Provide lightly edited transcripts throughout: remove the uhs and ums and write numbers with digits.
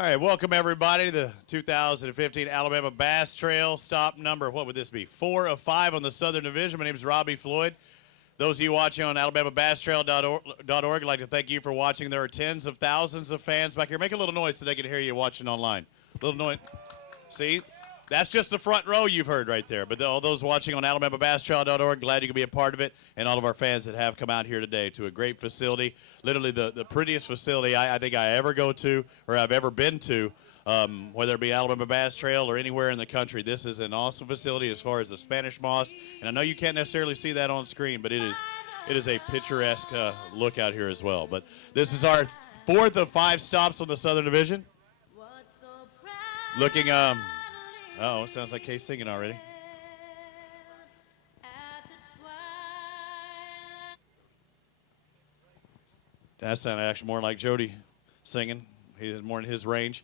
All right, welcome everybody to the 2015 Alabama Bass Trail. Stop number, what would this be? 4 of 5 on the Southern Division. My name is Robbie Floyd. Those of you watching on AlabamaBassTrail.org, I'd like to thank you for watching. There are tens of thousands of fans back here. Make a little noise so they can hear you watching online. A little noise. See? That's just the front row you've heard right there. But all those watching on AlabamaBassTrail.org, glad you can be a part of it. And all of our fans that have come out here today to a great facility. Literally the prettiest facility I think I ever go to or I've ever been to, whether it be Alabama Bass Trail or anywhere in the country. This is an awesome facility as far as the Spanish moss. And I know you can't necessarily see that on screen, but it is a picturesque look out here as well. But this is our 4th of 5 stops on the Southern Division. Looking... Uh-oh, sounds like Kay's singing already. That sounded actually more like Jody singing. He's more in his range.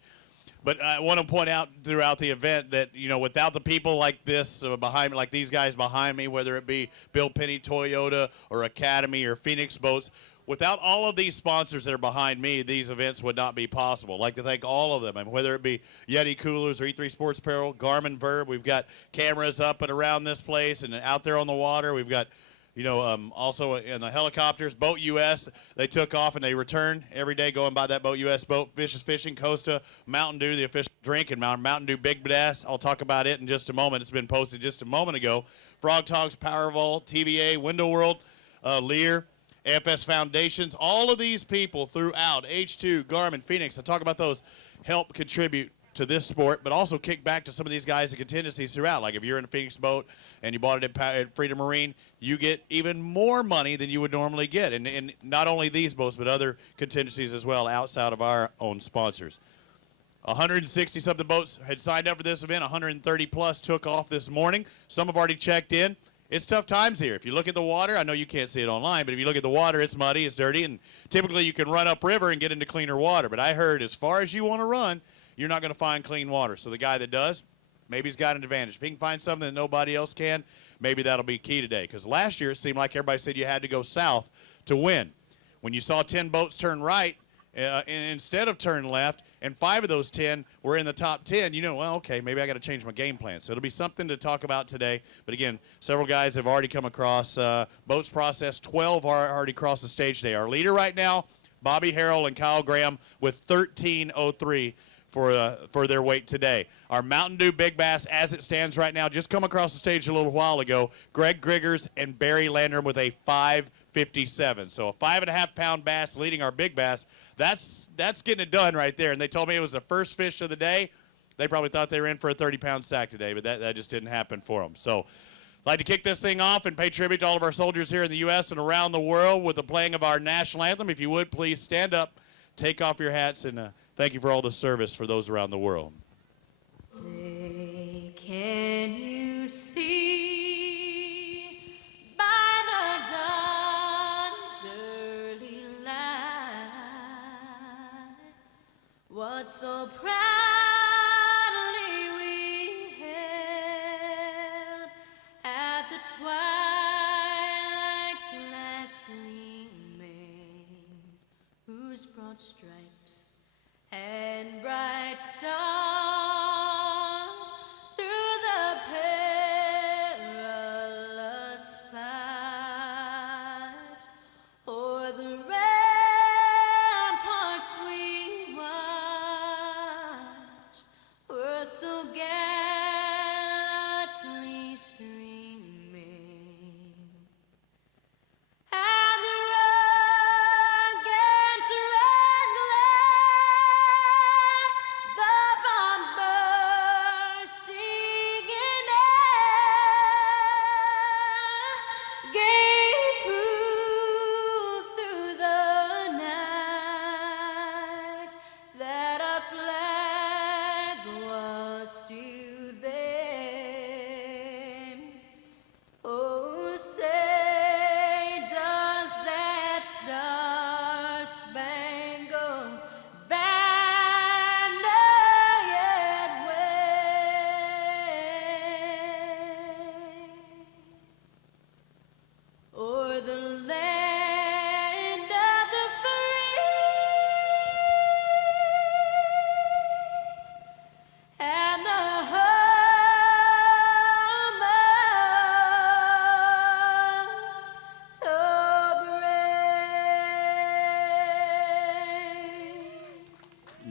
But I want to point out throughout the event that, you know, without the people like this behind me, like these guys behind me, whether it be Bill Penny Toyota or Academy or Phoenix Boats, without all of these sponsors that are behind me, these events would not be possible. I'd like to thank all of them, and whether it be Yeti Coolers or E3 Sports Apparel, Garmin Verb. We've got cameras up and around this place and out there on the water. We've got, you know, also in the helicopters, Boat US. They took off and they return every day going by that Boat US boat. Fish is Fishing, Costa, Mountain Dew, the official drink, and Mountain Dew Big Bass. I'll talk about it in just a moment. It's been posted just a moment ago. Frog Talks, Powervault, TVA, Window World, Lear, AFS Foundations, all of these people throughout, H2, Garmin, Phoenix, I talk about those, help contribute to this sport, but also kick back to some of these guys and contingencies throughout. Like if you're in a Phoenix boat and you bought it at Freedom Marine, you get even more money than you would normally get. And not only these boats, but other contingencies as well outside of our own sponsors. 160-something boats had signed up for this event. 130 plus took off this morning. Some have already checked in. It's tough times here. If you look at the water, I know you can't see it online, but if you look at the water, it's muddy, it's dirty, and typically you can run upriver and get into cleaner water. But I heard as far as you want to run, you're not going to find clean water. So the guy that does, maybe he's got an advantage. If he can find something that nobody else can, maybe that'll be key today. Because last year it seemed like everybody said you had to go south to win. When you saw 10 boats turn right instead of turn left, and 5 of those 10 were in the top 10, you know, well, okay, maybe I got to change my game plan. So it'll be something to talk about today. But again, several guys have already come across boats processed. 12 are already crossed the stage today. Our leader right now, Bobby Harrell and Kyle Graham with 13:03 for their weight today. Our Mountain Dew Big Bass, as it stands right now, just come across the stage a little while ago. Greg Griggers and Barry Landrum with a 5:57. So a 5.5-pound bass leading our big bass. That's getting it done right there. And they told me it was the first fish of the day. They probably thought they were in for a 30-pound sack today, but that just didn't happen for them. So I'd like to kick this thing off and pay tribute to all of our soldiers here in the U.S. and around the world with the playing of our national anthem. If you would, please stand up, take off your hats, and thank you for all the service for those around the world. Say, can you see by the dawn's early light what so proudly we hailed at the twilight's last gleaming, whose broad stripes and bright stars through the perilous fight o'er the ramparts we watched were so gallantly streaming, and the rugged red glare, the bombs burst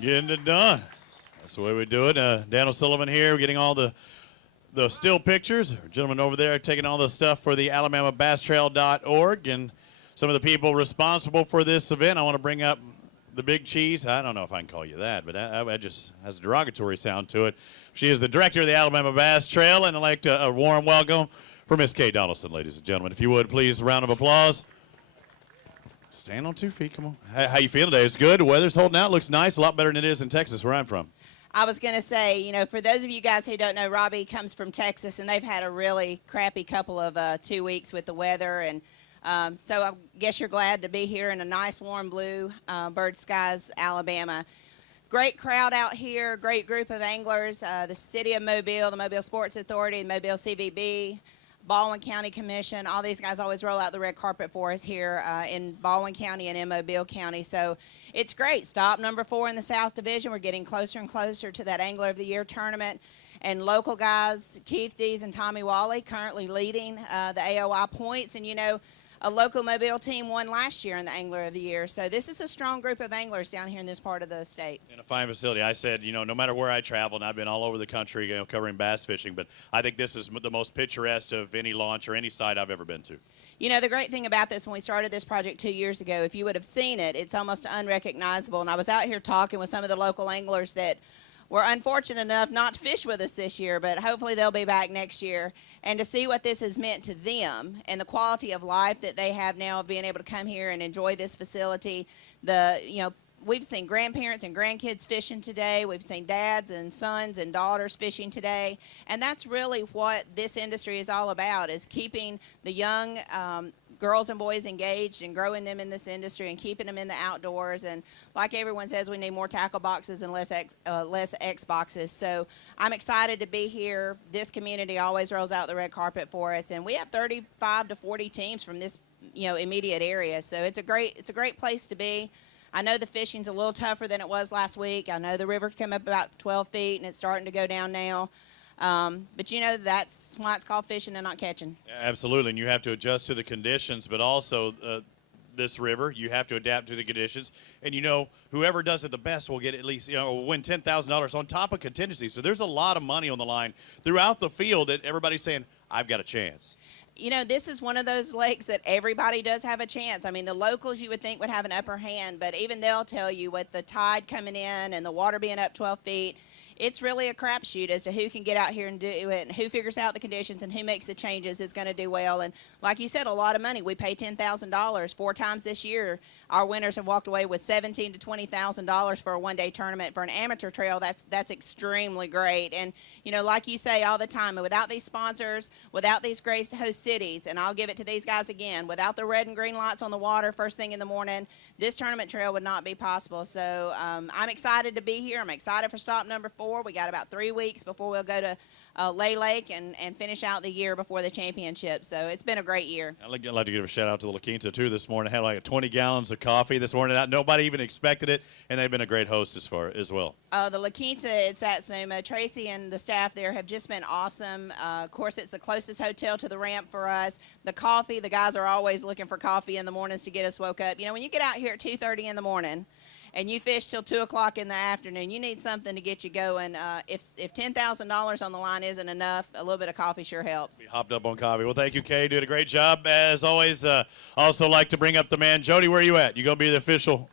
Getting it done. That's the way we do it. Dan O'Sullivan here, getting all the still pictures. Our gentleman over there taking all the stuff for the AlabamaBassTrail.org, and some of the people responsible for this event. I want to bring up the Big Cheese. I don't know if I can call you that, but I just has a derogatory sound to it. She is the director of the Alabama Bass Trail, and I'd like a warm welcome for Miss Kay Donaldson, ladies and gentlemen. If you would, please, a round of applause. Stand on 2 feet, come on. How you feeling today? It's good. The weather's holding out. Looks nice. A lot better than it is in Texas, where I'm from. I was going to say, you know, for those of you guys who don't know, Robbie comes from Texas, and they've had a really crappy couple of 2 weeks with the weather. And so I guess you're glad to be here in a nice, warm blue bird skies, Alabama. Great crowd out here, great group of anglers. The City of Mobile, the Mobile Sports Authority, the Mobile CVB, Baldwin County Commission, all these guys always roll out the red carpet for us here in Baldwin County and in Mobile County. So it's great. Stop number 4 in the South Division. We're getting closer and closer to that Angler of the Year tournament. And local guys, Keith Dees and Tommy Wally, currently leading the AOI points. And, you know, a local Mobile team won last year in the Angler of the Year. So this is a strong group of anglers down here in this part of the state. In a fine facility. I said, you know, no matter where I travel, and I've been all over the country, you know, covering bass fishing, but I think this is the most picturesque of any launch or any site I've ever been to. You know, the great thing about this, when we started this project 2 years ago, if you would have seen it, it's almost unrecognizable. And I was out here talking with some of the local anglers that were unfortunate enough not to fish with us this year, but hopefully they'll be back next year. And to see what this has meant to them and the quality of life that they have now of being able to come here and enjoy this facility. We've seen grandparents and grandkids fishing today. We've seen dads and sons and daughters fishing today. And that's really what this industry is all about, is keeping the young girls and boys engaged and growing them in this industry and keeping them in the outdoors. And like everyone says, we need more tackle boxes and less X boxes. So I'm excited to be here. This community always rolls out the red carpet for us, and we have 35 to 40 teams from this, you know, immediate area. So it's a great place to be. I know the fishing's a little tougher than it was last week. I know the river came up about 12 feet and it's starting to go down now. But, you know, that's why it's called fishing and not catching. Absolutely, and you have to adjust to the conditions, but also this river, you have to adapt to the conditions. And, you know, whoever does it the best will get at least, you know, win $10,000 on top of contingency. So there's a lot of money on the line throughout the field that everybody's saying, I've got a chance. You know, this is one of those lakes that everybody does have a chance. I mean, the locals you would think would have an upper hand, but even they'll tell you with the tide coming in and the water being up 12 feet, it's really a crapshoot as to who can get out here and do it, and who figures out the conditions and who makes the changes is going to do well. And like you said, a lot of money. We pay $10,000 4 times this year. Our winners have walked away with $17,000 to $20,000 for a one-day tournament. For an amateur trail, that's extremely great. And, you know, like you say all the time, without these sponsors, without these great host cities, and I'll give it to these guys again, without the red and green lights on the water first thing in the morning, this tournament trail would not be possible. So I'm excited to be here. I'm excited for stop number 4. We got about 3 weeks before we'll go to Lay Lake and finish out the year before the championship. So it's been a great year. I'd like to give a shout out to the La Quinta too this morning. Had like 20 gallons of coffee this morning. Nobody even expected it, and they've been a great host as well. The La Quinta at Satsuma, Tracy and the staff there have just been awesome. Of course, it's the closest hotel to the ramp for us. The coffee, the guys are always looking for coffee in the mornings to get us woke up. You know, when you get out here at 2:30 in the morning and you fish till 2 o'clock in the afternoon, you need something to get you going. If $10,000 on the line isn't enough, a little bit of coffee sure helps. We hopped up on coffee. Well, thank you, Kay. Doing a great job as always. Also like to bring up the man, Jody. Where are you at? You gonna be the official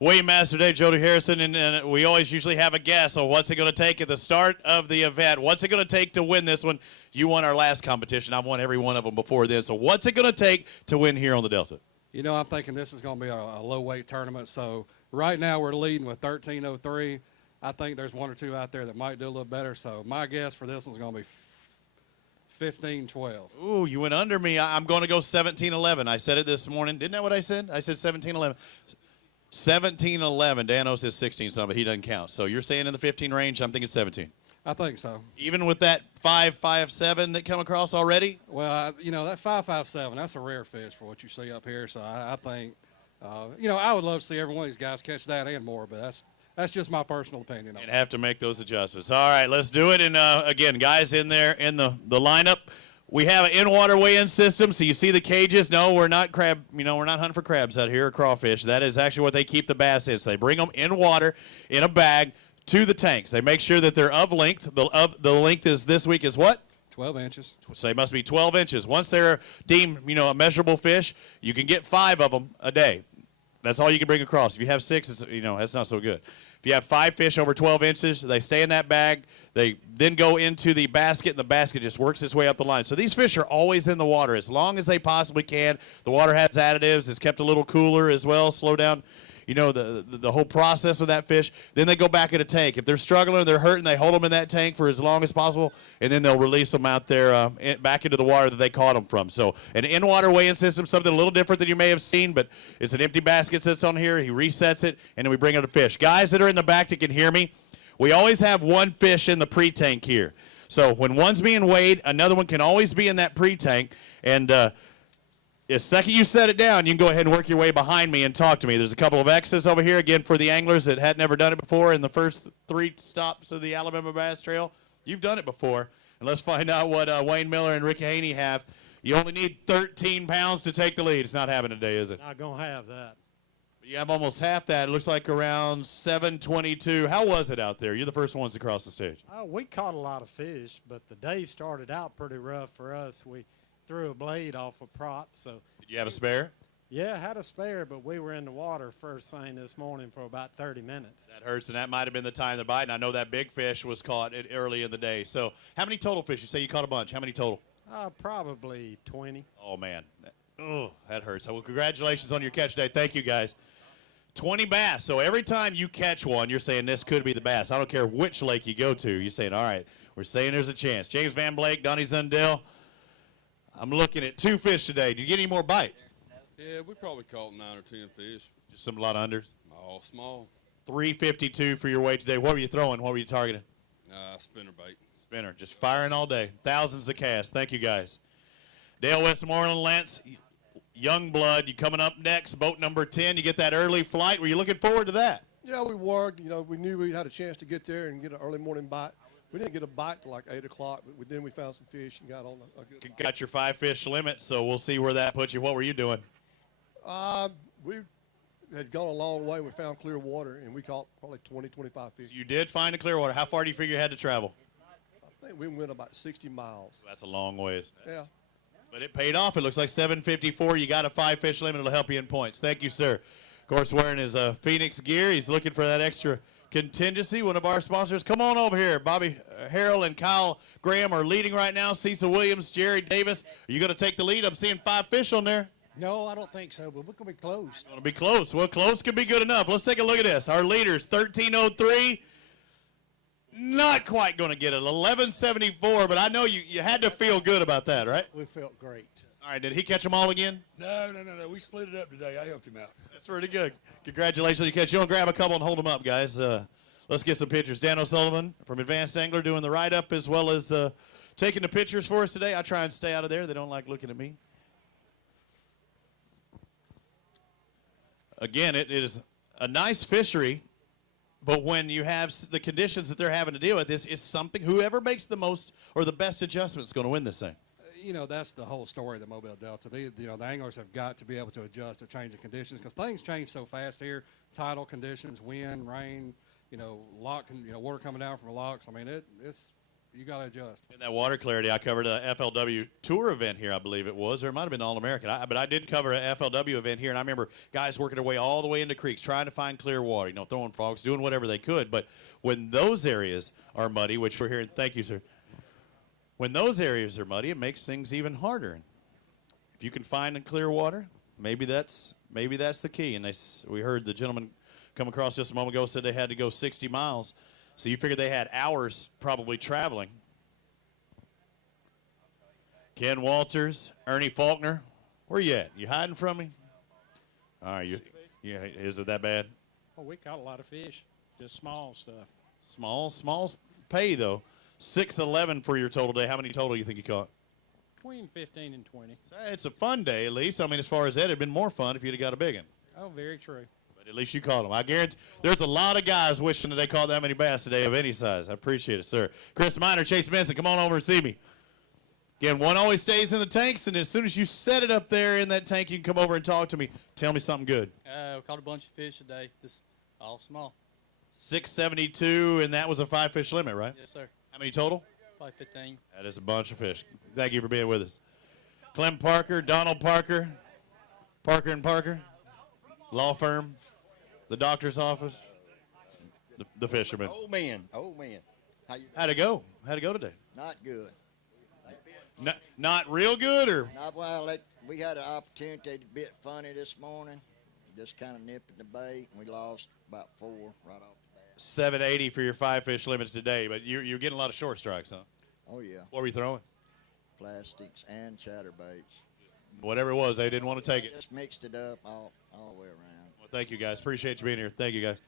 weighmaster today, Jody Harrison, and we always usually have a guess on what's it gonna take at the start of the event. What's it gonna take to win this one? You won our last competition. I've won every one of them before then. So what's it gonna take to win here on the Delta? You know, I'm thinking this is going to be a low-weight tournament. So right now we're leading with 13:03. I think there's 1 or 2 out there that might do a little better. So my guess for this one's going to be 15-12. Ooh, you went under me. I'm going to go 17-11. I said it this morning. Isn't that what I said? I said 17-11. 17-11. Dano says 16 but he doesn't count. So you're saying in the 15 range. I'm thinking 17. I think so. Even with that 5.57 that come across already? Well, you know, that 5.57, that's a rare fish for what you see up here. So I think, you know, I would love to see every one of these guys catch that and more, but that's just my personal opinion. And have to make those adjustments. All right, let's do it. And, again, guys in there in the lineup, We have an in-water weigh-in system, so you see the cages. No, we're not we're not hunting for crabs out here or crawfish. That is actually what they keep the bass in. So they bring them in water in a bag to the tanks. They make sure that they're of length. The length is this week is what? 12 inches. So they must be 12 inches. Once they're deemed, a measurable fish, you can get 5 of them a day. That's all you can bring across. If you have 6, it's, that's not so good. If you have 5 fish over 12 inches, they stay in that bag. They then go into the basket, and the basket just works its way up the line. So these fish are always in the water as long as they possibly can. The water has additives. It's kept a little cooler as well, slow down, the whole process of that fish. Then they go back in a tank. If they're struggling or they're hurting, they hold them in that tank for as long as possible, and then they'll release them out there back into the water that they caught them from. So an in-water weigh-in system, something a little different than you may have seen, but it's an empty basket sits on here. He resets it, and then we bring out a fish. Guys that are in the back that can hear me, we always have one fish in the pre-tank here. So when one's being weighed, another one can always be in that pre-tank. And the second you set it down, you can go ahead and work your way behind me and talk to me. There's a couple of X's over here, again, for the anglers that had never done it before in the first 3 stops of the Alabama Bass Trail. You've done it before. And let's find out what Wayne Miller and Ricky Haney have. You only need 13 pounds to take the lead. It's not happening today, is it? Not going to have that. You have almost half that. It looks like around 722. How was it out there? You're the first ones across the stage. We caught a lot of fish, but the day started out pretty rough for us. We threw a blade off a prop. So Did you have a spare? yeah, had a spare, but we were in the water first thing this morning for about 30 minutes. That hurts, and that might have been the time to bite. And I know that big fish was caught early in the day. So how many total fish? You say you caught a bunch. How many total? Probably 20. Oh, man. Oh, that hurts. Well, congratulations on your catch day. Thank you, guys. 20 bass. So every time you catch one, you're saying this could be the bass. I don't care which lake you go to. You're saying, all right, we're saying there's a chance. James Van Blake, Donnie Zundell. I'm looking at 2 fish today. Did you get any more bites? Yeah, we probably caught 9 or 10 fish. Just a lot of unders? All small. 352 for your weight today. What were you throwing? What were you targeting? Spinner bait. Spinner. Just firing all day. Thousands of casts. Thank you, guys. Dale Westmoreland, Lance Youngblood, you coming up next, boat number 10. You get that early flight. Were you looking forward to that? Yeah, we were. We knew we had a chance to get there and get an early morning bite. We didn't get a bite till like 8 o'clock, but then we found some fish and got on a good bite. Got your 5 fish limit, so we'll see where that puts you. What were you doing? We had gone a long way. We found clear water, and we caught probably 20, 25 fish. So you did find a clear water. How far do you figure you had to travel? I think we went about 60 miles. That's a long ways. Yeah. But it paid off. It looks like 754. You got a 5 fish limit. It'll help you in points. Thank you, sir. Of course, wearing his Phoenix gear. He's looking for that extra contingency. One of our sponsors. Come on over here. Bobby Harrell and Kyle Graham are leading right now. Cecil Williams, Jerry Davis. Are you going to take the lead? I'm seeing 5 fish on there. No, I don't think so, but we're going to be close. It's going to be close. Well, close could be good enough. Let's take a look at this. Our leaders, 1303. Not quite going to get it. 1174, but I know you had to feel good about that, right? We felt great. All right, did he catch them all again? No. We split it up today. I helped him out. That's pretty good. Congratulations on your catch. You want to grab a couple and hold them up, guys. Let's get some pictures. Dan O'Sullivan from Advanced Angler doing the write-up as well as taking the pictures for us today. I try and stay out of there. They don't like looking at me. Again, it is a nice fishery, but when you have the conditions that they're having to deal with, this is something, whoever makes the most or the best adjustment is going to win this thing. That's the whole story of the Mobile Delta. The anglers have got to be able to adjust to changing conditions because things change so fast here. Tidal conditions, wind, rain, water coming down from the locks. I mean, you got to adjust. In that water clarity, I covered a FLW tour event here, I believe it was, or it might have been All-American. But I did cover an FLW event here, and I remember guys working their way all the way into creeks, trying to find clear water, throwing frogs, doing whatever they could. But when those areas are muddy, which we're hearing, thank you, sir. When those areas are muddy, it makes things even harder. If you can find clear water, maybe that's the key. And we heard the gentleman come across just a moment ago said they had to go 60 miles. So you figure they had hours probably traveling. Ken Walters, Ernie Faulkner, where you at? You hiding from me? All right, is it that bad? Oh, we caught a lot of fish, just small stuff. Small pay though. 611 for your total day. How many total do you think you caught? Between 15 and 20. So it's a fun day at least. I mean, as far as that, it'd been more fun if you'd have got a big one. Oh, very true. But at least you caught them. I guarantee there's a lot of guys wishing that they caught that many bass today of any size. I appreciate it, sir. Chris Miner, Chase Benson, come on over and see me. Again, one always stays in the tanks, and as soon as you set it up there in that tank, you can come over and talk to me. Tell me something good. We caught a bunch of fish today, just all small. 672, and that was a 5-fish limit, right? Yes, sir. How many total? Probably 15. That is a bunch of fish. Thank you for being with us. Clem Parker, Donald Parker, Parker and Parker, law firm, the doctor's office, the fisherman. Oh man. How'd it go? How'd it go today? Not good. Not real good, or? Not well. We had an opportunity to bit funny this morning. Just kind of nipping the bait, and we lost about 4 right off the bat. 780 for your 5-fish limits today, but you're getting a lot of short strikes, huh? Oh yeah. What were you throwing? Plastics and chatterbaits. Whatever it was, they didn't want to take it. Just mixed it up all the way around. Well, thank you, guys. Appreciate you being here. Thank you, guys.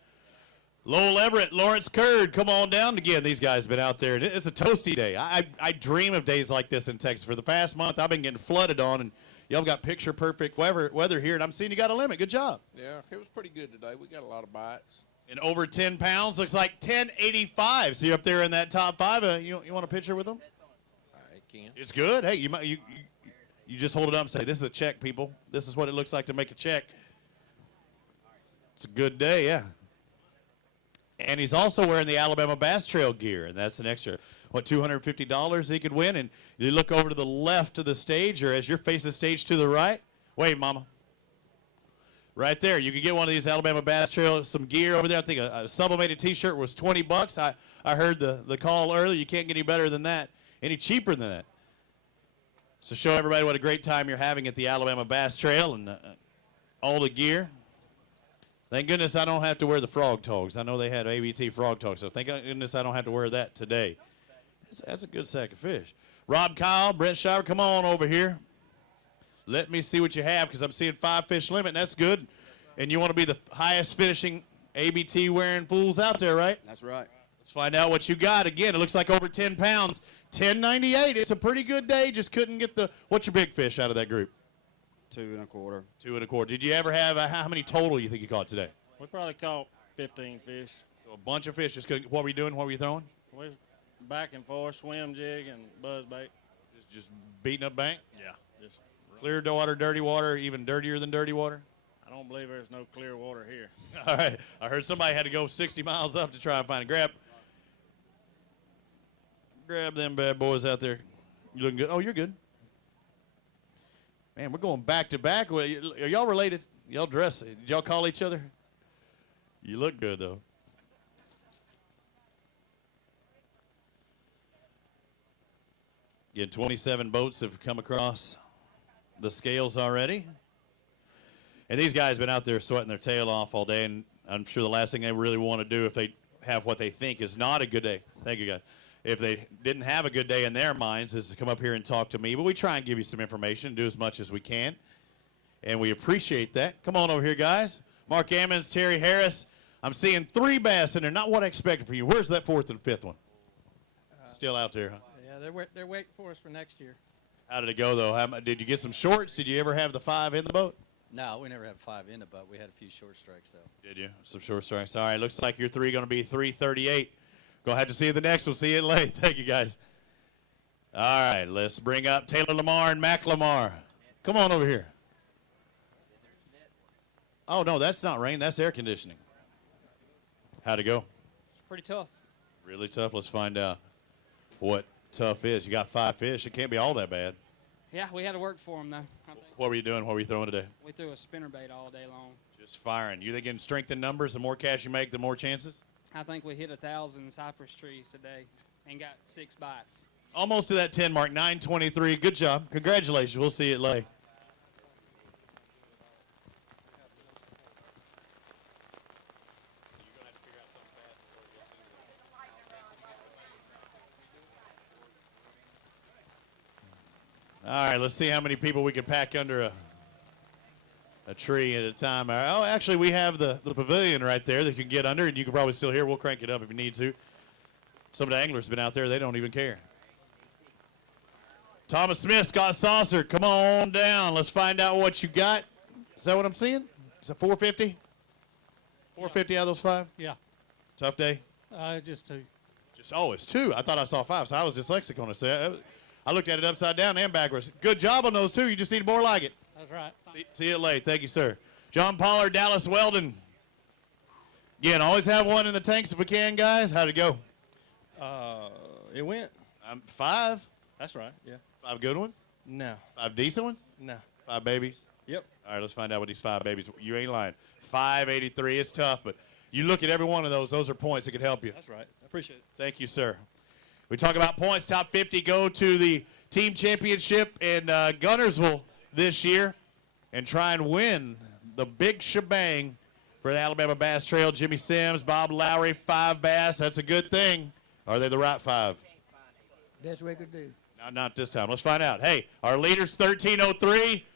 Lowell Everett, Lawrence Curd, come on down again. These guys have been out there. It's a toasty day. I dream of days like this in Texas. For the past month, I've been getting flooded on, and y'all got picture-perfect weather here, and I'm seeing you got a limit. Good job. Yeah, it was pretty good today. We got a lot of bites. And over 10 pounds, looks like 1085. So you're up there in that top 5. You want a picture with them? I can. It's good. Hey, you just hold it up and say, this is a check, people. This is what it looks like to make a check. It's a good day, yeah. And he's also wearing the Alabama Bass Trail gear, and that's an extra, $250 he could win. And you look over to the left of the stage, or as you're facing the stage to the right, wave, mama. Right there, you can get one of these Alabama Bass Trail, some gear over there. I think a sublimated T-shirt was $20. I heard the call earlier. You can't get any better than that, any cheaper than that. So show everybody what a great time you're having at the Alabama Bass Trail and all the gear. Thank goodness I don't have to wear the frog togs. I know they had ABT frog togs, so thank goodness I don't have to wear that today. That's a good sack of fish. Rob Kyle, Brent Shiver, come on over here. Let me see what you have, because I'm seeing 5-fish limit, and that's good. And you want to be the highest finishing ABT wearing fools out there, right? That's right. Let's find out what you got. Again, it looks like over 10 pounds. 1098. It's a pretty good day. Just couldn't get what's your big fish out of that group? 2 1/4. 2 1/4. Did you ever have how many total you think you caught today? We probably caught 15 fish. So a bunch of fish. Just couldn't. What were you doing? What were you throwing? We was back and forth, swim jig and buzz bait. Just beating up bank. Yeah. Just Clear water, dirty water, even dirtier than dirty water. I don't believe there's no clear water here. All right. I heard somebody had to go 60 miles up to try and find a grab them bad boys out there. You looking good? Oh, you're good. Man, we're going back to back. Are y'all related? Y'all dress? Did y'all call each other? You look good, though. Again, 27 boats have come across the scales already. And these guys have been out there sweating their tail off all day, and I'm sure the last thing they really want to do if they have what they think is not a good day. Thank you, guys. If they didn't have a good day in their minds, is to come up here and talk to me. But we try and give you some information, do as much as we can. And we appreciate that. Come on over here, guys. Mark Ammons, Terry Harris. I'm seeing 3 bass in there. Not what I expected from you. Where's that 4th and 5th one? Still out there, huh? Yeah, they're waiting for us for next year. How did it go, though? Did you get some shorts? Did you ever have the 5 in the boat? No, we never had 5 in the boat. We had a few short strikes, though. Did you? Some short strikes. All right, looks like your 3 going to be 338. Go ahead to see you the next. We'll see you late. Thank you, guys. All right, let's bring up Taylor Lamar and Mac Lamar. Come on over here. Oh, no, that's not rain. That's air conditioning. How'd it go? It's pretty tough. Really tough. Let's find out what tough is. You got 5 fish. It can't be all that bad. Yeah, we had to work for them, though. What were you doing? What were you throwing today? We threw a spinnerbait all day long. Just firing. You think in strength in numbers, the more cash you make, the more chances? I think we hit 1,000 cypress trees today and got 6 bites. Almost to that 10 mark, 923. Good job. Congratulations. We'll see you at late. All right, let's see how many people we can pack under a tree at a time. Oh, actually, we have the pavilion right there that you can get under, and you can probably still hear. We'll crank it up if you need to. Some of the anglers have been out there. They don't even care. Thomas Smith, Scott Saucer, come on down. Let's find out what you got. Is that what I'm seeing? Is it 450? 450 out of those 5? Yeah. Tough day? Just 2. Oh, it's 2. I thought I saw 5, so I was dyslexic on it. So I looked at it upside down and backwards. Good job on those two. You just need more like it. That's right. See you late. Thank you, sir. John Pollard, Dallas Weldon. Again, always have one in the tanks if we can, guys. How'd it go? It went. 5. That's right. Yeah. 5 good ones? No. 5 decent ones? No. 5 babies? Yep. All right, let's find out what these 5 babies. You ain't lying. 583. It's tough, but you look at every one of those. Those are points that could help you. That's right. I appreciate it. Thank you, sir. We talk about points. Top 50 go to the team championship in Gunnersville this year and try and win the big shebang for the Alabama Bass Trail. Jimmy Sims, Bob Lowry, 5 bass. That's a good thing. Are they the right 5? That's what we could do. Not this time. Let's find out. Hey, our leaders, 1303,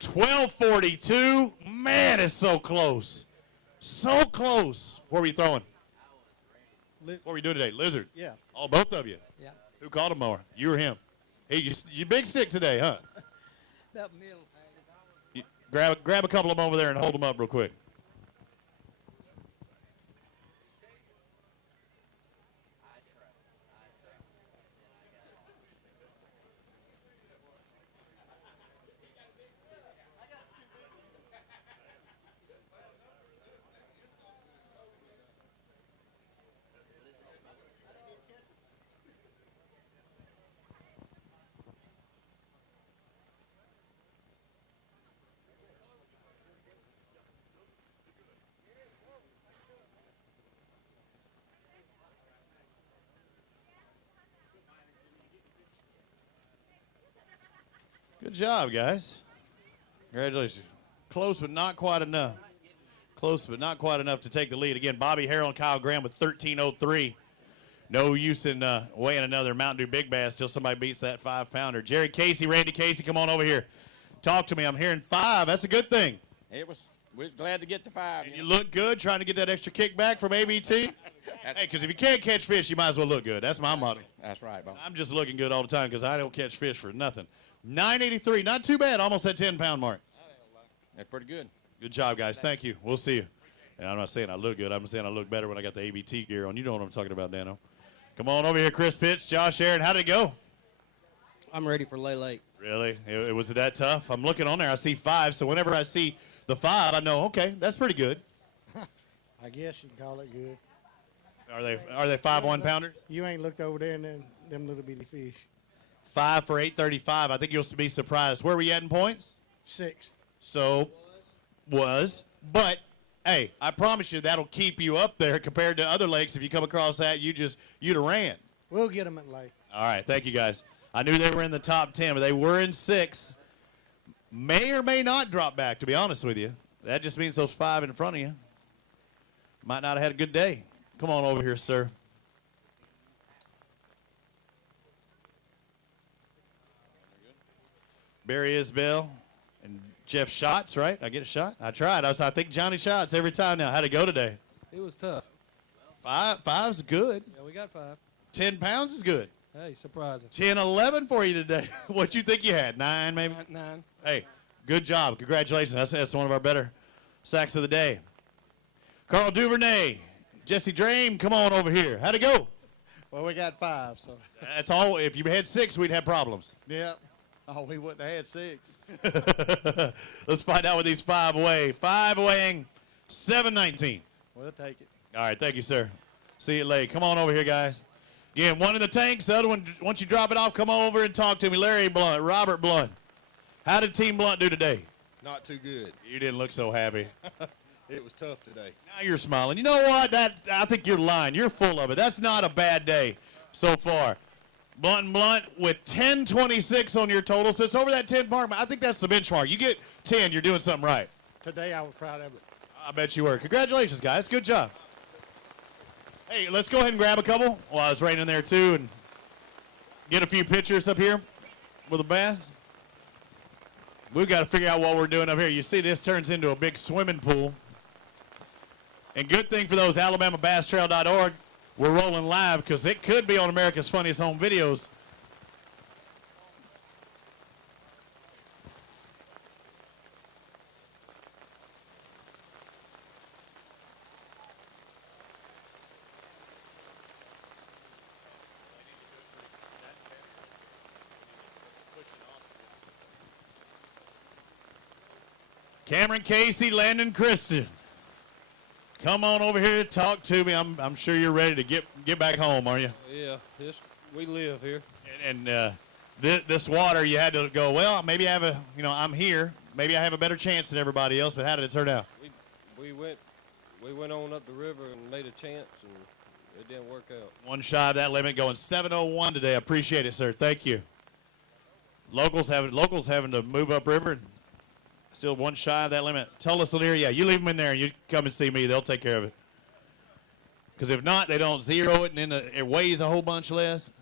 1242. Man, it's so close. So close. What were you throwing? What were you doing today? Lizard? Yeah. Oh, both of you? Yeah. Who caught him more? You or him? Hey, you big stick today, huh? That middle. Grab a couple of them over there and hold them up real quick. Good job, guys. Congratulations. Close, but not quite enough. Close, but not quite enough to take the lead. Again, Bobby Harrell and Kyle Graham with 1303. No use in weighing another Mountain Dew Big Bass till somebody beats that 5-pounder. Jerry Casey, Randy Casey, come on over here. Talk to me. I'm hearing 5. That's a good thing. We was glad to get to 5. And you look good trying to get that extra kickback from ABT. Hey, because if you can't catch fish, you might as well look good. That's my motto. That's right, Bob. I'm just looking good all the time because I don't catch fish for nothing. 983, not too bad, almost that 10-pound mark. That's pretty good. Good job, guys. Thank you. We'll see you. And I'm not saying I look good. I'm saying I look better when I got the ABT gear on. You know what I'm talking about, Dano. Come on over here, Chris Pitts, Josh Aaron. How did it go? I'm ready for Lay Lake. Really? It was that tough? I'm looking on there. I see 5. So whenever I see the 5, I know, okay, that's pretty good. I guess you can call it good. Are they 5 1-pounders? You ain't looked over there and them little bitty fish. 5 for 835. I think you'll be surprised. Where were you at in points? 6th. So, but hey, I promise you that'll keep you up there compared to other lakes. If you come across that, you'd have ran. We'll get them at lake. All right, thank you guys. I knew they were in the top 10, but they were in 6. May or may not drop back, to be honest with you. That just means those 5 in front of you might not have had a good day. Come on over here, sir. Barry Isbell and Jeff Schatz, right? I get a shot? I tried. I think Johnny Schatz every time now. How'd it go today? It was tough. 5's good. Yeah, we got 5. 10 pounds is good. Hey, surprising. 10, 11 for you today. What you think you had? 9 maybe? 9. Hey, good job. Congratulations. That's one of our better sacks of the day. Carl Duvernay, Jesse Drame, come on over here. How'd it go? Well, we got 5, so. That's all. If you had 6, we'd have problems. Yep. Oh, we wouldn't have had 6. Let's find out what these 5 weigh. 5 weighing 719. We'll take it. All right, thank you, sir. See you late. Come on over here, guys. Again, one in the tanks. The other one, once you drop it off, come over and talk to me. Larry Blunt, Robert Blunt. How did Team Blunt do today? Not too good. You didn't look so happy. It was tough today. Now you're smiling. You know what? I think you're lying. You're full of it. That's not a bad day so far. Blunt and Blunt with 1026 on your total. So it's over that 10 mark. I think that's the benchmark. You get 10, you're doing something right. Today I was proud of it. I bet you were. Congratulations, guys. Good job. Hey, let's go ahead and grab a couple while it's raining there, too, and get a few pictures up here with the bass. We've got to figure out what we're doing up here. You see, this turns into a big swimming pool. And good thing for those AlabamaBassTrail.org, we're rolling live because it could be on America's Funniest Home Videos. Cameron Casey, Landon Christian. Come on over here, talk to me. I'm sure you're ready to get back home, are you? Yeah, we live here. And this water, you had to go, well, maybe I have I'm here. Maybe I have a better chance than everybody else, but how did it turn out? We went on up the river and made a chance, and it didn't work out. One shy of that limit, going 7:01 today. I appreciate it, sir. Thank you. Locals having to move upriver. Still one shy of that limit. Tullis Lanier, yeah, you leave them in there and you come and see me. They'll take care of it. Because if not, they don't zero it, and then it weighs a whole bunch less.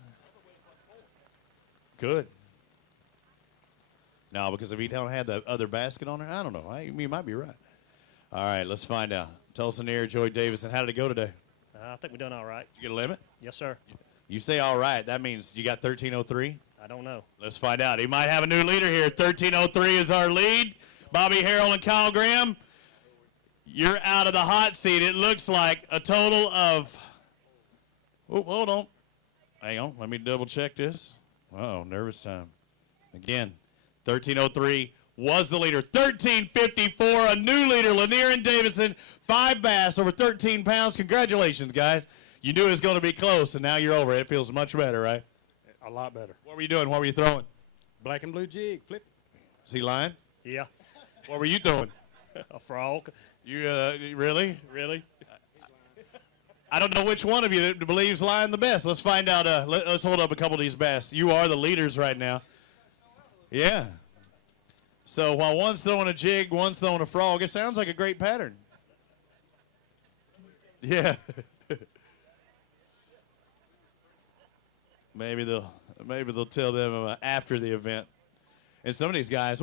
Good. No, because if he don't have the other basket on there, I don't know. You might be right. All right, let's find out. Tullis Lanier, Joey Davison, how did it go today? I think we're doing all right. Did you get a limit? Yes, sir. You say all right. That means you got 13:03? I don't know. Let's find out. He might have a new leader here. 13:03 is our lead. Bobby Harrell and Kyle Graham, you're out of the hot seat. It looks like a total of, hold on. Hang on. Let me double check this. Uh-oh, nervous time. Again, 13:03 was the leader. 13:54, a new leader, Lanier and Davison. 5 bass over 13 pounds. Congratulations, guys. You knew it was going to be close, and now you're over. It feels much better, right? A lot better. What were you doing? What were you throwing? Black and blue jig, flip. Is he lying? Yeah. What were you throwing? A frog. You really? Really? I don't know which one of you believes lying the best. Let's find out. Let's hold up a couple of these bass. You are the leaders right now. Yeah. So while one's throwing a jig, one's throwing a frog, it sounds like a great pattern. Yeah. Maybe they'll tell them after the event. And some of these guys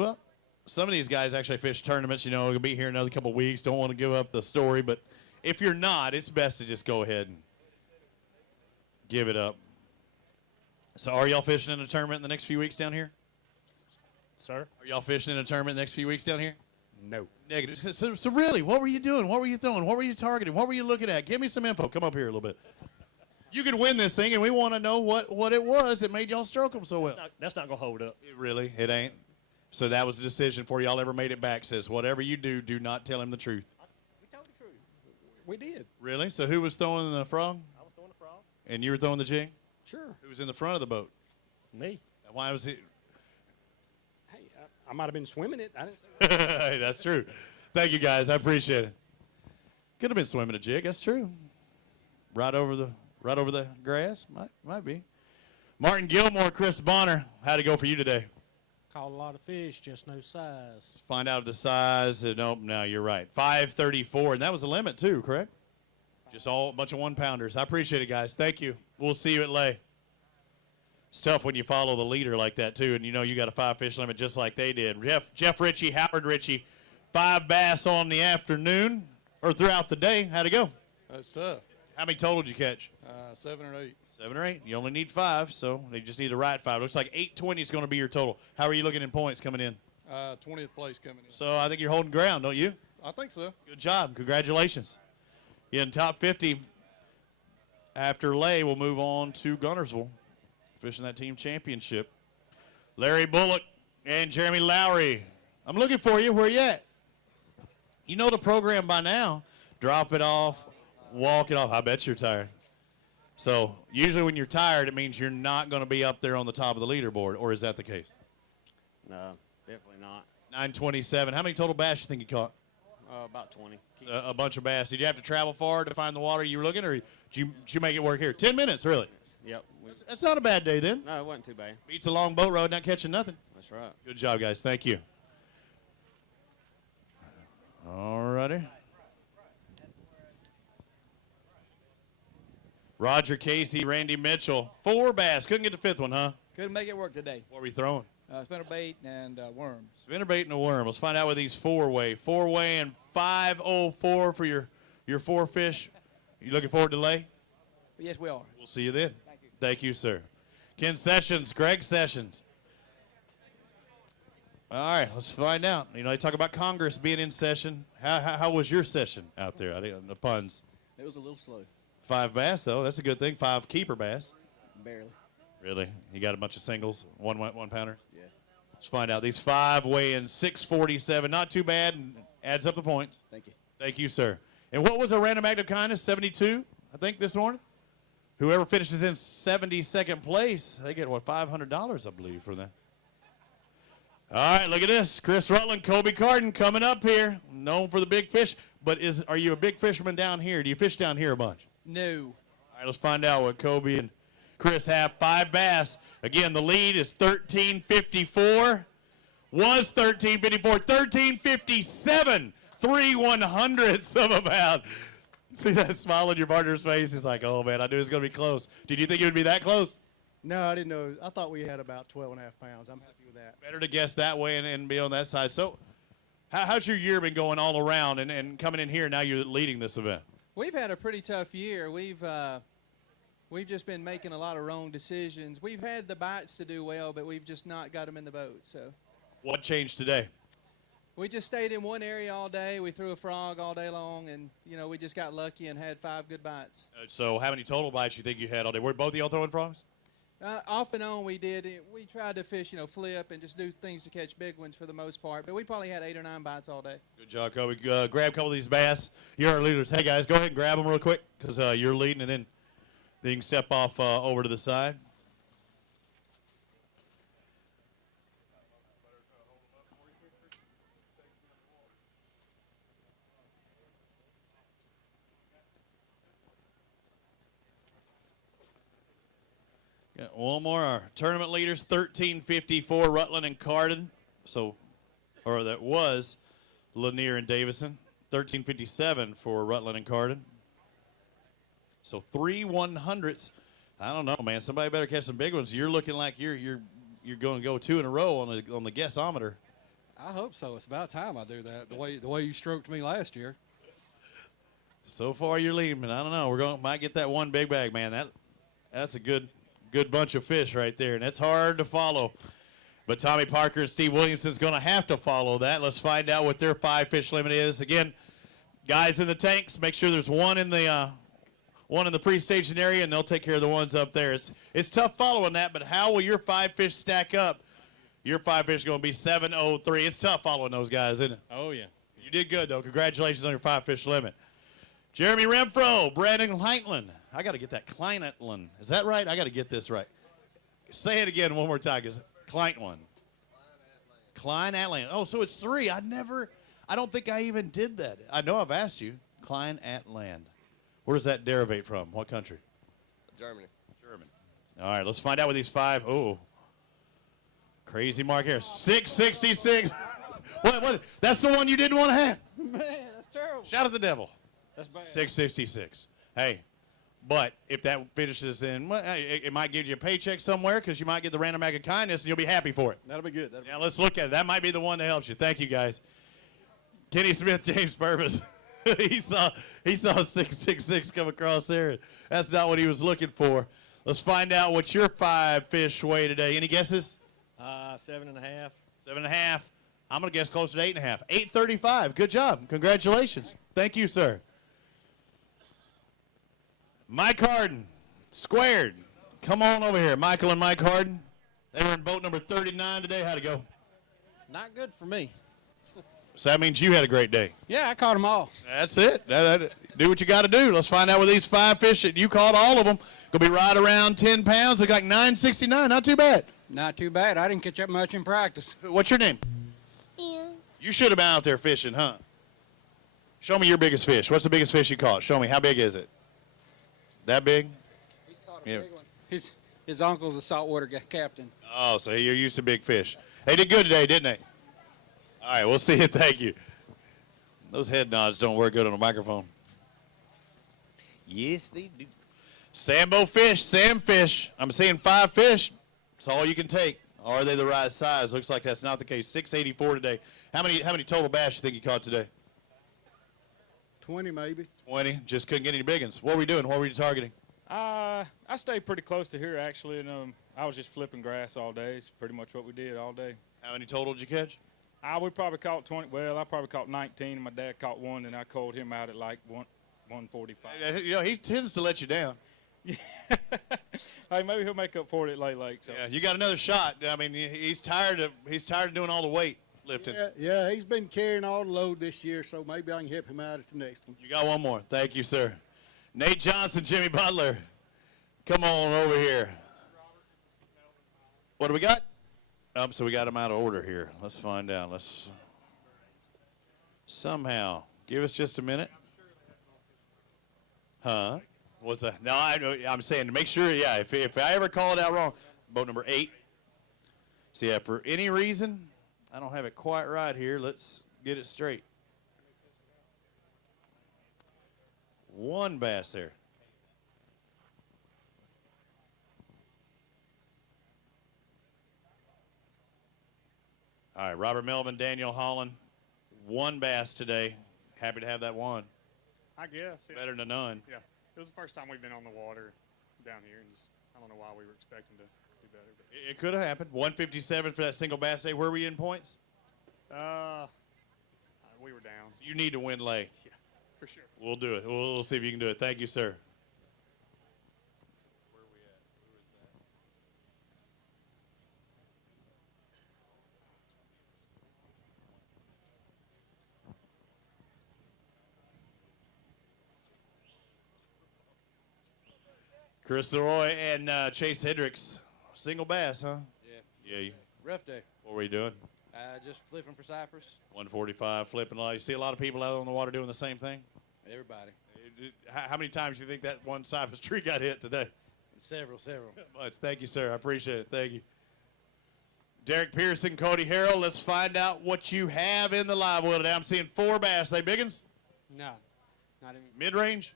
actually fish tournaments. Will be here another couple of weeks. Don't want to give up the story, but if you're not, it's best to just go ahead and give it up. So are y'all fishing in a tournament in the next few weeks down here? Sir? Are y'all fishing in a tournament in the next few weeks down here? No. Negative. So really, what were you doing? What were you throwing? What were you targeting? What were you looking at? Give me some info. Come up here a little bit. You could win this thing, and we want to know what it was that made y'all stroke them so well. That's not going to hold up. It ain't. So that was the decision for y'all ever made it back. Says, whatever you do, do not tell him the truth. We told the truth. We did. Really? So who was throwing the frog? I was throwing the frog. And you were throwing the jig? Sure. Who was in the front of the boat? Me. Why was it? Hey, I might have been swimming it. I didn't. Hey, that's true. Thank you, guys. I appreciate it. Could have been swimming a jig. That's true. Right over the grass. Might be. Martin Gilmore, Chris Bonner. How'd it go for you today? Caught a lot of fish, just no size. Find out the size. Nope, no, you're right. 534, and that was the limit too, correct? Just a bunch of 1-pounders. I appreciate it, guys. Thank you. We'll see you at Lay. It's tough when you follow the leader like that too, and you got a 5-fish limit just like they did. Jeff Ritchie, Howard Ritchie, 5 bass on the afternoon or throughout the day. How'd it go? That's tough. How many total did you catch? 7 or 8. 7 or 8. You only need 5, so they just need the right 5. Looks like 820 is going to be your total. How are you looking in points coming in? 20th place coming in. So I think you're holding ground, don't you? I think so. Good job. Congratulations. You're in top 50. After Lay, we'll move on to Gunnersville, fishing that team championship. Larry Bullock and Jeremy Lowry. I'm looking for you. Where you at? You know the program by now. Drop it off, walk it off. I bet you're tired. So usually when you're tired, it means you're not going to be up there on the top of the leaderboard, or is that the case? No, definitely not. 927. How many total bass you think you caught? About 20. So a bunch of bass. Did you have to travel far to find the water you were looking, or did you make it work here? 10 minutes, really? Yep. That's not a bad day then. No, it wasn't too bad. Beats a long boat road, not catching nothing. That's right. Good job, guys. Thank you. All righty. Roger Casey, Randy Mitchell. 4 bass. Couldn't get the 5th one, huh? Couldn't make it work today. What were you throwing? Spinnerbait and worms. Spinnerbait and a worm. Let's find out what these 4-weigh. 4-weigh and 504 for your 4 fish. You looking forward to Lay? Yes, we are. We'll see you then. Thank you, sir. Ken Sessions, Greg Sessions. All right, let's find out. They talk about Congress being in session. How was your session out there? I didn't the puns. It was a little slow. 5 bass, though. That's a good thing. 5 keeper bass. Barely. Really? You got a bunch of singles, one pounder? Yeah. Let's find out. These 5 weigh in 647. Not too bad, and adds up the points. Thank you. Thank you, sir. And what was a random act of kindness? 72, I think, this morning? Whoever finishes in 72nd place, they get, what, $500, I believe, for that. All right, look at this. Chris Rutland, Kobe Carden coming up here, known for the big fish. But are you a big fisherman down here? Do you fish down here a bunch? No. All right, let's find out what Kobe and Chris have. 5 bass. Again, the lead is 1354. Was 1354. 1357. 3/100ths of a pound. See that smile on your partner's face? He's like, oh, man, I knew it was going to be close. Did you think it would be that close? No, I didn't know. I thought we had about 12 and a half pounds. I'm happy with that. Better to guess that way and be on that side. So how's your year been going all around and coming in here, now you're leading this event? We've had a pretty tough year. We've just been making a lot of wrong decisions. We've had the bites to do well, but we've just not got them in the boat. So what changed today? we just stayed in one area all day. We threw a frog all day long, and, we just got lucky and had 5 good bites. So how many total bites you think you had all day? Were both of y'all throwing frogs? Off and on we did. We tried to fish, flip and just do things to catch big ones for the most part. But we probably had 8 or 9 bites all day. Good job, Kobe. Grab a couple of these bass. You're our leaders. Hey, guys, go ahead and grab them real quick because you're leading, and then you can step off over to the side. Got one more. Our tournament leaders, 1354, Rutland and Carden. Or that was Lanier and Davison. 1357 for Rutland and Carden. So 3/100ths. I don't know, man. Somebody better catch some big ones. You're looking like you're going to go 2 in a row on the guessometer. I hope so. It's about time I do that. The way you stroked me last year. So far you're leading, but I don't know. Might get that one big bag, man. That's a good bunch of fish right there, and that's hard to follow. But Tommy Parker and Steve Williamson's going to have to follow that. Let's find out what their 5-fish limit is. Again, guys in the tanks, make sure there's one in the pre-staging area, and they'll take care of the ones up there. It's tough following that, but how will your 5 fish stack up? Your 5 fish is going to be 703. It's tough following those guys, isn't it? Oh, yeah. You did good, though. Congratulations on your 5-fish limit. Jeremy Renfro, Brandon Kleintland. I got to get that Kleintland. Is that right? I got to get this right. Say it again one more time. Kleintland. Klein Atlant. Oh, so it's 3. I don't think I even did that. I know I've asked you. Klein Atlant. Where does that derivate from? What country? Germany. All right, let's find out what these 5. Oh, crazy mark here. 666. What? That's the one you didn't want to have. Man, that's terrible. Shout at the devil. That's bad. 666. Hey, but if that finishes in, well, it might give you a paycheck somewhere because you might get the random act of kindness and you'll be happy for it. That'll be good. Now let's look at it. That might be the one that helps you. Thank you, guys. Kenny Smith, James Purvis. he saw 666 come across there. That's not what he was looking for. Let's find out what your 5-fish weigh today. Any guesses? 7.5. 7.5. I'm going to guess closer to 8.5. 835. Good job. Congratulations. Thank you, sir. Mike Harden, squared. Come on over here. Michael and Mike Harden. They were in boat number 39 today. How'd it go? Not good for me. So that means you had a great day. Yeah, I caught them all. That's it. Do what you got to do. Let's find out with these 5 fish that you caught all of them. Going to be right around 10 pounds. Look like 969. Not too bad. Not too bad. I didn't catch that much in practice. What's your name? Ian. You should have been out there fishing, huh? Show me your biggest fish. What's the biggest fish you caught? Show me. How big is it? That big? He's caught a big one. His uncle's a saltwater captain. Oh, so you're used to big fish. They did good today, didn't they? All right, we'll see you. Thank you. Those head nods don't work good on a microphone. Yes, they do. Sambo fish, Sam fish. I'm seeing 5 fish. That's all you can take. Are they the right size? Looks like that's not the case. 684 today. How many total bass you think you caught today? 20 maybe. 20. Just couldn't get any big ones. What were we doing? What were you targeting? I stayed pretty close to here, actually, and I was just flipping grass all day. It's pretty much what we did all day. How many total did you catch? We probably caught 20. Well, I probably caught 19, and my dad caught 1, and I called him out at like 145. He tends to let you down. Hey, maybe he'll make up for it at Lake Lake. So. Yeah, you got another shot. I mean, he's tired of doing all the weight lifting. Yeah, he's been carrying all the load this year, so maybe I can help him out at the next one. You got one more. Thank you, sir. Nate Johnson, Jimmy Butler. Come on over here. What do we got? So we got them out of order here. Let's find out. Let's somehow give us just a minute. Huh? What's that? No, I'm saying to make sure. Yeah, if I ever call it out wrong, boat number 8. So yeah, for any reason, I don't have it quite right here. Let's get it straight. 1 bass there. All right, Robert Melvin, Daniel Holland, 1 bass today. Happy to have that one. I guess. Yeah. Better than none. Yeah. It was the first time we've been on the water down here, and just, I don't know why we were expecting to do better. But. It could have happened. 157 for that single bass day. Where were you in points? We were down. So you need to win lay. Yeah, for sure. We'll do it. We'll see if you can do it. Thank you, sir. Chris Leroy and Chase Hendricks. Single bass, huh? Yeah. Yeah. Rough day. What were you doing? Just flipping for Cypress. 145, flipping a lot. You see a lot of people out on the water doing the same thing? Everybody. How many times do you think that one Cypress tree got hit today? Several. Much. Thank you, sir. I appreciate it. Thank you. Derek Pearson, Cody Harrell. Let's find out what you have in the live well today. I'm seeing 4 bass. They big ones? No, not even. Mid-range?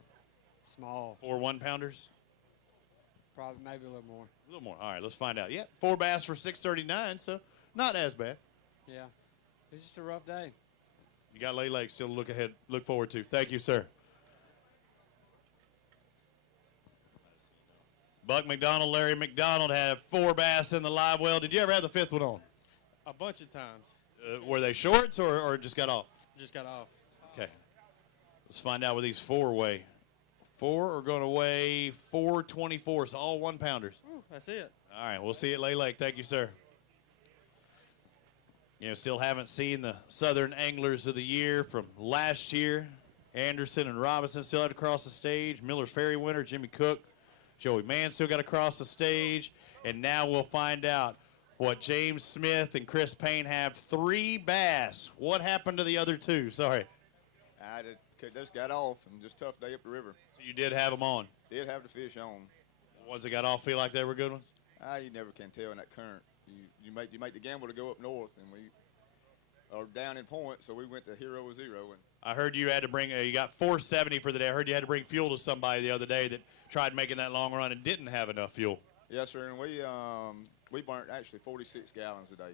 Small. 4 1-pounders? Probably maybe a little more. A little more. All right, let's find out. Yeah, 4 bass for $6.39, so not as bad. Yeah, it's just a rough day. You got Lay Lake still to look forward to. Thank you, sir. Buck McDonald, Larry McDonald have 4 bass in the live well. Did you ever have the 5th one on? A bunch of times. Were they shorts or just got off? Just got off. Okay. Let's find out what these 4 weigh. 4 are going to weigh 424, so all 1-pounders. Ooh, that's it. All right, we'll see you at Lay Lake. Thank you, sir. You know, still haven't seen the Southern Anglers of the Year from last year. Anderson and Robinson still had to cross the stage. Miller's Ferry winner, Jimmy Cook. Joey Mann still got to cross the stage. And now we'll find out what James Smith and Chris Payne have. 3 bass. What happened to the other 2? Sorry. I just got off and just tough day up the river. So you did have them on? Did have the fish on. The ones that got off feel like they were good ones? You never can tell in that current. You make the gamble to go up north, and we are down in point, so we went to Hero 0. And I heard you had to bring, you got 470 for the day. I heard you had to bring fuel to somebody the other day that tried making that long run and didn't have enough fuel. Yes, sir, and we burnt actually 46 gallons a day.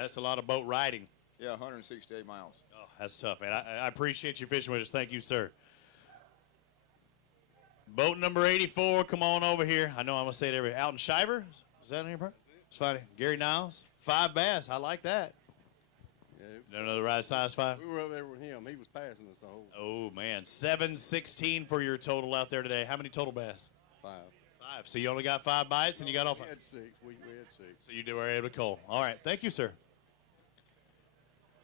That's a lot of boat riding. Yeah, 168 miles. Oh, that's tough, man. I appreciate you fishing with us. Thank you, sir. Boat number 84, come on over here. I know I'm going to say it every. Alton Shiver? Is that in here, bro? It's funny. Gary Niles, 5 bass. I like that. Yeah. Another ride size 5? We were over there with him. He was passing us the whole. Oh, man. 716 for your total out there today. How many total bass? 5. 5. So you only got 5 bites and you got all 5? We had 6. We had 6. So you were able to call. All right. Thank you, sir.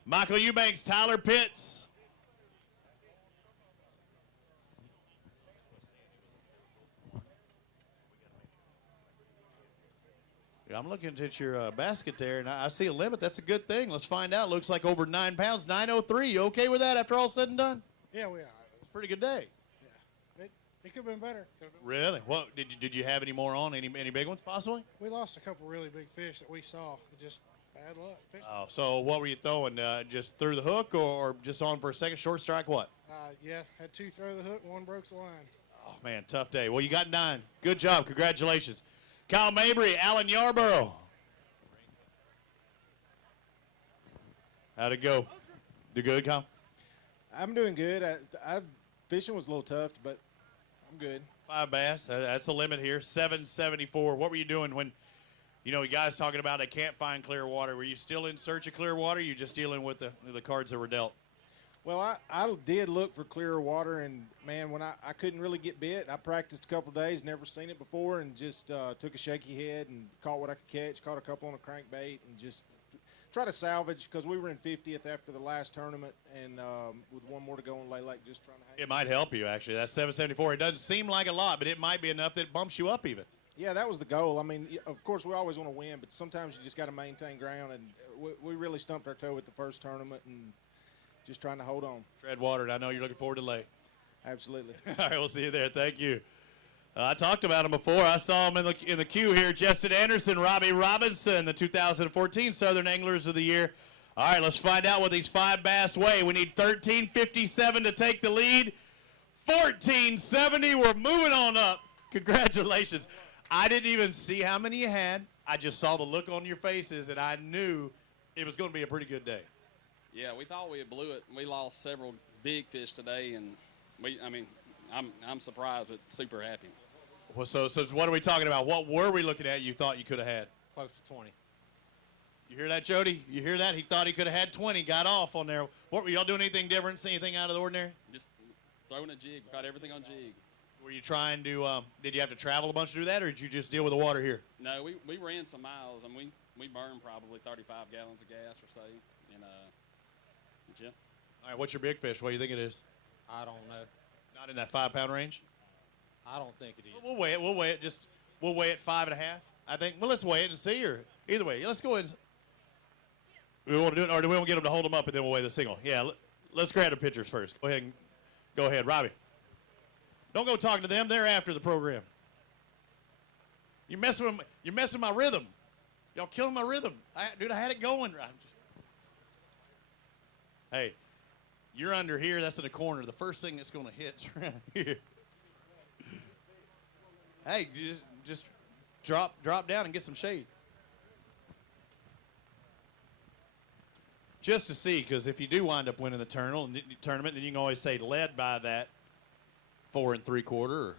Michael Eubanks, Tyler Pitts. I'm looking at your basket there, and I see a limit. That's a good thing. Let's find out. Looks like over 9 pounds, 903. You okay with that after all said and done? Yeah, we are. Pretty good day. Yeah, it could have been better. Really? What did you have any more on? Any big ones possibly? We lost a couple really big fish that we saw. Just bad luck. Oh, so what were you throwing? Just through the hook or just on for a second? Short strike? What? Yeah, had 2 throw the hook and 1 broke the line. Oh man, tough day. Well, you got 9. Good job. Congratulations. Kyle Mabry, Alan Yarborough. How'd it go? Do good, Kyle? I'm doing good. Fishing was a little tough, but I'm good. 5 bass. That's the limit here. 774. What were you doing when, you guys talking about they can't find clear water? Were you still in search of clear water? Or you just dealing with the cards that were dealt? Well, I did look for clearer water, and man, when I couldn't really get bit, I practiced a couple of days, never seen it before, and just took a shaky head and caught what I could catch, caught a couple on a crankbait, and just try to salvage because we were in 50th after the last tournament, and with one more to go on Lay Lake, just trying to hang. It might help you, actually. That's 774. It doesn't seem like a lot, but it might be enough that it bumps you up even. Yeah, that was the goal. I mean, of course, we always want to win, but sometimes you just got to maintain ground, and we really stumped our toe at the first tournament, and just trying to hold on. Tread water, and I know you're looking forward to Lake. Absolutely. All right, we'll see you there. Thank you. I talked about him before. I saw him in the queue here. Justin Anderson, Robbie Robinson, the 2014 Southern Anglers of the Year. All right, let's find out what these 5 bass weigh. We need 1357 to take the lead. 1470. We're moving on up. Congratulations. I didn't even see how many you had. I just saw the look on your faces, and I knew it was going to be a pretty good day. Yeah, we thought we had blew it. We lost several big fish today, and I'm surprised but super happy. Well, so what are we talking about? What were we looking at you thought you could have had? Close to 20. You hear that, Jody? You hear that? He thought he could have had 20, got off on there. What were y'all doing? Anything different? See anything out of the ordinary? Just throwing a jig. We got everything on jig. Were you trying to, did you have to travel a bunch to do that, or did you just deal with the water here? No, we ran some miles, and we burned probably 35 gallons of gas or so. And, yeah. All right, what's your big fish? What do you think it is? I don't know. Not in that 5-pound range? I don't think it is. We'll weigh it. We'll weigh it. We'll weigh it 5.5. I think. Well, let's weigh it and see. Or either way, let's go ahead. We want to do it, or do we want to get them to hold them up and then we'll weigh the single? Yeah. Let's grab the pictures first. Go ahead, Robbie. Don't go talking to them. They're after the program. You're messing with my rhythm. Y'all killing my rhythm. Dude, I had it going. Hey, you're under here. That's in the corner. The first thing that's going to hit's right here. Hey, just drop down and get some shade. Just to see, because if you do wind up winning the tournament, then you can always say led by that 4 3/4. Or,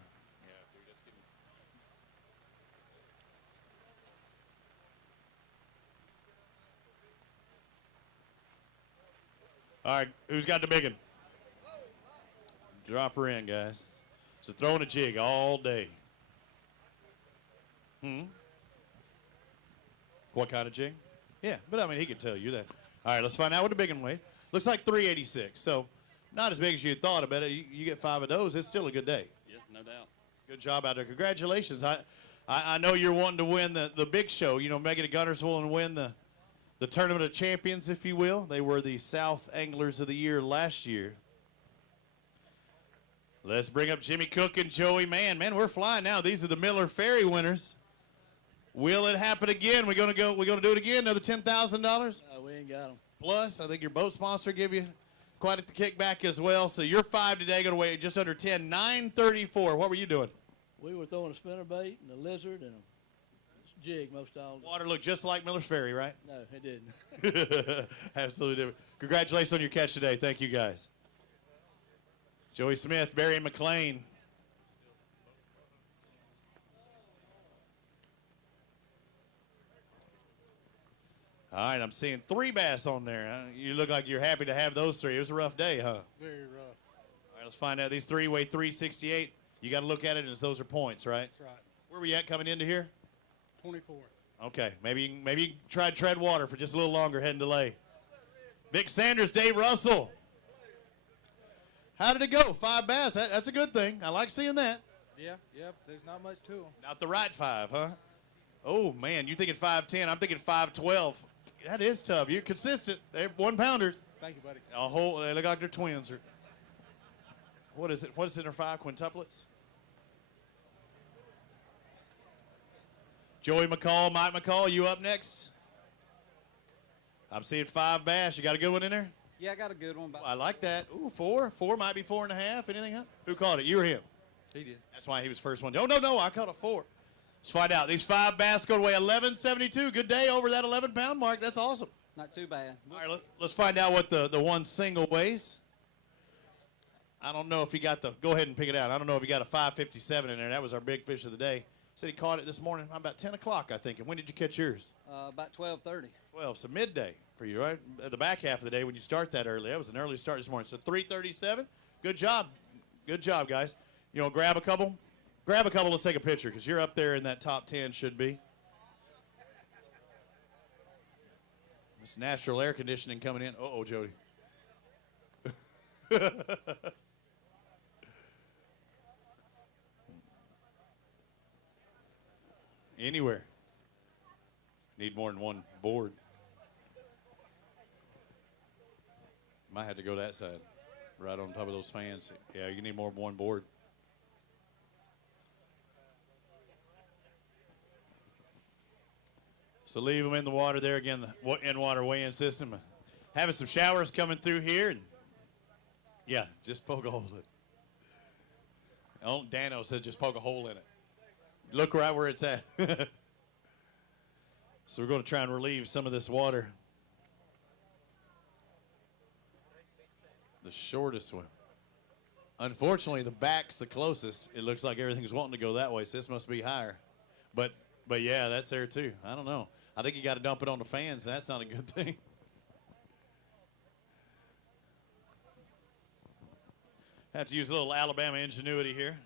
all right, who's got the big one? Drop her in, guys. So throwing a jig all day. What kind of jig? Yeah, but I mean, he could tell you that. All right, let's find out what the big one weighs. Looks like 386, so not as big as you thought. I bet you get 5 of those, it's still a good day. Yeah, no doubt. Good job out there. Congratulations. I know you're wanting to win the big show, make it to Guntersville and win the Tournament of Champions, if you will. They were the South Anglers of the Year last year. Let's bring up Jimmy Cook and Joey Mann. Man, we're flying now. These are the Miller Ferry winners. Will it happen again? We're gonna do it again. Another $10,000. We ain't got them. Plus, I think your boat sponsor give you quite a kickback as well. So your 5 today going to weigh just under 10, 934. What were you doing? We were throwing a spinnerbait and a lizard and a jig most all day. Water looked just like Miller's Ferry, right? No, it didn't. Absolutely different. Congratulations on your catch today. Thank you, guys. Joey Smith, Barry McLean. All right, I'm seeing 3 bass on there. You look like you're happy to have those 3. It was a rough day, huh? Very rough. All right, let's find out. These 3 weigh 368. You got to look at it as those are points, right? That's right. Where were you at coming into here? 24th. Okay, maybe you try to tread water for just a little longer, heading to Lay. Vic Sanders, Dave Russell. How did it go? 5 bass. That's a good thing. I like seeing that. Yeah, yep. There's not much to them. Not the right 5, huh? Oh, man, you thinking 5'10". I'm thinking 5'12". That is tough. You're consistent. They're 1-pounders. Thank you, buddy. They look like they're twins. What is it? What is it in 5 quintuplets? Joey McCall, Mike McCall, you up next? I'm seeing 5 bass. You got a good one in there? Yeah, I got a good one. I like that. Ooh, 4. 4 might be 4.5. Anything? Huh? Who caught it? You or him? He did. That's why he was first one. Oh, no. I caught a 4. Let's find out. These 5 bass go to weigh 1172. Good day over that 11-pound mark. That's awesome. Not too bad. All right, let's find out what the one single weighs. I don't know if he got go ahead and pick it out. I don't know if he got a 557 in there. That was our big fish of the day. Said he caught it this morning about 10 o'clock, I think. And when did you catch yours? About 12:30. 12, so midday for you, right? At the back half of the day when you start that early. That was an early start this morning. So 3:37. Good job. Good job, guys. You know, grab a couple. Grab a couple. Let's take a picture because you're up there in that top 10 should be. This natural air conditioning coming in. Uh-oh, Jody. Anywhere. Need more than one board. Might have to go that side. Right on top of those fans. Yeah, you need more than one board. So leave them in the water there. Again, the in-water weigh-in system. Having some showers coming through here. And yeah, just poke a hole in it. Oh, Dano said just poke a hole in it. Look right where it's at. So we're going to try and relieve some of this water. The shortest one. Unfortunately, the back's the closest. It looks like everything's wanting to go that way, so this must be higher. But yeah, that's there too. I don't know. I think you got to dump it on the fans, and that's not a good thing. Have to use a little Alabama ingenuity here.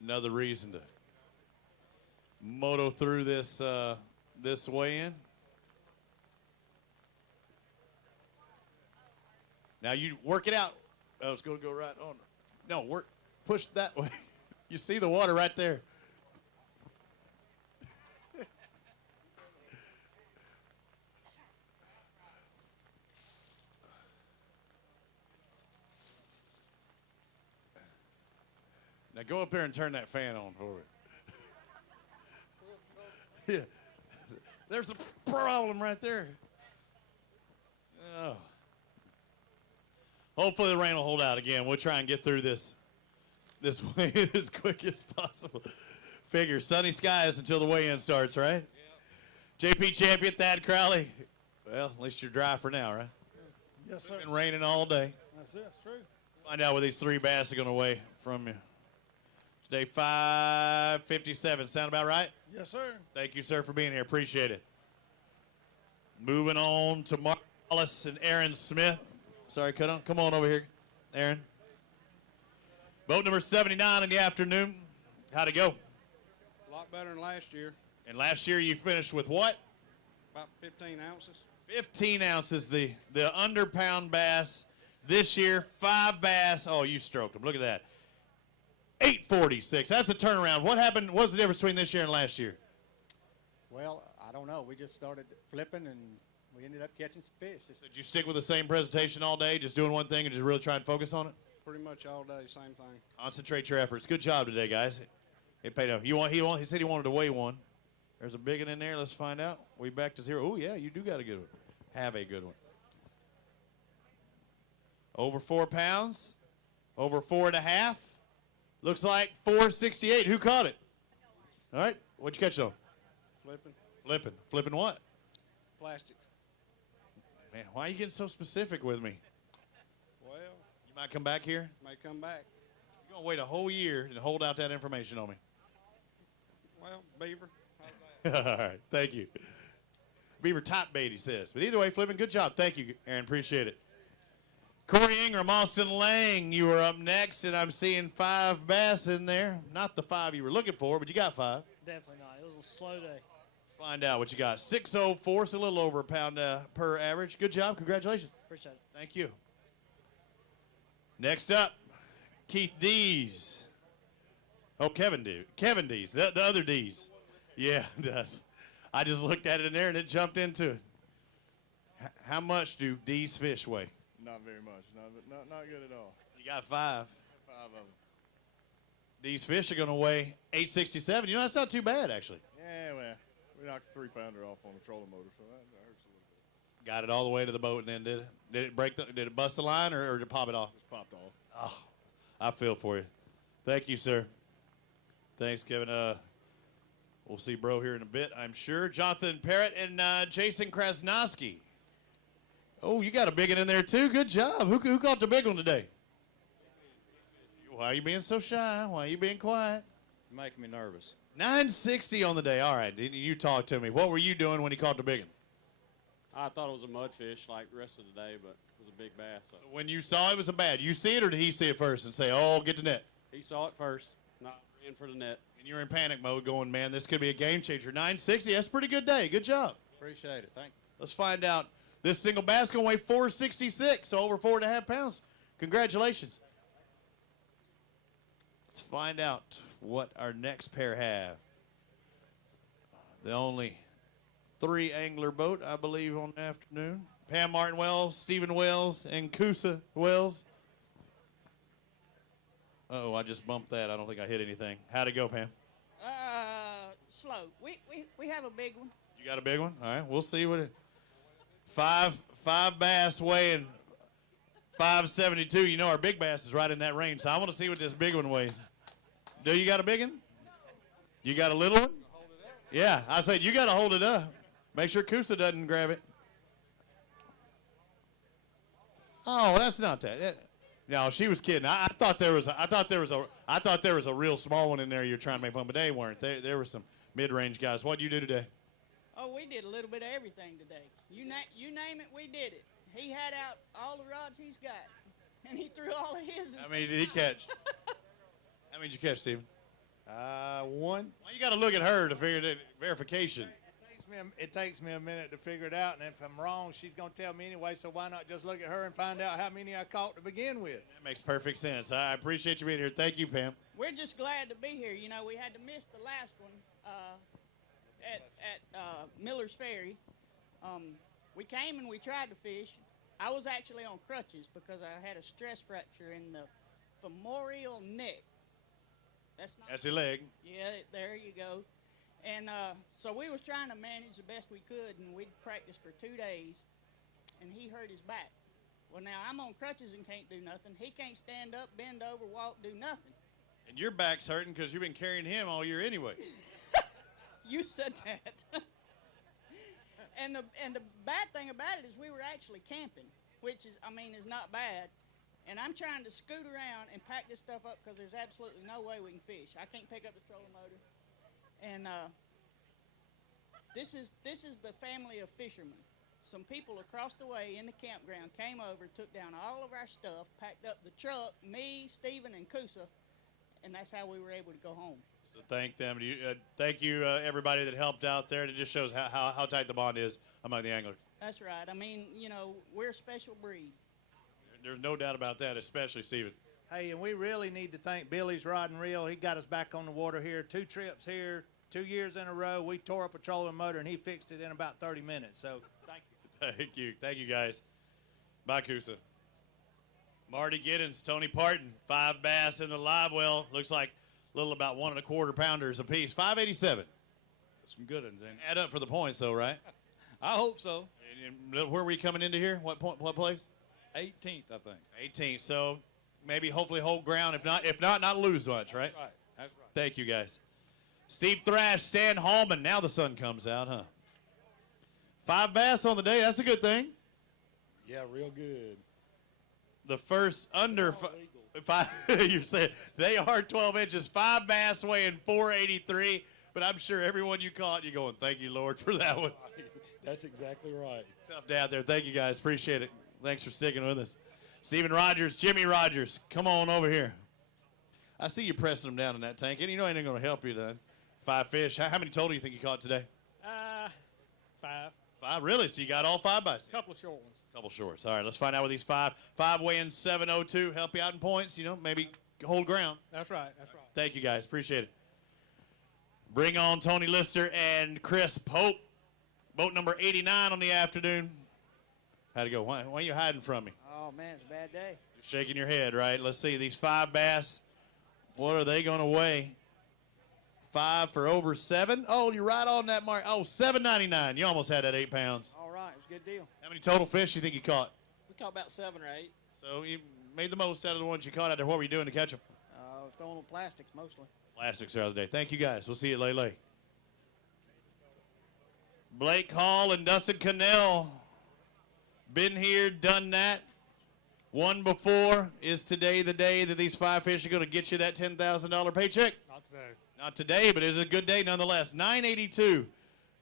Another reason to moto through this this weigh-in. Now you work it out. Oh, it's going to go right on. No, push that way. You see the water right there. Now go up there and turn that fan on for me. Yeah. There's a problem right there. Oh. Hopefully the rain will hold out again. We'll try and get through this way as quick as possible. Figure sunny skies until the weigh-in starts, right? Yep. JP champion Thad Crowley. Well, at least you're dry for now, right? Yes, sir. It's been raining all day. That's it. It's true. Find out what these three bass are going to weigh from you. Today, 557. Sound about right? Yes, sir. Thank you, sir, for being here. Appreciate it. Moving on to Mark Wallace and Aaron Smith. Sorry, cut on. Come on over here, Aaron. Boat number 79 in the afternoon. How'd it go? A lot better than last year. And last year you finished with what? About 15 ounces. 15 ounces, the under-pound bass. This year, 5 bass. Oh, you stroked them. Look at that. 846. That's a turnaround. What happened? What's the difference between this year and last year? Well, I don't know. We just started flipping, and we ended up catching some fish. Did you stick with the same presentation all day, just doing one thing and just really try and focus on it? Pretty much all day, same thing. Concentrate your efforts. Good job today, guys. It paid off. He said he wanted to weigh one. There's a big one in there. Let's find out. We back to 0. Oh, yeah, you do got a good one. Have a good one. Over 4 pounds. Over 4.5. Looks like 468. Who caught it? All right. What'd you catch though? Flipping. Flipping. Flipping what? Plastics. Man, why are you getting so specific with me? Well, you might come back here? May come back. You're going to wait a whole year and hold out that information on me. Well, beaver. All right. Thank you. Beaver top bait, he says. But either way, flipping, good job. Thank you, Aaron. Appreciate it. Corey Ingram, Austin Lang, you were up next, and I'm seeing 5 bass in there. Not the 5 you were looking for, but you got 5. Definitely not. It was a slow day. Find out what you got. 604, so a little over a pound per average. Good job. Congratulations. Appreciate it. Thank you. Next up, Keith Dees. Oh, Kevin Dees. The other Dees. Yeah, it does. I just looked at it in there, and it jumped into it. How much do Dees fish weigh? Not very much. Not good at all. You got 5. 5 of them. These fish are going to weigh 867. You know, that's not too bad, actually. Yeah, well, we knocked a 3-pounder off on the trolling motor, so that hurts a little bit. Got it all the way to the boat, and then did it? Did it break? Did it bust the line, or did it pop it off? Just popped off. Oh, I feel for you. Thank you, sir. Thanks, Kevin. We'll see bro here in a bit, I'm sure. Jonathan Parrott and Jason Krasnoski. Oh, you got a big one in there, too. Good job. Who caught the big one today? Why are you being so shy? Why are you being quiet? You're making me nervous. 960 on the day. All right, you talk to me. What were you doing when he caught the big one? I thought it was a mudfish like the rest of the day, but it was a big bass. So. When you saw it was a bad, you see it or did he see it first and say, oh, get the net? He saw it first, not ran for the net. And you're in panic mode going, man, this could be a game changer. 960, that's a pretty good day. Good job. Appreciate it. Thank you. Let's find out. This single bass going to weigh 466, so over 4.5 pounds. Congratulations. Let's find out what our next pair have. The only 3 angler boat, I believe, on the afternoon. Pam Martin Wells, Stephen Wells, and Kusa Wells. Uh-oh, I just bumped that. I don't think I hit anything. How'd it go, Pam? Slow. We have a big one. You got a big one? All right, we'll see what it. Five bass weighing 572. You know our big bass is right in that range, so I want to see what this big one weighs. Do you got a big one? You got a little one? Yeah, I said you got to hold it up. Make sure Kusa doesn't grab it. Oh, that's not that. No, she was kidding. I thought there was a real small one in there. You're trying to make fun, but they weren't. There were some mid-range guys. What did you do today? Oh, we did a little bit of everything today. You name it, we did it. He had out all the rods he's got, and he threw all of his. How many did he catch? How many did you catch, Steven? One. Well, you got to look at her to figure the verification. It takes me a minute to figure it out, and if I'm wrong, she's going to tell me anyway, so why not just look at her and find out how many I caught to begin with? That makes perfect sense. I appreciate you being here. Thank you, Pam. We're just glad to be here. You know, we had to miss the last one at Miller's Ferry. We came and we tried to fish. I was actually on crutches because I had a stress fracture in the femoral neck. That's your leg. Yeah, there you go. And so we was trying to manage the best we could, and we'd practiced for 2 days, and he hurt his back. Well, now I'm on crutches and can't do nothing. He can't stand up, bend over, walk, do nothing. And your back's hurting because you've been carrying him all year anyway. You said that. And the bad thing about it is we were actually camping, which is not bad. And I'm trying to scoot around and pack this stuff up because there's absolutely no way we can fish. I can't pick up the trolling motor. And this is the family of fishermen. Some people across the way in the campground came over, took down all of our stuff, packed up the truck, me, Stephen, and Kusa, and that's how we were able to go home. So thank them. Thank you, everybody that helped out there. And it just shows how tight the bond is among the anglers. That's right. I mean, we're a special breed. There's no doubt about that, especially Stephen. Hey, and we really need to thank Billy's Rod and Reel. He got us back on the water here. 2 trips here, 2 years in a row. We tore up a trolling motor, and he fixed it in about 30 minutes. So thank you. Thank you. Thank you, guys. Bye, Kusa. Marty Giddens, Tony Parton, 5 bass in the live well. Looks like a little about 1 1/4 pounders apiece. 587. Some good ones, ain't it? Add up for the points, though, right? I hope so. And where were we coming into here? What place? 18th, I think. 18th. So maybe hopefully hold ground. If not lose much, right? That's right. That's right. Thank you, guys. Steve Thrash, Stan Hallman. Now the sun comes out, huh? 5 bass on the day. That's a good thing. Yeah, real good. The first under 5. You're saying they are 12 inches. 5 bass weighing 483. But I'm sure everyone you caught, you're going, thank you, Lord, for that one. That's exactly right. Tough day out there. Thank you, guys. Appreciate it. Thanks for sticking with us. Stephen Rogers, Jimmy Rogers, come on over here. I see you pressing them down in that tank. And you know I ain't going to help you, then. 5 fish. How many total do you think you caught today? 5. 5, really? So you got all 5 bites? Couple of short ones. Couple shorts. All right, let's find out what these 5 weighing 702 help you out in points. Maybe hold ground. That's right. That's right. Thank you, guys. Appreciate it. Bring on Tony Lister and Chris Pope. Boat number 89 on the afternoon. How'd it go? Why are you hiding from me? Oh, man, it's a bad day. You're shaking your head, right? Let's see. These 5 bass, what are they going to weigh? 5 for over 7. Oh, you're right on that mark. Oh, $7.99. You almost had that 8 pounds. All right, it was a good deal. How many total fish you think you caught? We caught about 7 or 8. So you made the most out of the ones you caught out there. What were you doing to catch them? Throwing on plastics mostly. Plastics the other day. Thank you, guys. We'll see you late. Blake Hall and Dustin Cannell. Been here, done that. One before, is today the day that these 5 fish are going to get you that $10,000 paycheck? Not today. Not today, but it was a good day nonetheless. 982.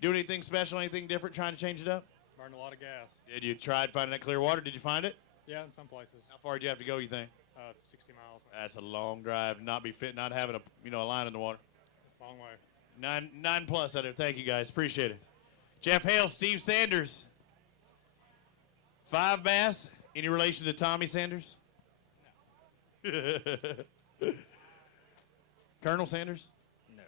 Do anything special, anything different, trying to change it up? Burned a lot of gas. Did you try finding that clear water? Did you find it? Yeah, in some places. How far did you have to go, you think? 60 miles. That's a long drive. Not having a line in the water. It's a long way. 9 plus out there. Thank you guys. Appreciate it. Jeff Hale, Steve Sanders. 5 bass. Any relation to Tommy Sanders? No. Colonel Sanders? No.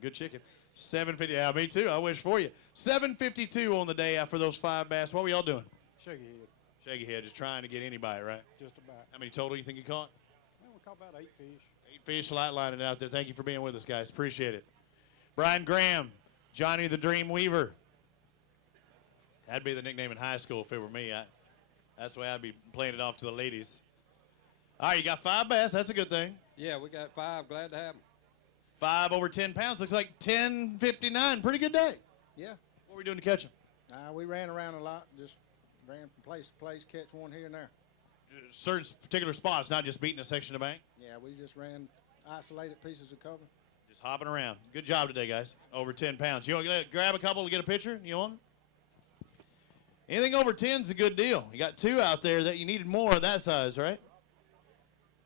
Good chicken. 750. Yeah, me too. I wish for you. 752 on the day after those 5 bass. What were y'all doing? Shaky head. Shaky head, just trying to get anybody, right? Just about. How many total you think you caught? Well, we caught about 8 fish. 8 fish light lining out there. Thank you for being with us, guys. Appreciate it. Brian Graham, Johnny the Dream Weaver. That'd be the nickname in high school if it were me. That's the way I'd be playing it off to the ladies. All right, you got 5 bass. That's a good thing. Yeah, we got 5. Glad to have them. 5 over 10 pounds. Looks like 10.59. Pretty good day. Yeah. What were we doing to catch them? We ran around a lot, just ran from place to place, catch one here and there. Certain particular spots, not just beating a section of bank? Yeah, we just ran isolated pieces of cover. Just hopping around. Good job today, guys. Over 10 pounds. You want to grab a couple to get a picture? You want? Anything over 10 is a good deal. You got 2 out there that you needed more of that size, right?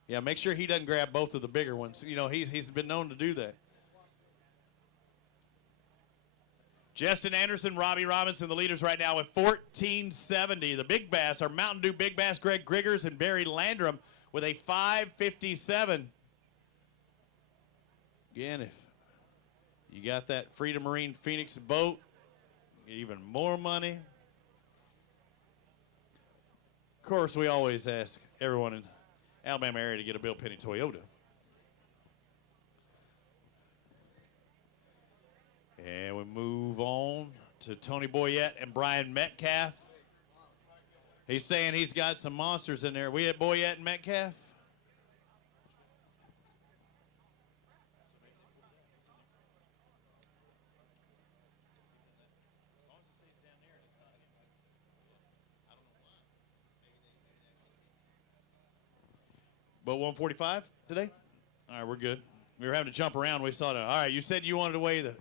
Yeah, make sure he doesn't grab both of the bigger ones. You know, he's been known to do that. Justin Anderson, Robbie Robinson, the leaders right now with 1470. The big bass are Mountain Dew Big Bass, Greg Griggers, and Barry Landrum with a 557. Again, if you got that Freedom Marine Phoenix boat, get even more money. Of course, we always ask everyone in Alabama area to get a Bill Penny Toyota. And we move on to Tony Boyette and Brian Metcalf. He's saying he's got some monsters in there. We at Boyette and Metcalf? But 145 today? All right, we're good. We were having to jump around. We saw that. All right, you said you wanted to weigh the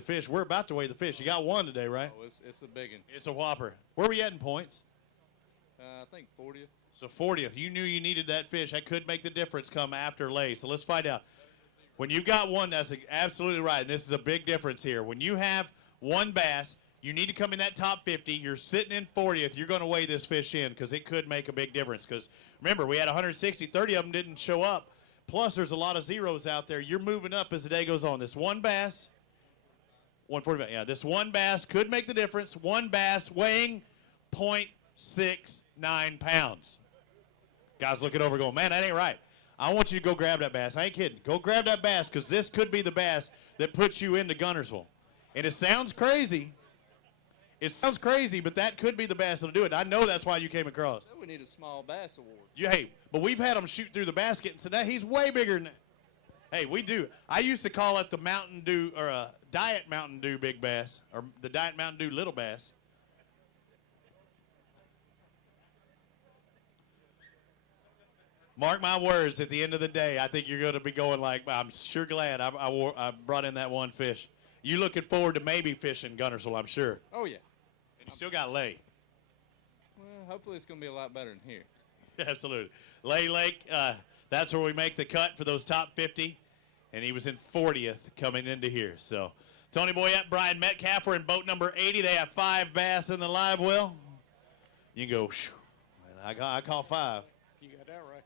fish. We're about to weigh the fish. You got one today, right? Oh, it's a big one. It's a whopper. Where are we at in points? I think 40th. So 40th. You knew you needed that fish. That could make the difference come after lay. So let's find out. When you've got one, that's absolutely right. And this is a big difference here. When you have one bass, you need to come in that top 50. You're sitting in 40th. You're going to weigh this fish in because it could make a big difference. Because remember, we had 160. 30 of them didn't show up. Plus, there's a lot of zeros out there. You're moving up as the day goes on. This one bass, 145. Yeah, this one bass could make the difference. One bass weighing 0.69 pounds. Guys looking over going, man, that ain't right. I want you to go grab that bass. I ain't kidding. Go grab that bass because this could be the bass that puts you into Guntersville. And it sounds crazy. It sounds crazy, but that could be the bass that'll do it. I know that's why you came across. So we need a small bass award. Hey, but we've had him shoot through the basket, and so now he's way bigger than that. Hey, we do. I used to call it the Mountain Dew, or Diet Mountain Dew Big Bass, or the Diet Mountain Dew Little Bass. Mark my words, at the end of the day, I think you're going to be going like, I'm sure glad I brought in that one fish. You looking forward to maybe fishing Guntersville, I'm sure. Oh, yeah. And you still got Lay. Well, hopefully it's going to be a lot better than here. Absolutely. Lay Lake, that's where we make the cut for those top 50. And he was in 40th coming into here. So, Tony Boyette, Brian Metcalf, we're in boat number 80. They have 5 bass in the live well. You can go, I call 5. You got that right.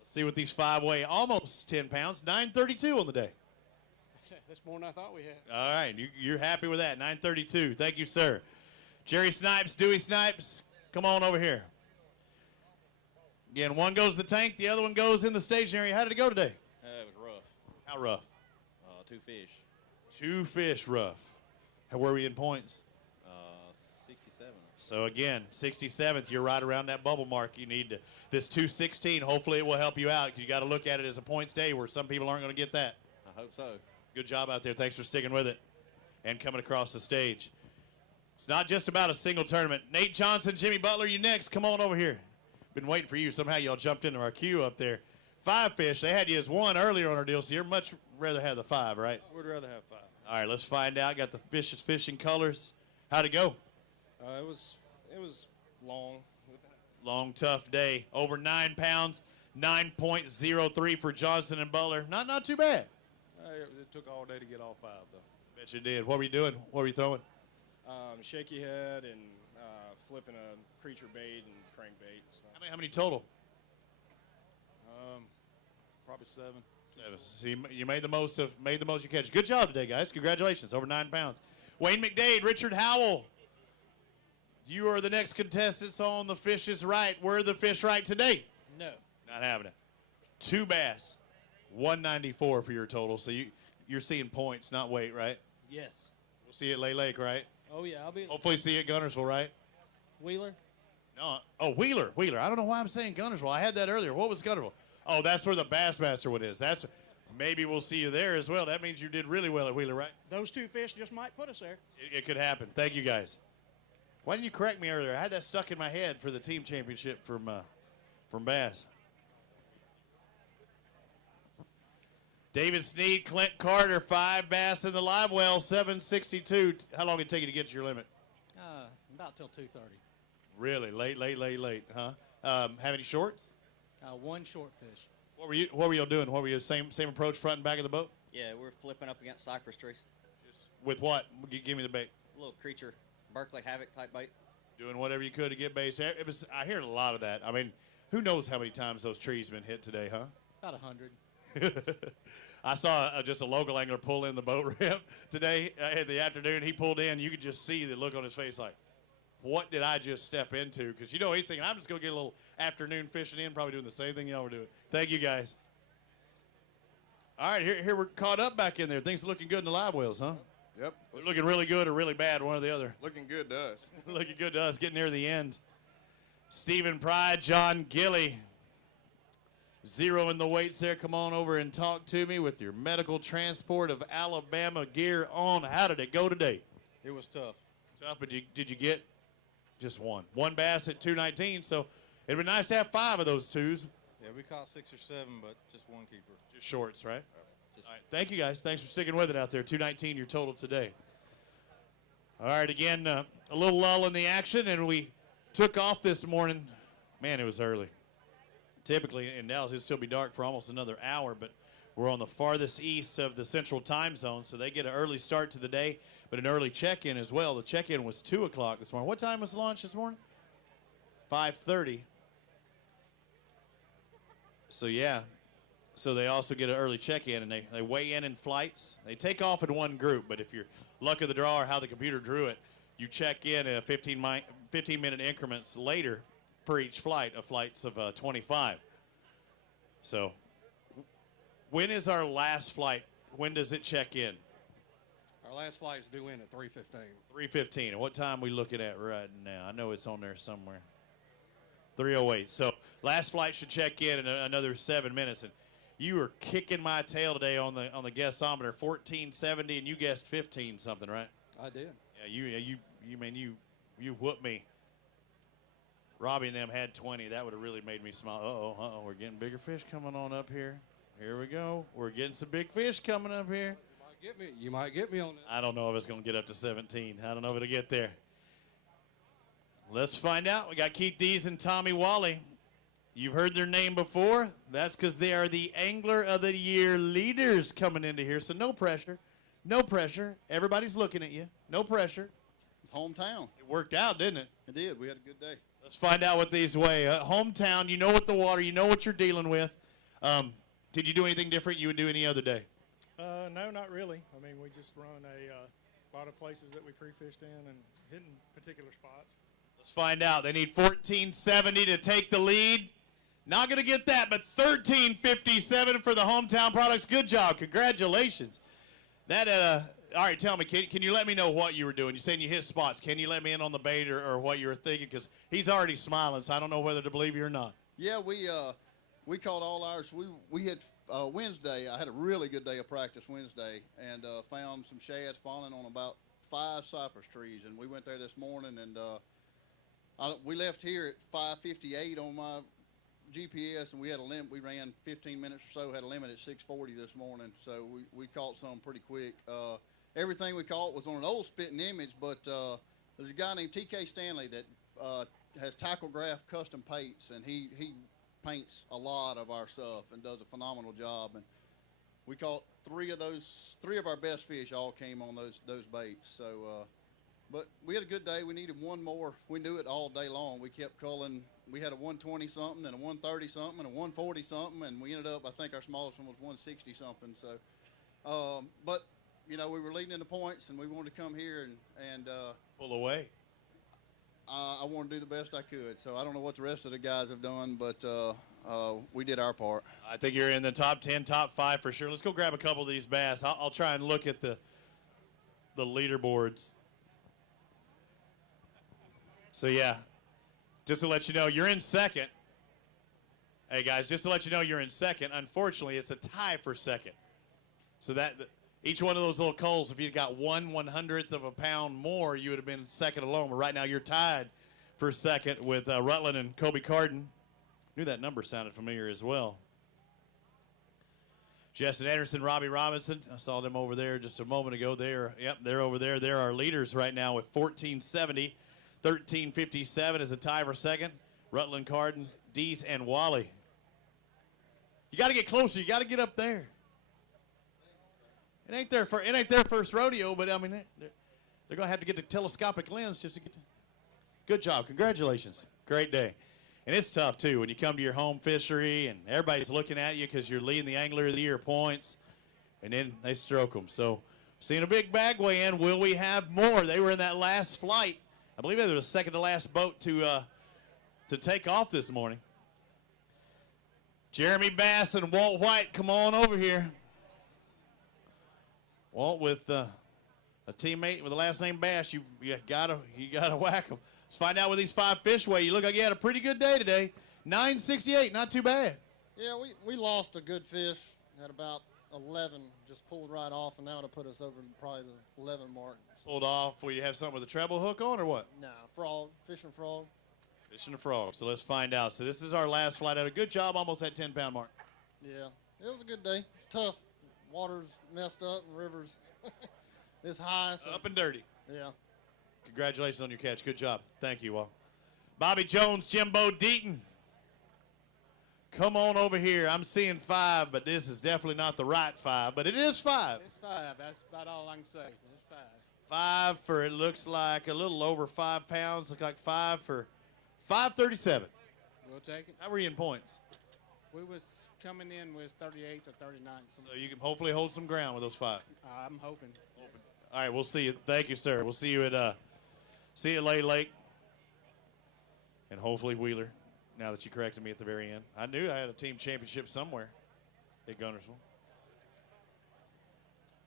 Let's see what these 5 weigh. Almost 10 pounds, 932 on the day. That's more than I thought we had. All right, you're happy with that, 932. Thank you, sir. Jerry Snipes, Dewey Snipes, come on over here. Again, one goes in the tank, the other one goes in the staging area. How did it go today? It was rough. How rough? 2 fish. 2 fish rough. How were we in points? 67. So, again, 67th, you're right around that bubble mark. You need this 216. Hopefully it will help you out because you got to look at it as a points day where some people aren't going to get that. I hope so. Good job out there. Thanks for sticking with it and coming across the stage. It's not just about a single tournament. Nate Johnson, Jimmy Butler, you next. Come on over here. been waiting for you. Somehow y'all jumped into our queue up there. 5 fish. They had you as 1 earlier on our deal, so you'd much rather have the 5, right? We'd rather have 5. All right, let's find out. Got the fish's fishing colors. How'd it go? It was long. Long, tough day. Over 9 pounds. 9.03 for Johnson and Butler. Not too bad. It took all day to get all 5, though. Bet you did. What were you doing? What were you throwing? Shaky head and flipping a creature bait and crankbait. So. How many total? Probably 7. 7. So you made the most you catch. Good job today, guys. Congratulations. Over 9 pounds. Wayne McDade, Richard Howell. You are the next contestants on The Fish is Right. Were the fish right today? No. Not having it. 2 bass. 194 for your total. So you're seeing points, not weight, right? Yes. We'll see you at Lay Lake, right? Oh, yeah, I'll be at Hopefully see you at Gunnersville, right? Wheeler. No. Oh, Wheeler. I don't know why I'm saying Gunnersville. I had that earlier. What was Gunnersville? Oh, that's where the Bassmaster one is. Maybe we'll see you there as well. That means you did really well at Wheeler, right? Those 2 fish just might put us there. It could happen. Thank you, guys. Why didn't you correct me earlier? I had that stuck in my head for the team championship from Bass. David Sneed, Clint Carter, 5 bass in the live well, 762. How long did it take you to get to your limit? About till 2:30. Really? Late, huh? Have any shorts? 1 short fish. What were y'all doing? What were you same approach, front and back of the boat? Yeah, we're flipping up against cypress trees. With what? Give me the bait. A little creature, Berkeley Havoc type bait. Doing whatever you could to get bait. I hear a lot of that. I mean, who knows how many times those trees have been hit today, huh? About 100. I saw just a local angler pull in the boat ramp today in the afternoon. He pulled in. You could just see the look on his face like, what did I just step into? Because, he's thinking, I'm just going to get a little afternoon fishing in, probably doing the same thing y'all were doing. Thank you, guys. All right, here we're caught up back in there. Things are looking good in the live wells, huh? Yep. They're looking really good or really bad, one or the other. Looking good to us. Looking good to us, getting near the end. Stephen Pride, John Gilly. 0 in the weights there. Come on over and talk to me with your medical transport of Alabama gear on. How did it go today? It was tough. Tough, but did you get just 1? 1 bass at 219, so it'd be nice to have 5 of those 2s. Yeah, we caught 6 or 7, but just 1 keeper. Just shorts, right? All right, thank you, guys. Thanks for sticking with it out there. 219 your total today. All right, again, a little lull in the action, and we took off this morning. Man, it was early. Typically in Dallas, it'd still be dark for almost another hour, but we're on the farthest east of the central time zone, so they get an early start to the day, but an early check-in as well. The check-in was 2 o'clock this morning. What time was lunch this morning? 5:30. So, yeah. So they also get an early check-in, and they weigh in flights. They take off in 1 group, but if you're luck of the draw or how the computer drew it, you check in 15-minute increments later per each flight of flights of 25. So when is our last flight? When does it check in? Our last flight is due in at 3:15. 3:15. And what time are we looking at right now? I know it's on there somewhere. 3:08. So last flight should check in another 7 minutes. And you were kicking my tail today on the guessometer, 1470, and you guessed 15 something, right? I did. Yeah, you whooped me. Robbie and them had 20. That would have really made me smile. Uh-oh, we're getting bigger fish coming on up here. Here we go. We're getting some big fish coming up here. You might get me on that. I don't know if it's going to get up to 17. I don't know if it'll get there. Let's find out. We got Keith Dees and Tommy Wally. You've heard their name before. That's because they are the Angler of the Year leaders coming into here. So no pressure. No pressure. Everybody's looking at you. No pressure. It's hometown. It worked out, didn't it? It did. We had a good day. Let's find out what these weigh. Hometown, you know what the water, you know what you're dealing with. Did you do anything different you would do any other day? No, not really. I mean, we just run a lot of places that we pre-fished in and hitting particular spots. Let's find out. They need 1470 to take the lead. Not going to get that, but 1357 for the hometown products. Good job. Congratulations. All right, tell me, can you let me know what you were doing? You're saying you hit spots. Can you let me in on the bait or what you were thinking? Because he's already smiling, so I don't know whether to believe you or not. Yeah, we caught all ours. We had Wednesday. I had a really good day of practice Wednesday and found some shad spawning on about 5 cypress trees. And we went there this morning and We left here at 5:58 on my GPS, and we had a limit. We ran 15 minutes or so, had a limit at 6:40 this morning, so we caught some pretty quick. Everything we caught was on an old spitting image, but there's a guy named TK Stanley that has Tacklegraph Custom Paints, and he paints a lot of our stuff and does a phenomenal job. And we caught three of our best fish all came on those baits. So, but we had a good day. We needed one more. We knew it all day long. We kept culling. We had a 120 something and a 130 something and a 140 something, and we ended up, I think our smallest one was 160 something. So, but you know, we were leading in the points, and we wanted to come here and pull away. I wanted to do the best I could. So I don't know what the rest of the guys have done, but we did our part. I think you're in the top 10, top 5 for sure. Let's go grab a couple of these bass. I'll try and look at the leaderboards. So, yeah, just to let you know, you're in second. Hey, guys, just to let you know, you're in second. Unfortunately, it's a tie for second. So each one of those little culls, if you got 1/100th of a pound more, you would have been second alone. But right now, you're tied for second with Rutland and Kobe Carden. Knew that number sounded familiar as well. Justin Anderson, Robbie Robinson. I saw them over there just a moment ago. They're over there. They're our leaders right now with 1470. 1357 is a tie for second. Rutland, Carden, Dees, and Wally. You got to get closer. You got to get up there. It ain't their first rodeo, but I mean they're gonna have to get the telescopic lens just to get. Good job, congratulations, great day, and it's tough too when you come to your home fishery and everybody's looking at you because you're leading the Angler of the Year points, and then they stroke them. So, seeing a big bag weigh in. Will we have more? They were in that last flight. I believe they were the second to last boat to take off this morning. Jeremy Bass and Walt White, come on over here. Walt with a teammate with the last name Bass, you gotta whack them. Let's find out what these 5 fish weigh. You look like you had a pretty good day today. 968, not too bad. Yeah, we lost a good fish at about 11, just pulled right off, and now it'll put us over probably the 11 mark. Pulled off where you have something with a treble hook on or what? Nah, frog, fishing frog. Fishing a frog. So let's find out. So this is our last flight out. A good job, almost that 10-pound mark. Yeah, it was a good day. It's tough. Water's messed up and rivers is high. So. Up and dirty. Yeah. Congratulations on your catch. Good job. Thank you all. Bobby Jones, Jimbo Deaton. Come on over here. I'm seeing 5, but this is definitely not the right 5, but it is 5. It's 5. That's about all I can say. It's 5. 5 for, it looks like a little over 5 pounds. Look like 5 for 537. We'll take it. How were you in points? We was coming in with 38 or 39. So you can hopefully hold some ground with those 5. I'm hoping. All right, we'll see you. Thank you, sir. We'll see you at Lay Lake and hopefully Wheeler. Now that you corrected me at the very end, I knew I had a team championship somewhere at Gunnersville.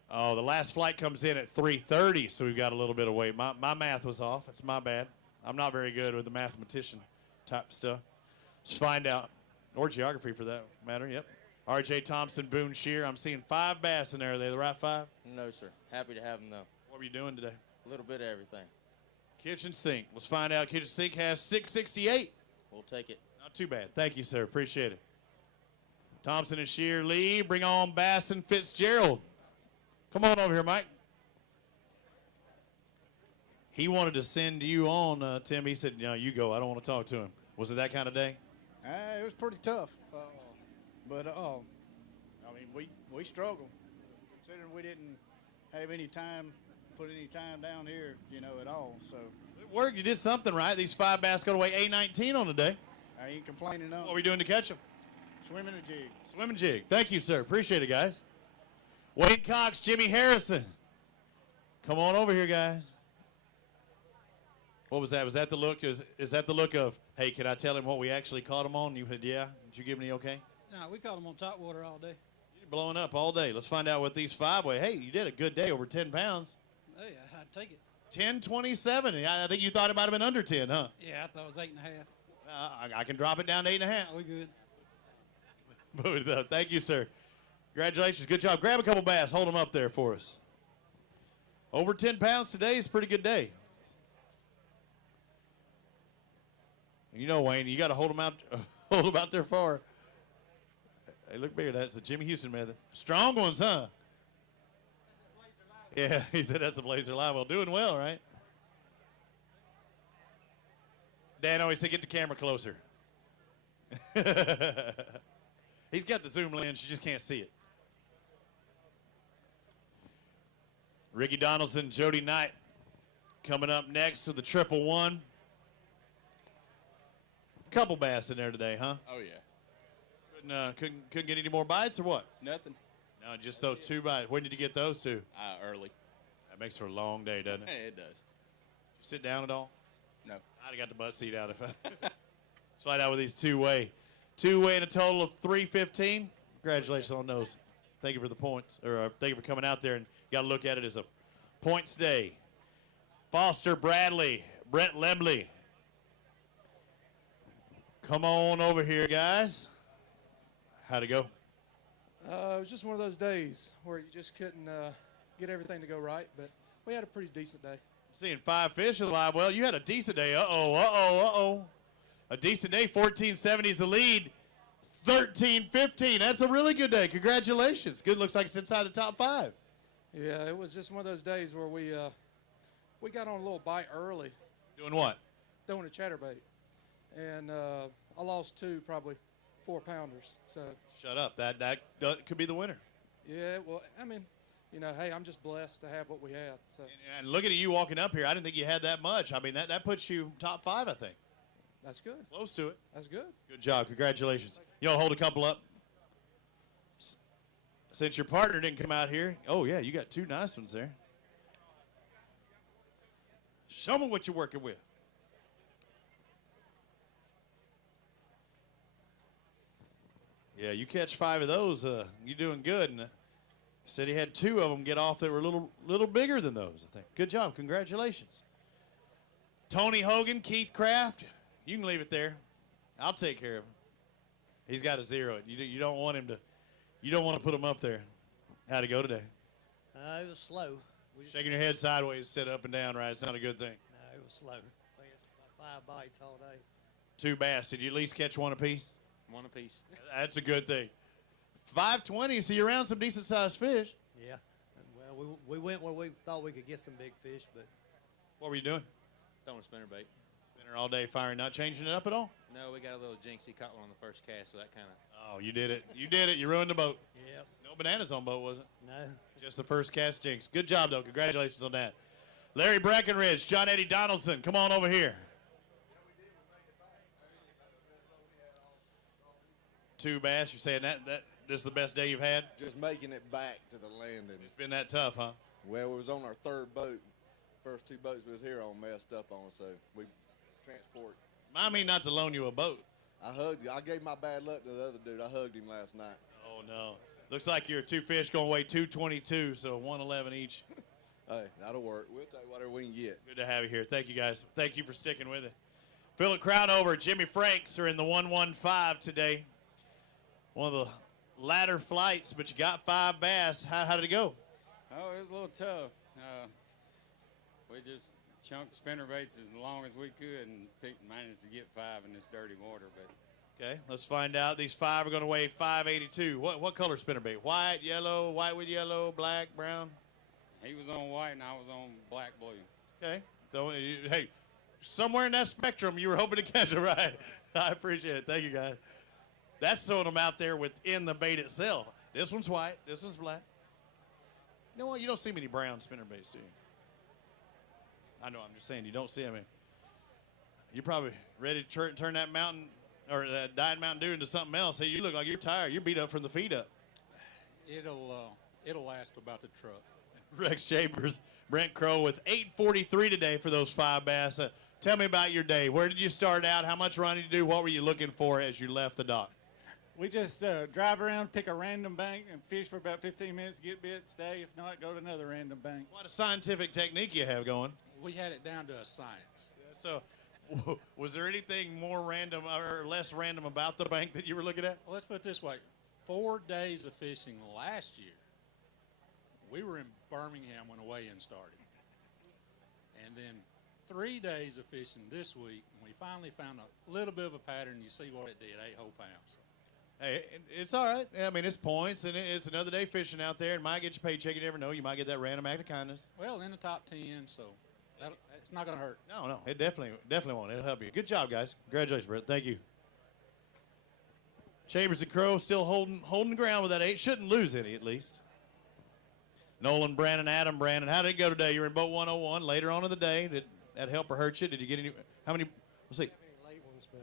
Oh, the last flight comes in at 3:30, so we've got a little bit of weight. My math was off. That's my bad. I'm not very good with the mathematician type stuff. Let's find out. Or geography for that matter, yep. R.J. Thompson, Boone Shear. I'm seeing 5 bass in there. Are they the right 5? No, sir. Happy to have them, though. What were you doing today? A little bit of everything. Kitchen Sink. Let's find out. Kitchen Sink has 668. We'll take it. Not too bad. Thank you, sir. Appreciate it. Thompson and Shear, Lee. Bring on Bass and Fitzgerald. Come on over here, Mike. He wanted to send you on, Tim. He said, no, you go. I don't want to talk to him. Was it that kind of day? It was pretty tough. But I mean, we struggled. Considering we didn't have any time, put any time down here, at all. So it worked. You did something right. These 5 bass got away A19 on the day. I ain't complaining. No. What were we doing to catch them? Swimming a jig. Swim and jig. Thank you, sir. Appreciate it, guys. Wade Cox, Jimmy Harrison. Come on over here, guys. What was that? Was that the look? Is that the look of, hey, can I tell him what we actually caught him on? You said, yeah. Did you give me the okay? No, we caught them on top water all day. You're blowing up all day. Let's find out what these 5 weigh. Hey, you did a good day, over 10 pounds. Hey, I'd take it. 10.27. I think you thought it might have been under 10, huh? Yeah, I thought it was 8.5. I can drop it down to 8.5. We good. But, thank you, sir. Congratulations. Good job. Grab a couple bass. Hold them up there for us. Over 10 pounds today is a pretty good day. You know, Wayne, you got to hold them out, hold them out there far. They look bigger. That's the Jimmy Houston method. Strong ones, huh? Yeah, he said that's a Blazer Live. Well, doing well, right? Dan always said, get the camera closer. He's got the zoom lens. You just can't see it. Ricky Donaldson, Jody Knight coming up next to the 111. Couple bass in there today, huh? Oh, yeah. Couldn't get any more bites or what? Nothing. No, just those 2 bites. When did you get those 2? Early. That makes for a long day, doesn't it? It does. You sit down at all? No. I'd have got the butt seat out if I slide out with these 2-way. 2-way in a total of 315. Congratulations on those. Thank you for the points, or thank you for coming out there, and you got to look at it as a points day. Foster Bradley, Brent Lemley. Come on over here, guys. How'd it go? It was just one of those days where you just couldn't get everything to go right, but we had a pretty decent day. Seeing 5 fish alive. Well, you had a decent day. Uh-oh. A decent day. 1470 is the lead. 13-15. That's a really good day. Congratulations. Good. Looks like it's inside the top 5. Yeah, it was just one of those days where we got on a little bite early. Doing what? Throwing a chatterbait. And I lost 2 probably 4-pounders. So Shut up. That could be the winner. yeah, well, I mean, you know, hey, I'm just blessed to have what we have. So And looking at you walking up here, I didn't think you had that much. I mean, that puts you top 5, I think. that's good. Close to it. That's good. Good job. Congratulations. Y'all hold a couple up. Since your partner didn't come out here, oh, yeah, you got 2 nice ones there. Show me what you're working with. Yeah, you catch 5 of those, you're doing good. And said he had 2 of them get off that were a little bigger than those, I think. Good job. Congratulations. Tony Hogan, Keith Kraft. You can leave it there. I'll take care of him. He's got to zero it. You don't want him to. You don't want to put him up there. How'd it go today? It was slow. Shaking your head sideways, sit up and down, right? It's not a good thing. No, it was slow. We had about 5 bites all day. 2 bass. Did you at least catch 1 apiece? 1 apiece. That's a good thing. 520. So you're around some decent sized fish. Yeah. Well, we went where we thought we could get some big fish, but. What were you doing? Throwing a spinnerbait. Spinner all day, firing, not changing it up at all. No, we got a little jinx. He caught one on the first cast, so that kind of. Oh, you did it. You did it. You ruined the boat. Yep. No bananas on boat, was it? No. Just the first cast jinx. Good job, though. Congratulations on that. Larry Breckenridge, John Eddie Donaldson, come on over here. 2 bass. You're saying that this is the best day you've had? Just making it back to the landing. It's been that tough, huh? Well, we was on our 3rd boat. First 2 boats we was here on messed up on, so we transport. I mean not to loan you a boat. I hugged you. I gave my bad luck to the other dude. I hugged him last night. Oh, no. Looks like your 2 fish going to weigh 222, so 111 each. Hey, that'll work. We'll take whatever we can get. Good to have you here. Thank you, guys. Thank you for sticking with it. Philip Crownover, Jimmy Franks are in the 115 today. One of the latter flights, but you got 5 bass. How did it go? Oh, it was a little tough. We just chunked spinnerbaits as long as we could and managed to get 5 in this dirty water. But Okay, let's find out. These 5 are going to weigh 582. What color spinnerbait? White, yellow, white with yellow, black, brown? he was on white and I was on black blue. Okay. So, hey, somewhere in that spectrum, you were hoping to catch it right. I appreciate it. Thank you, guys. That's throwing them out there within the bait itself. This one's white. This one's black. You know what? You don't see many brown spinnerbaits, do you? I know. I'm just saying you don't see them. You're probably ready to turn that mountain or that Diet Mountain Dew into something else. Hey, you look like you're tired. You're beat up from the feet up. It'll last about the truck. Rex Chambers, Brent Crow with 8:43 today for those 5 bass. Tell me about your day. Where did you start out? How much running did you do? What were you looking for as you left the dock? We just drive around, pick a random bank, and fish for about 15 minutes, get bit, stay. If not, go to another random bank. What a scientific technique you have going. We had it down to a science. So, was there anything more random or less random about the bank that you were looking at? Well, let's put it this way. 4 days of fishing last year, we were in Birmingham when the weigh-in started. And then 3 days of fishing this week, and we finally found a little bit of a pattern. You see what it did, 8 whole pounds. Hey, it's all right. I mean, it's points, and it's another day fishing out there, and might get your paycheck. You never know. You might get that random act of kindness. Well, in the top 10, so it's not going to hurt. No, it definitely won't. It'll help you. Good job, guys. Congratulations, Brett. Thank you. Chambers and Crow still holding the ground with that 8. Shouldn't lose any, at least. Nolan, Brandon, Adam, Brandon. How did it go today? You were in boat 101 later on in the day. Did that help or hurt you? Did you get any? How many? Let's see. Late ones, but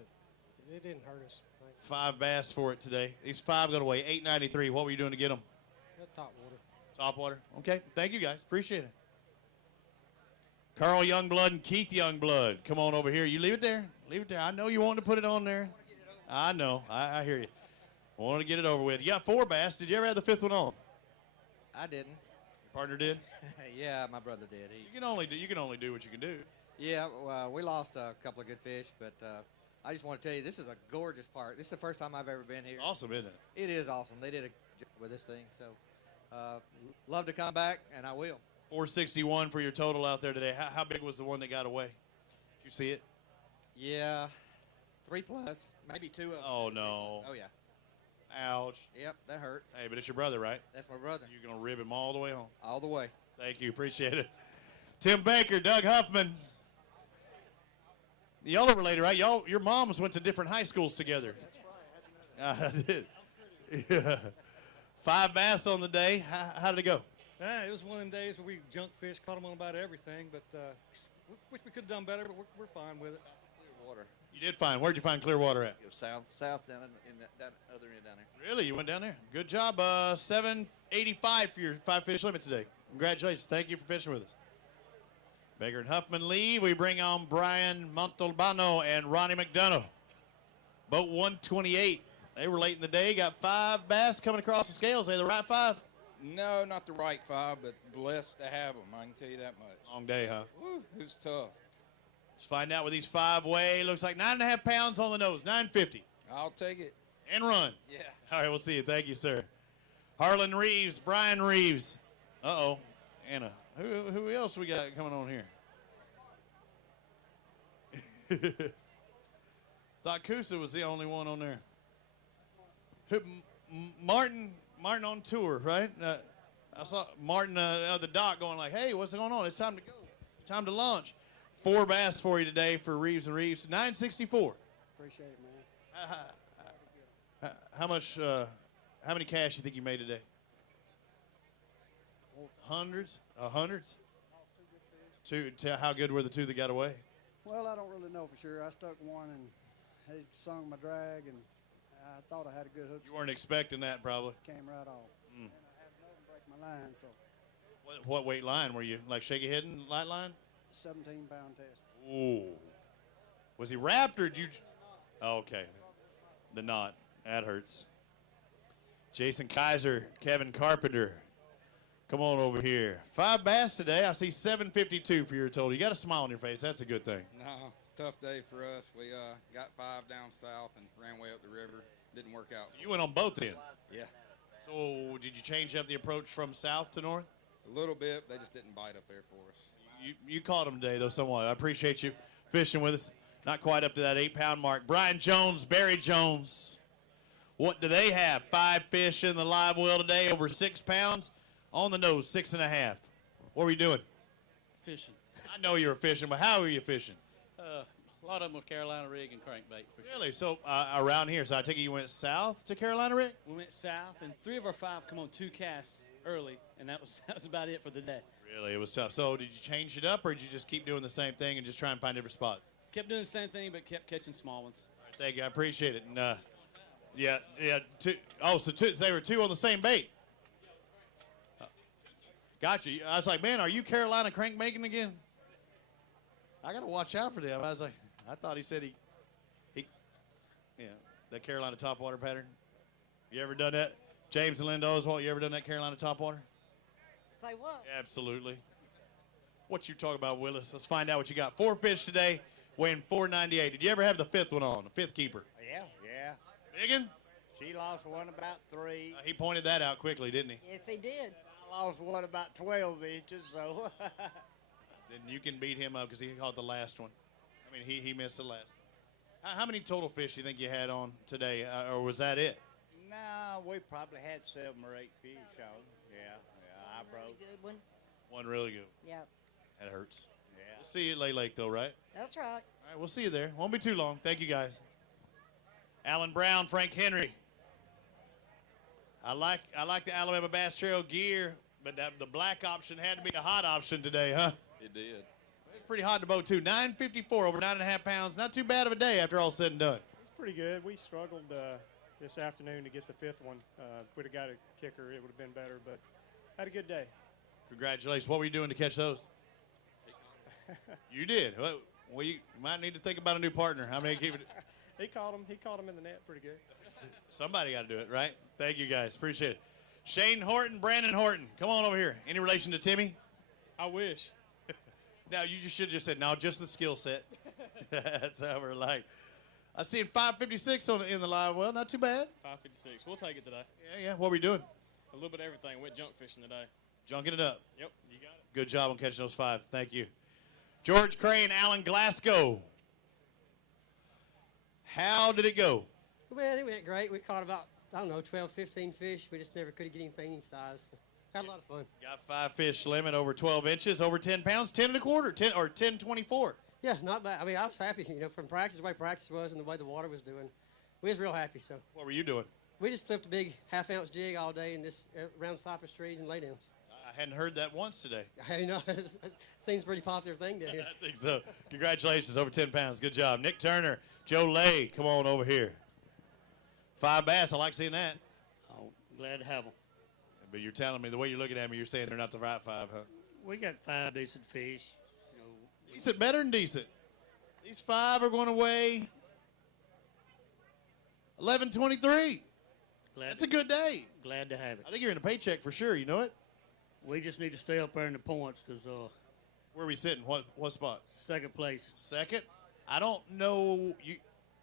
it didn't hurt us. 5 bass for it today. These 5 going to weigh 893. What were you doing to get them? Top water. Top water. Okay. Thank you, guys. Appreciate it. Carl Youngblood and Keith Youngblood. Come on over here. You leave it there. Leave it there. I know you wanted to put it on there. I know. I hear you. I wanted to get it over with. You got 4 bass. Did you ever have the 5th one on? I didn't. Your partner did? Yeah, my brother did. You can only do what you can do. Yeah, we lost a couple of good fish, but I just want to tell you, this is a gorgeous park. This is the first time I've ever been here. It's awesome, isn't it? It is awesome. They did a job with this thing, so love to come back, and I will. 461 for your total out there today. How big was the one that got away? Did you see it? Yeah, 3+, maybe 2 of them. Oh, no. Oh, yeah. Ouch. Yep, that hurt. Hey, but it's your brother, right? That's my brother. You're going to rib him all the way home. All the way. Thank you. Appreciate it. Tim Baker, Doug Huffman. Y'all are related, right? Your moms went to different high schools together. That's right. I did. Yeah. 5 bass on the day. How did it go? It was one of them days where we junk fish, caught them on about everything, but wish we could have done better, but we're fine with it. Water. You did fine. Where'd you find clear water at? South down in that other end down there. Really? You went down there? Good job. 785 for your 5 fish limit today. Congratulations. Thank you for fishing with us. Baker and Huffman leave. We bring on Brian Montalbano and Ronnie McDonough. Boat 128. They were late in the day. Got 5 bass coming across the scales. They the right 5? No, not the right 5, but blessed to have them. I can tell you that much. Long day, huh? Woo, it was tough. Let's find out what these 5 weigh. Looks like 9.5 pounds on the nose. 950. I'll take it. And run. Yeah. All right, we'll see you. Thank you, sir. Harlan Reeves, Brian Reeves. Uh-oh. Anna. Who else we got coming on here? Thought Kusa was the only one on there. Martin on tour, right? I saw Martin the dock going like, hey, what's going on? It's time to go. Time to launch. 4 bass for you today for Reeves and Reeves. 964. Appreciate it, man. How many cash you think you made today? Hundreds? Hundreds? How good were the 2 that got away? Well, I don't really know for sure. I stuck one and he sung my drag, and I thought I had a good hook. You weren't expecting that, probably. Came right off. And I had another break my line, so. What weight line were you? Like shaky head and light line? 17-pound test. Ooh. Was he wrapped or did you? Oh, okay. The knot. That hurts. Jason Kaiser, Kevin Carpenter. Come on over here. 5 bass today. I see 752 for your total. You got a smile on your face. That's a good thing. No, tough day for us. We got 5 down south and ran way up the river. Didn't work out. You went on both ends. Yeah. So did you change up the approach from south to north? A little bit. They just didn't bite up there for us. You caught them today, though, somewhat. I appreciate you fishing with us. Not quite up to that 8-pound mark. Brian Jones, Barry Jones. What do they have? 5 fish in the live well today, over 6 pounds. On the nose, 6.5. What were you doing? Fishing. I know you were fishing, but how were you fishing? A lot of them with Carolina rig and crankbait. For sure. Really? So around here, so I take it you went south to Carolina rig? We went south, and 3 of our 5 come on 2 casts early, and that was about it for the day. Really, it was tough. So did you change it up, or did you just keep doing the same thing and just try and find different spots? Kept doing the same thing, but kept catching small ones. All right, thank you. I appreciate it. And yeah. 2. Oh, so they were 2 on the same bait. Gotcha. I was like, man, are you Carolina crankbaiting again? I got to watch out for them. I was like, I thought he said he that Carolina topwater pattern. You ever done that? James and Linda Oswald, you ever done that Carolina topwater? Say what? Absolutely. What you talking about, Willis? Let's find out what you got. 4 fish today, weighing 498. Did you ever have the 5th one on, the 5th keeper? Yeah. Biggin? She lost one about 3. He pointed that out quickly, didn't he? Yes, he did. I lost one about 12 inches, so. then you can beat him up because he caught the last one. I mean, he missed the last one. How many total fish do you think you had on today, or was that it? No, we probably had 7 or 8 fish on. Yeah, I broke. Really good one. One really good. Yep. That hurts. Yeah. We'll see you at Lay Lake, though, right? That's right. All right, we'll see you there. Won't be too long. Thank you, guys. Alan Brown, Frank Henry. I like the Alabama Bass Trail gear, but the black option had to be a hot option today, huh? It did. It's pretty hot in the boat, too. 954, over 9.5 pounds. Not too bad of a day after all said and done. It's pretty good. We struggled this afternoon to get the 5th one. If we'd have got a kicker, it would have been better, but had a good day. Congratulations. What were you doing to catch those? You did. Well, you might need to think about a new partner. How many keep it? He caught him in the net pretty good. Somebody got to do it, right? Thank you, guys. Appreciate it. Shane Horton, Brandon Horton. Come on over here. Any relation to Timmy? I wish. Now, you just should have just said, no, just the skill set. That's how we're like. I seen 556 in the live well. Not too bad. 556. We'll take it today. Yeah. What were you doing? A little bit of everything. Went junk fishing today. Junking it up. Yep, you got it. Good job on catching those 5. Thank you. George Crane, Alan Glasgow. How did it go? Well, it went great. We caught about, 12, 15 fish. We just never could get anything any size. Had a lot of fun. Got 5 fish limit over 12 inches, over 10 pounds, 10 1/4, 10.24. Yeah, not bad. I mean, I was happy, from practice, the way practice was and the way the water was doing. We was real happy, so. What were you doing? We just flipped a big half-ounce jig all day and just around cypress trees and laydowns. I hadn't heard that once today. It seems a pretty popular thing down here. I think so. Congratulations, over 10 pounds. Good job. Nick Turner, Joe Lay, come on over here. 5 bass, I like seeing that. Oh, glad to have them. But you're telling me, the way you're looking at me, you're saying they're not the right 5, huh? We got 5 decent fish. Decent, better than decent. These 5 are going to weigh 11.23. That's a good day. Glad to have it. I think you're in a paycheck for sure. You know it? We just need to stay up there in the points because where are we sitting? What spot? Second place. Second? I don't know.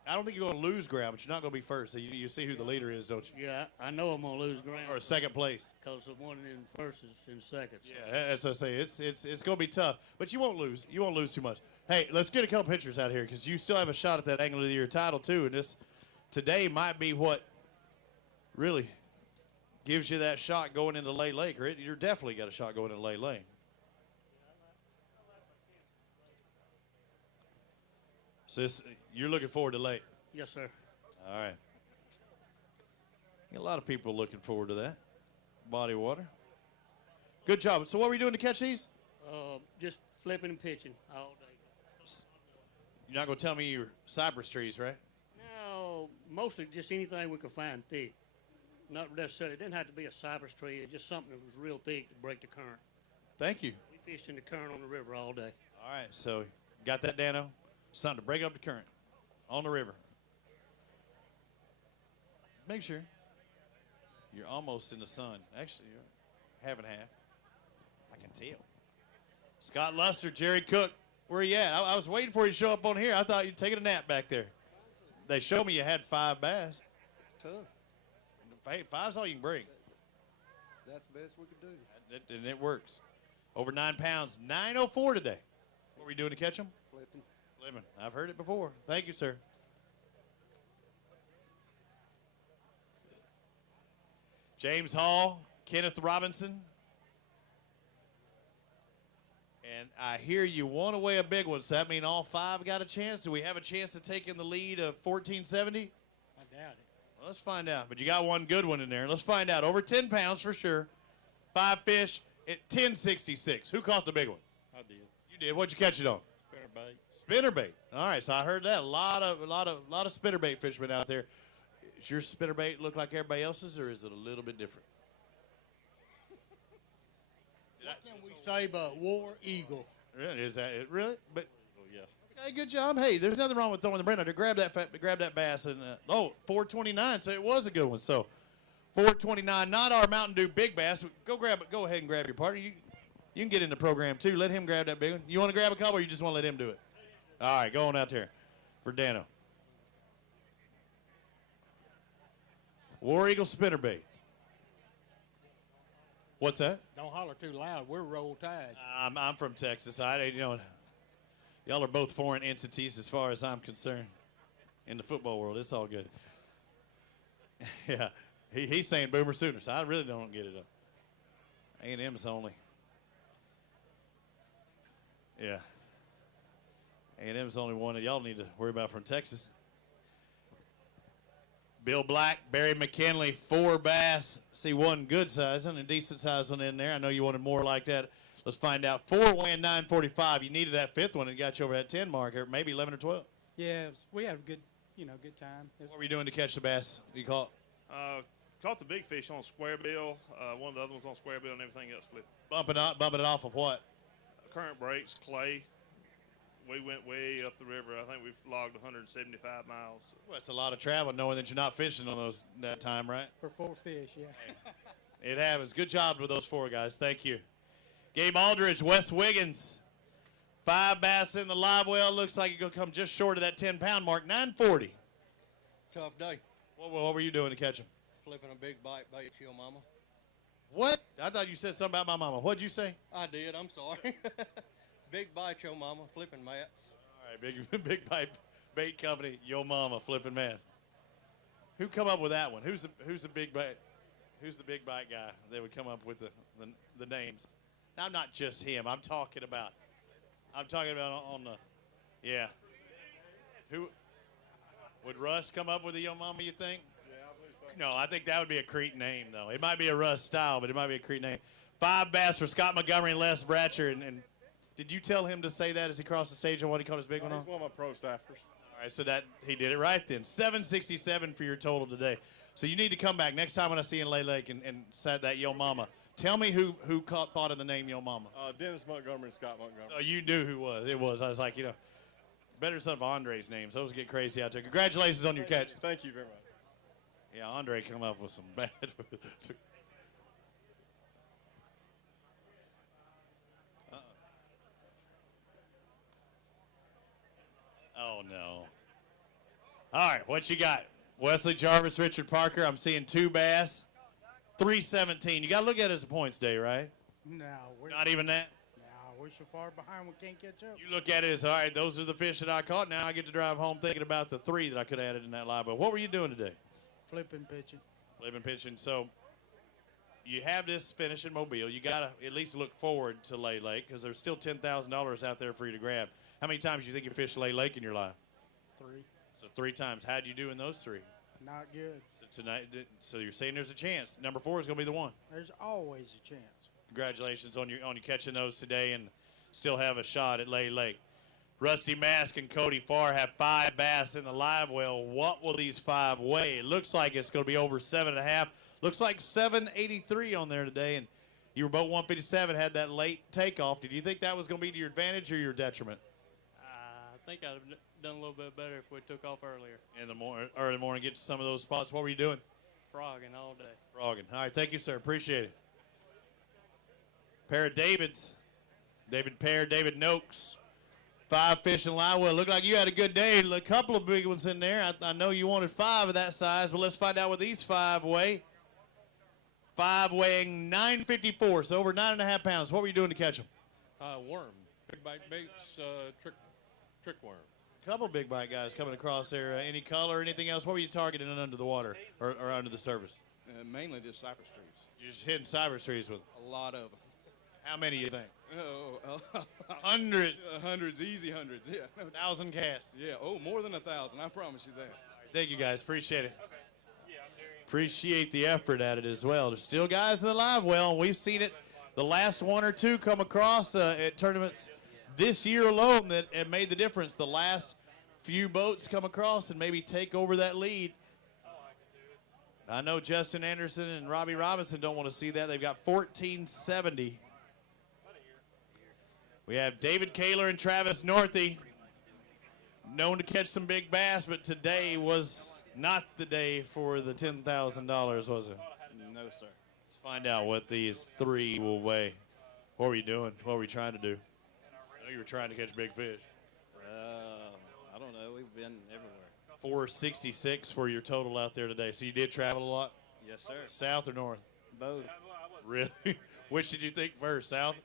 I don't think you're going to lose ground, but you're not going to be first. So you see who the leader is, don't you? Yeah, I know I'm going to lose ground. Or second place. Because the one in first is in second. So. Yeah, as I say, it's going to be tough, but you won't lose. You won't lose too much. Hey, let's get a couple pictures out here because you still have a shot at that Angler of the Year title too, and this today might be what really gives you that shot going into Lay Lake, or you're definitely got a shot going into Lay Lake. So you're looking forward to Lake? Yes, sir. All right. A lot of people looking forward to that body of water. Good job. So what were you doing to catch these? Just flipping and pitching all day. You're not going to tell me you're cypress trees, right? No, mostly just anything we could find thick. Not necessarily. It didn't have to be a cypress tree. It's just something that was real thick to break the current. Thank you. We fished in the current on the river all day. All right, so got that, Dano? Something to break up the current on the river. Make sure you're almost in the sun. Actually, you're half and half. I can tell. Scott Luster, Jerry Cook, where are you at? I was waiting for you to show up on here. I thought you'd taking a nap back there. They showed me you had 5 bass. Tough. Hey, 5's all you can bring. That's the best we could do. And it works. Over 9 pounds, 904 today. What were you doing to catch them? Flipping. Flipping. I've heard it before. Thank you, sir. James Hall, Kenneth Robinson. And I hear you want to weigh a big one. So that mean all 5 got a chance? Do we have a chance to take in the lead of 1470? I doubt it. Well, let's find out. But you got one good one in there. Let's find out. Over 10 pounds for sure. 5 fish at 1066. Who caught the big one? I did. You did. What'd you catch it on? Spinnerbait. Spinnerbait. All right. So I heard that. A lot of spinnerbait fishermen out there. Does your spinnerbait look like everybody else's, or is it a little bit different? What can we say about War Eagle? Really? Is that it? Really? But yeah. Okay, good job. Hey, there's nothing wrong with throwing the brand out there. Grab that bass and 429. So it was a good one. So 429, not our Mountain Dew big bass. Go grab it. Go ahead and grab your partner. You can get in the program too. Let him grab that big one. You want to grab a couple, or you just want to let him do it? All right, go on out there for Dano. War Eagle spinnerbait. What's that? Don't holler too loud. We're Roll Tide. I'm from Texas. Y'all are both foreign entities as far as I'm concerned. In the football world, it's all good. Yeah, he's saying Boomer Sooners. I really don't get it. A&M's only. Yeah. A&M's only one that y'all need to worry about from Texas. Bill Black, Barry McKinley, 4 bass. See one good size and a decent size one in there. I know you wanted more like that. Let's find out. 4 weighing 945. You needed that 5th one and got you over that 10 mark, or maybe 11 or 12. Yeah, we had a good, good time. What were you doing to catch the bass you caught? Caught the big fish on square bill. One of the other ones on square bill, and everything else flipped. Bumping it off of what? Current breaks, clay. We went way up the river. I think we've logged 175 miles. Well, that's a lot of travel, knowing that you're not fishing on that time, right? For 4 fish, yeah. It happens. Good job with those 4 guys. Thank you. Gabe Aldridge, Wes Wiggins. 5 bass in the live well. Looks like you're going to come just short of that 10-pound mark. 940. Tough day. What were you doing to catch him? Flipping a big bite your mama. What? I thought you said something about my mama. What'd you say? I did. I'm sorry. Big bite your mama, flipping mats. All right, big pipe bait company, yo mama, flipping mats. Who come up with that one? Who's the big bite? Who's the big bite guy that would come up with the names? Now, not just him. I'm talking about on the, yeah. Who would Russ come up with a yo mama? You think? Yeah, I believe so. No, I think that would be a Crete name though. It might be a Russ style, but it might be a Crete name. 5 bass for Scott Montgomery and Les Bratcher, and did you tell him to say that as he crossed the stage on what he called his big one on? He's one of my pro staffers. All right, so that he did it right then. 767 for your total today. So you need to come back next time when I see you in Lay Lake and said that Yo Mama. Tell me who thought of the name Yo Mama. Dennis Montgomery and Scott Montgomery. So you knew who was. It was. I was like, better than some of Andre's names. Those get crazy out there. Congratulations on your catch. Thank you very much. Yeah, Andre come up with some bad. Oh, no. All right, what you got? Wesley Jarvis, Richard Parker. I'm seeing 2 bass, 317. You got to look at it as a points day, right? No. Not even that? No, we're so far behind we can't catch up. You look at it as, all right, those are the fish that I caught. Now I get to drive home thinking about the 3 that I could have added in that live. But what were you doing today? Flipping, pitching. Flipping, pitching. So you have this finish in Mobile. You got to at least look forward to Lay Lake because there's still $10,000 out there for you to grab. How many times do you think you fished Lay Lake in your life? 3. So 3 times. How'd you do in those 3? Not good. So tonight, so you're saying there's a chance. Number 4 is going to be the one. There's always a chance. Congratulations on you catching those today and still have a shot at Lay Lake. Rusty Mask and Cody Farr have 5 bass in the live well. What will these 5 weigh? It looks like it's going to be over 7.5. Looks like 783 on there today, and you were both 157, had that late takeoff. Did you think that was going to be to your advantage or your detriment? I think I'd have done a little bit better if we took off earlier. In the early morning, get to some of those spots. What were you doing? Frogging all day. Frogging. All right, thank you, sir. Appreciate it. Pair of Davids. David Pear, David Noakes. 5 fish in live well. Looked like you had a good day. A couple of big ones in there. I know you wanted 5 of that size, but let's find out what these 5 weigh. 5 weighing 954, so over 9.5 pounds. What were you doing to catch them? Worm. Big bite baits, trick worm. A couple big bite guys coming across there. Any color, anything else? What were you targeting under the water or under the surface? Mainly just cypress trees. You're just hitting cypress trees with them. A lot of them. How many do you think? Oh, Hundreds. Hundreds, easy hundreds, yeah. 1,000 casts. Yeah, more than 1,000, I promise you that. Thank you, guys. Appreciate it. Appreciate the effort at it as well. There's still guys in the live well, and we've seen it the last 1 or 2 come across at tournaments this year alone that have made the difference. The last few boats come across and maybe take over that lead. I know Justin Anderson and Robbie Robinson don't want to see that. They've got 1470. We have David Kaler and Travis Northey, known to catch some big bass, but today was not the day for the $10,000, was it? No, sir. Let's find out what these 3 will weigh. What were you doing? What were you trying to do? I know you were trying to catch big fish. I don't know. We've been everywhere. 466 for your total out there today. So you did travel a lot? Yes, sir. South or north? Both. Really? Which did you think first, south?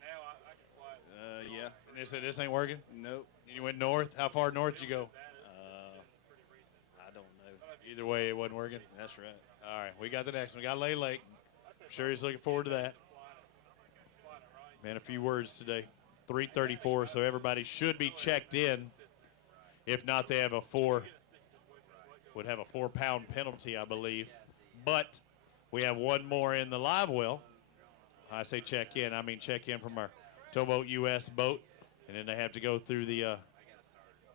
Yeah. And they said this ain't working? Nope. And you went north? How far north did you go? I don't know. Either way, it wasn't working? That's right. All right, we got the next one. We got Lay Lake. I'm sure he's looking forward to that. Man, a few words today. 3:34, so everybody should be checked in. If not, they have would have a 4-pound penalty, I believe. But we have one more in the live well. I say check in. I mean check in from our Towboat US boat. And then they have to go through the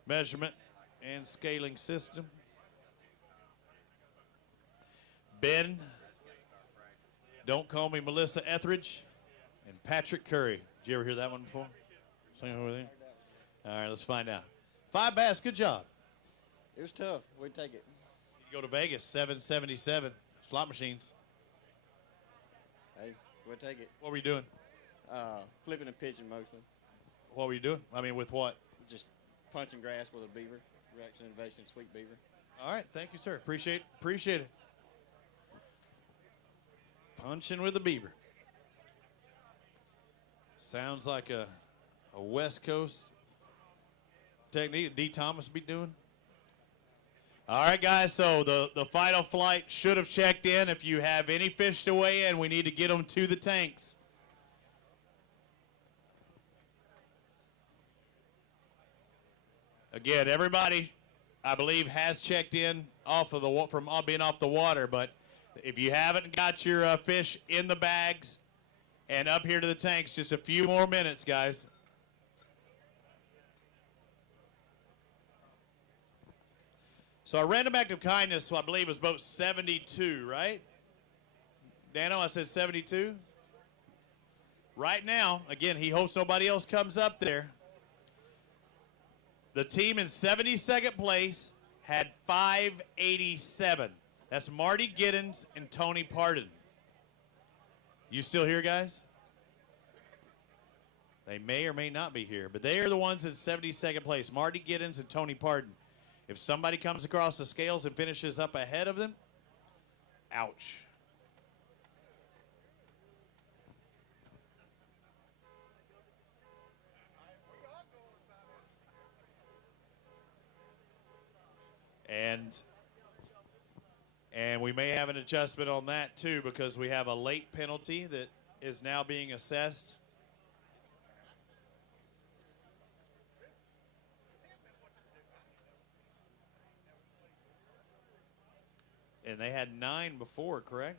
measurement and scaling system. Ben, Don't Call Me Melissa Etheridge, and Patrick Curry. Did you ever hear that one before? Sing over there? All right, let's find out. 5 bass, good job. It was tough. We'd take it. You go to Vegas, 777 slot machines. Hey, we'll take it. What were you doing? Flipping and pitching mostly. What were you doing? I mean, with what? Just punching grass with a beaver. Reaction invasion, sweet beaver. All right, thank you, sir. Appreciate it. Punching with a beaver. Sounds like a West Coast technique. D. Thomas be doing. All right, guys, so the final flight should have checked in. If you have any fish to weigh in, we need to get them to the tanks. Again, everybody, I believe, has checked in from being off the water, but if you haven't got your fish in the bags and up here to the tanks, just a few more minutes, guys. So our random act of kindness, I believe, was boat 72, right? Dano, I said 72. Right now, again, he hopes nobody else comes up there. The team in 72nd place had 587. That's Marty Giddens and Tony Pardon. You still here, guys? They may or may not be here, but they are the ones in 72nd place, Marty Giddens and Tony Pardon. If somebody comes across the scales and finishes up ahead of them, ouch. And we may have an adjustment on that too, because we have a late penalty that is now being assessed. And they had 9 before, correct?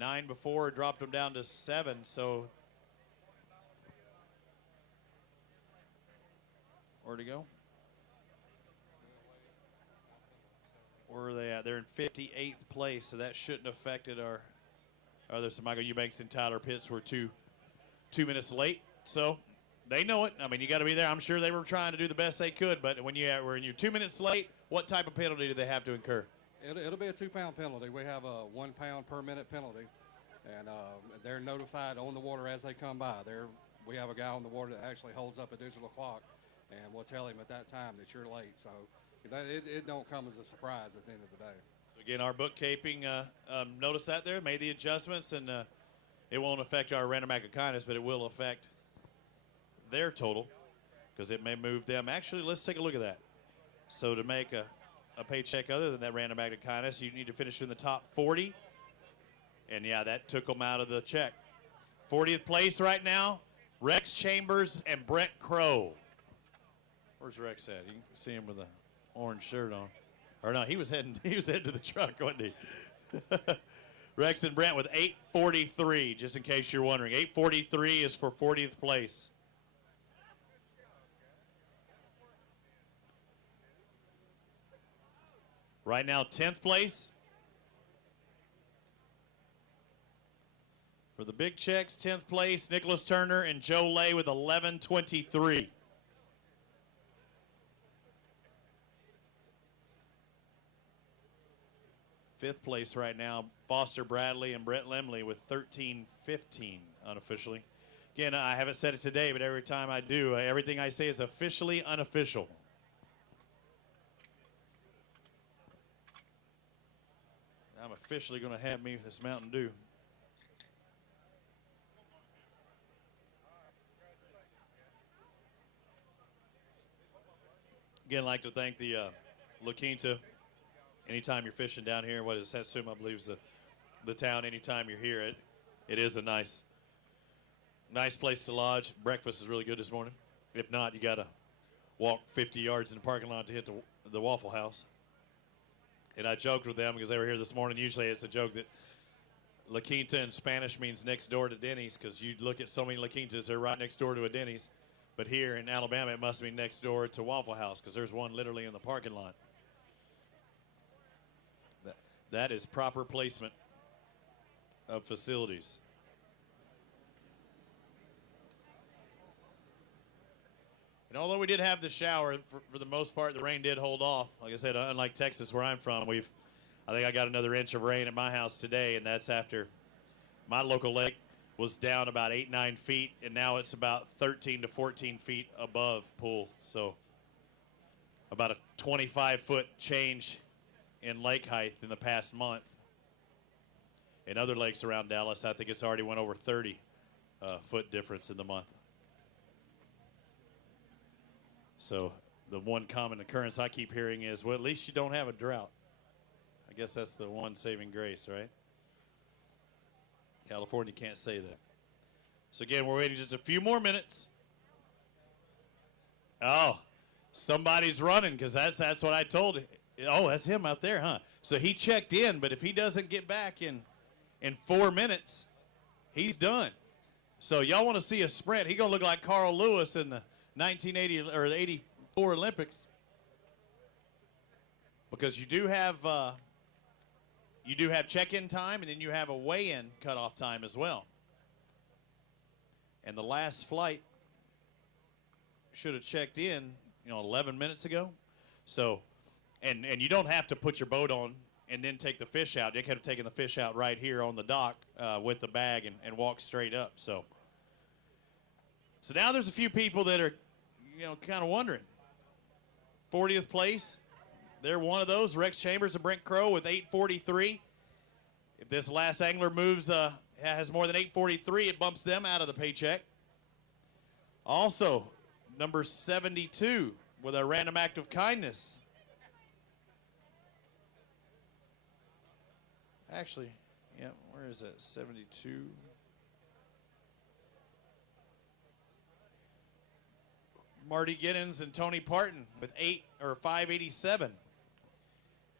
9 before, dropped them down to 7, so where'd it go? Where are they at? They're in 58th place, so that shouldn't have affected our others. So Michael Eubanks and Tyler Pitts were two minutes late, so they know it. I mean, you got to be there. I'm sure they were trying to do the best they could, but when you're 2 minutes late, what type of penalty do they have to incur? It'll be a 2-pound penalty. We have a 1 pound per minute penalty, and they're notified on the water as they come by. We have a guy on the water that actually holds up a digital clock, and we'll tell him at that time that you're late. So it don't come as a surprise at the end of the day. So again, our bookkeeping noticed that there, made the adjustments, and it won't affect our random act of kindness, but it will affect their total because it may move them. Actually, let's take a look at that. So to make a paycheck other than that random act of kindness, you need to finish in the top 40. And, yeah, that took them out of the check. 40th place right now, Rex Chambers and Brent Crow. Where's Rex at? You can see him with an orange shirt on. Or no, he was heading to the truck, wasn't he? Rex and Brent with 843, just in case you're wondering. 843 is for 40th place. Right now, 10th place. For the big checks, 10th place, Nicholas Turner and Joe Lay with 1123. Fifth place right now, Foster Bradley and Brett Lemley with 1315 unofficially. Again, I haven't said it today, but every time I do, everything I say is officially unofficial. I'm officially going to have me this Mountain Dew. Again, I'd like to thank the La Quinta. Anytime you're fishing down here, what is Satsuma, I believe, is the town. Anytime you're here, it is a nice place to lodge. Breakfast is really good this morning. If not, you got to walk 50 yards in the parking lot to hit the Waffle House. And I joked with them because they were here this morning. Usually it's a joke that La Quinta in Spanish means next door to Denny's, because you look at so many La Quintas, they're right next door to a Denny's. But here in Alabama, it must be next door to Waffle House, because there's one literally in the parking lot. That is proper placement of facilities. And although we did have the shower, for the most part, the rain did hold off. Like I said, unlike Texas, where I'm from, I think I got another inch of rain at my house today, and that's after my local lake was down about 8-9 feet, and now it's about 13 to 14 feet above pool. So about a 25-foot change in lake height in the past month. In other lakes around Dallas, I think it's already went over 30 foot difference in the month. So the one common occurrence I keep hearing is, well, at least you don't have a drought. I guess that's the one saving grace, right? California can't say that. So again, we're waiting just a few more minutes. Oh, somebody's running, because that's what I told him. Oh, that's him out there, huh? So he checked in, but if he doesn't get back in 4 minutes, he's done. So y'all want to see a sprint? He's going to look like Carl Lewis in the 1980 or 84 Olympics, because you do have check-in time, and then you have a weigh-in cutoff time as well. And the last flight should have checked in, 11 minutes ago. So, and you don't have to put your boat on and then take the fish out. You could have taken the fish out right here on the dock with the bag and walk straight up. So now there's a few people that are, kind of wondering. 40th place, they're one of those. Rex Chambers and Brent Crow with 843. If this last angler moves, has more than 843, it bumps them out of the paycheck. Also, number 72 with a random act of kindness. Actually, yeah, where is that? 72. Marty Giddens and Tony Parton with 587.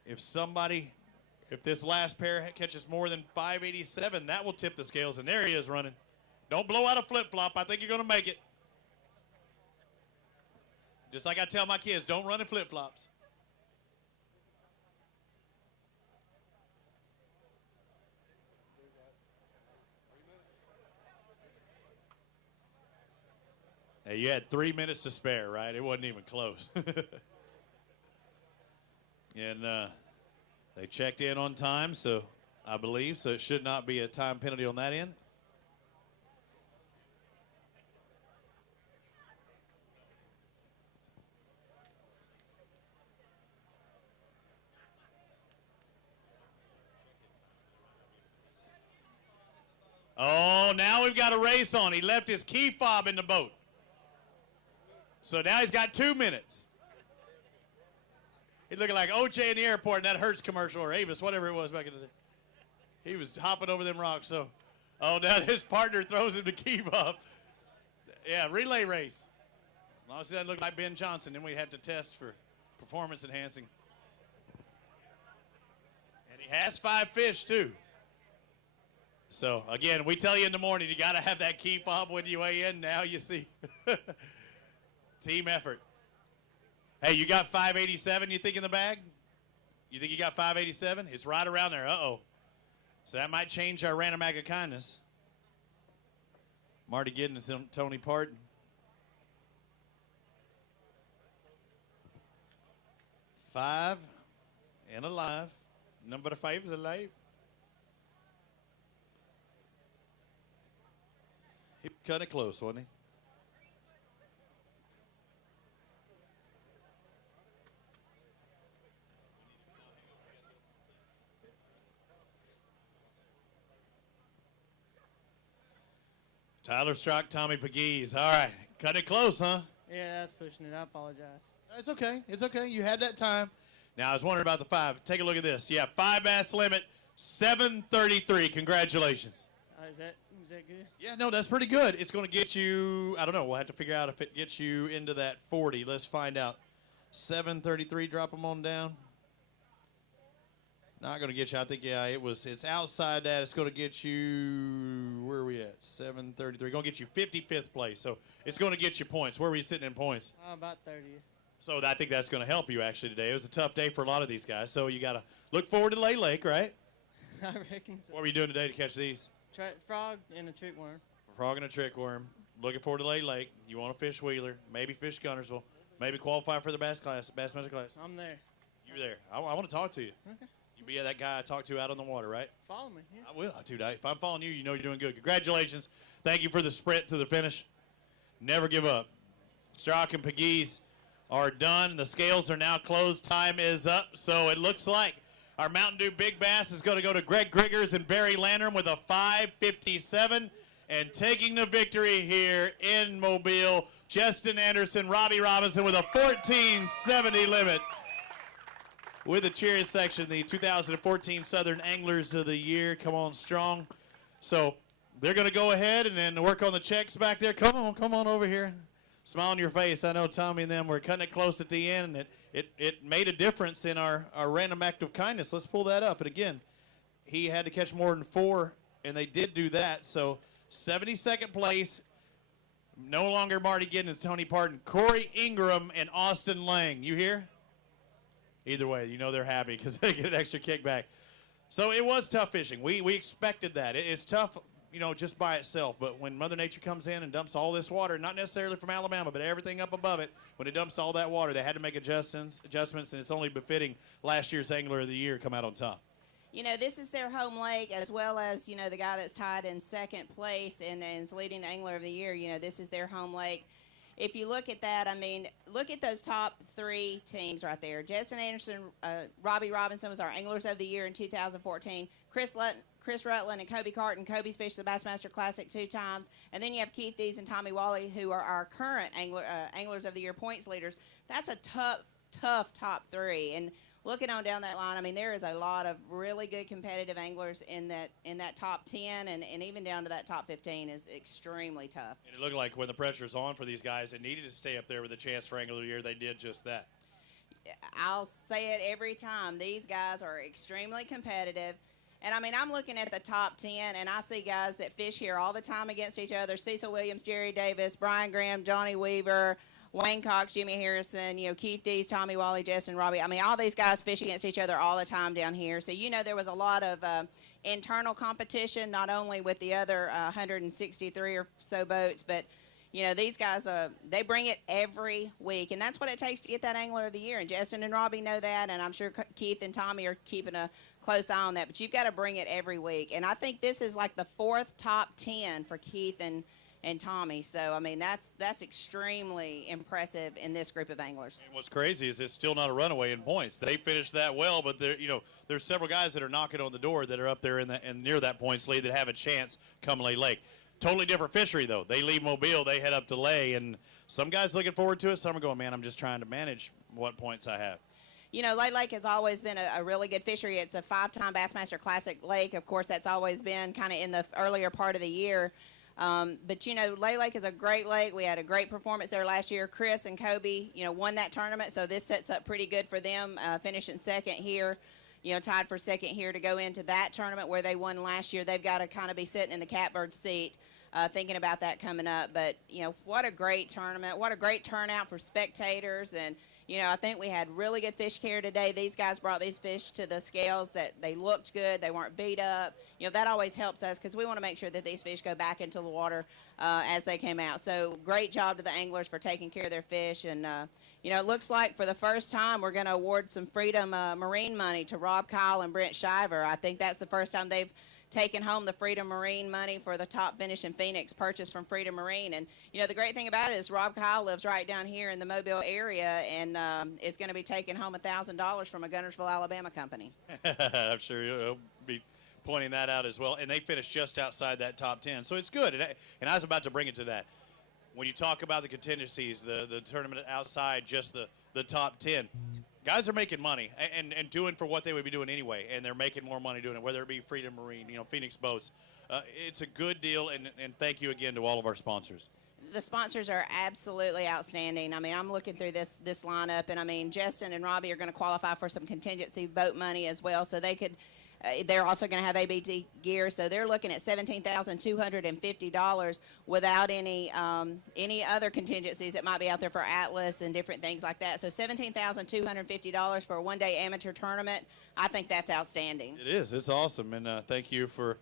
If this last pair catches more than 587, that will tip the scales. And there he is running. Don't blow out a flip-flop. I think you're going to make it. Just like I tell my kids, don't run in flip-flops. Hey, you had 3 minutes to spare, right? It wasn't even close. And they checked in on time, so I believe, so it should not be a time penalty on that end. Oh, now we've got a race on. He left his key fob in the boat. So now he's got 2 minutes. He's looking like OJ in the airport in that Hertz commercial, or Avis, whatever it was back in the day. He was hopping over them rocks. So, now his partner throws him the key fob. Yeah, relay race. As long as he doesn't look like Ben Johnson, then we have to test for performance enhancing. And he has 5 fish, too. So, again, we tell you in the morning, you got to have that key fob when you weigh in. Now you see. Team effort. Hey, you got 587, you think, in the bag? You think you got 587? It's right around there. Uh-oh. So that might change our random act of kindness. Marty Giddens and Tony Parton. Five and alive. Number 5 is alive. He cut it close, wasn't he? Tyler Strock, Tommy Pegues. All right. Cut it close, huh? Yeah, that's pushing it. I apologize. It's okay. It's okay. You had that time. Now, I was wondering about the 5. Take a look at this. Yeah, 5 bass limit, 7:33. Congratulations. Is that good? Yeah, no, that's pretty good. It's going to get you, I don't know, we'll have to figure out if it gets you into that 40. Let's find out. 7:33, drop them on down. Not going to get you, I think, yeah, it's outside that. It's going to get you, where are we at? 7:33. Going to get you 55th place. So it's going to get you points. Where were you sitting in points? About 30th. So I think that's going to help you actually today. It was a tough day for a lot of these guys. So you got to look forward to Lay Lake, right? I reckon so. What were you doing today to catch these? Frog and a trick worm. Frog and a trick worm. Looking forward to Lay Lake. You want to fish Wheeler, maybe fish Gunnersville, maybe qualify for the Bassmaster class. I'm there. You're there. I want to talk to you. Okay. You be that guy I talked to out on the water, right? Follow me. Yeah. I will, today. If I'm following you, you know you're doing good. Congratulations. Thank you for the sprint to the finish. Never give up. Strzok and Pegues are done. The scales are now closed. Time is up. So it looks like our Mountain Dew Big Bass is going to go to Greg Griggers and Barry Landrum with a 5:57. And taking the victory here in Mobile, Justin Anderson, Robbie Robinson with a 14:70 limit. With the cheers section, the 2014 Southern Anglers of the Year. Come on strong. So they're going to go ahead and then work on the checks back there. Come on over here. Smile on your face. I know Tommy and them were cutting it close at the end, and it made a difference in our random act of kindness. Let's pull that up. And again, he had to catch more than 4, and they did do that. So 72nd place, no longer Marty Giddens, Tony Parton, Corey Ingram, and Austin Lang. You here? Either way, you know they're happy because they get an extra kickback. So it was tough fishing. We expected that. It's tough, just by itself. But when Mother Nature comes in and dumps all this water, not necessarily from Alabama, but everything up above it, when it dumps all that water, they had to make adjustments, and it's only befitting last year's Angler of the Year come out on top. This is their home lake, as well as, the guy that's tied in second place and is leading the Angler of the Year. This is their home lake. If you look at that, look at those top 3 teams right there. Justin Anderson, Robbie Robinson was our Anglers of the Year in 2014. Chris Rutland and Kobe Carton. Kobe's fished the Bassmaster Classic 2 times. And then you have Keith Dees and Tommy Wally, who are our current Anglers of the Year points leaders. That's a tough top 3. And looking on down that line, there is a lot of really good competitive anglers in that top 10, and even down to that top 15 is extremely tough. And it looked like when the pressure's on for these guys, it needed to stay up there with a chance for Angler of the Year. They did just that. I'll say it every time. These guys are extremely competitive. And, I'm looking at the top 10, and I see guys that fish here all the time against each other. Cecil Williams, Jerry Davis, Brian Graham, Johnny Weaver, Wayne Cox, Jimmy Harrison, Keith Dees, Tommy Wally, Justin, Robbie. All these guys fish against each other all the time down here. So, there was a lot of internal competition, not only with the other 163 or so boats, but, these guys, they bring it every week. And that's what it takes to get that Angler of the Year. And Justin and Robbie know that, and I'm sure Keith and Tommy are keeping a close eye on that. But you've got to bring it every week. And I think this is like the 4th top 10 for Keith and Tommy. So, that's extremely impressive in this group of anglers. And what's crazy is it's still not a runaway in points. They finished that well, but there's several guys that are knocking on the door that are up there and near that points lead that have a chance come Lay Lake. Totally different fishery, though. They leave Mobile, they head up to Lay, and some guys looking forward to it. Some are going, man, I'm just trying to manage what points I have. Lay Lake has always been a really good fishery. It's a 5-time Bassmaster Classic lake. Of course, that's always been kind of in the earlier part of the year. But Lay Lake is a great lake. We had a great performance there last year. Chris and Kobe, won that tournament, so this sets up pretty good for them, finishing second here, tied for second here to go into that tournament where they won last year. They've got to kind of be sitting in the catbird seat, thinking about that coming up. But, what a great tournament. What a great turnout for spectators. And, I think we had really good fish here today. These guys brought these fish to the scales that they looked good. They weren't beat up. That always helps us because we want to make sure that these fish go back into the water as they came out. So great job to the anglers for taking care of their fish. And, it looks like for the first time we're going to award some Freedom Marine money to Rob Kyle and Brent Shiver. I think that's the first time they've taking home the Freedom Marine money for the top finish in Phoenix purchased from Freedom Marine. And, the great thing about it is Rob Kyle lives right down here in the Mobile area and is going to be taking home $1,000 from a Gunnersville, Alabama company. I'm sure he'll be pointing that out as well. And they finished just outside that top 10. So it's good. And I was about to bring it to that. When you talk about the contingencies, the tournament outside just the the top 10. Guys are making money and doing for what they would be doing anyway, and they're making more money doing it, whether it be Freedom Marine, Phoenix Boats. It's a good deal, and thank you again to all of our sponsors. The sponsors are absolutely outstanding. I mean, I'm looking through this lineup, and I mean, Justin and Robbie are going to qualify for some contingency boat money as well, so they could. They're also going to have ABT gear, so they're looking at $17,250 without any other contingencies that might be out there for Atlas and different things like that. So $17,250 for a one-day amateur tournament. I think that's outstanding. It is. It's awesome, and thank you for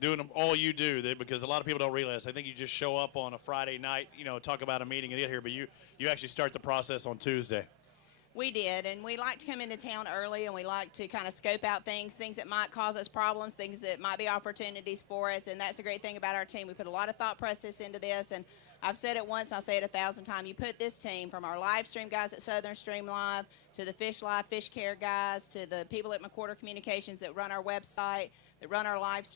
doing all you do, because a lot of people don't realize. I think you just show up on a Friday night, talk about a meeting and get here, but you actually start the process on Tuesday. We did, and we like to come into town early, and we like to kind of scope out things that might cause us problems, things that might be opportunities for us, and that's a great thing about our team. We put a lot of thought process into this, and I've said it once, and I'll say it 1,000 times. You put this team, from our live stream guys at Southern Stream Live, to the Fish Live, Fish Care guys, to the people at McWhorter Communications that run our website, that run our live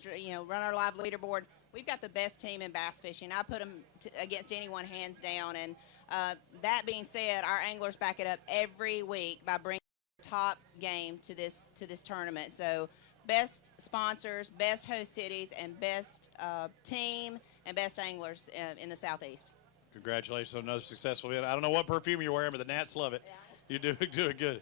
run our live leaderboard. We've got the best team in bass fishing. I put them against anyone hands down, and that being said, our anglers back it up every week by bringing top game to this tournament. So best sponsors, best host cities, and best team and best anglers in the Southeast. Congratulations on another successful event. I don't know what perfume you're wearing, but the gnats love it. You're doing good.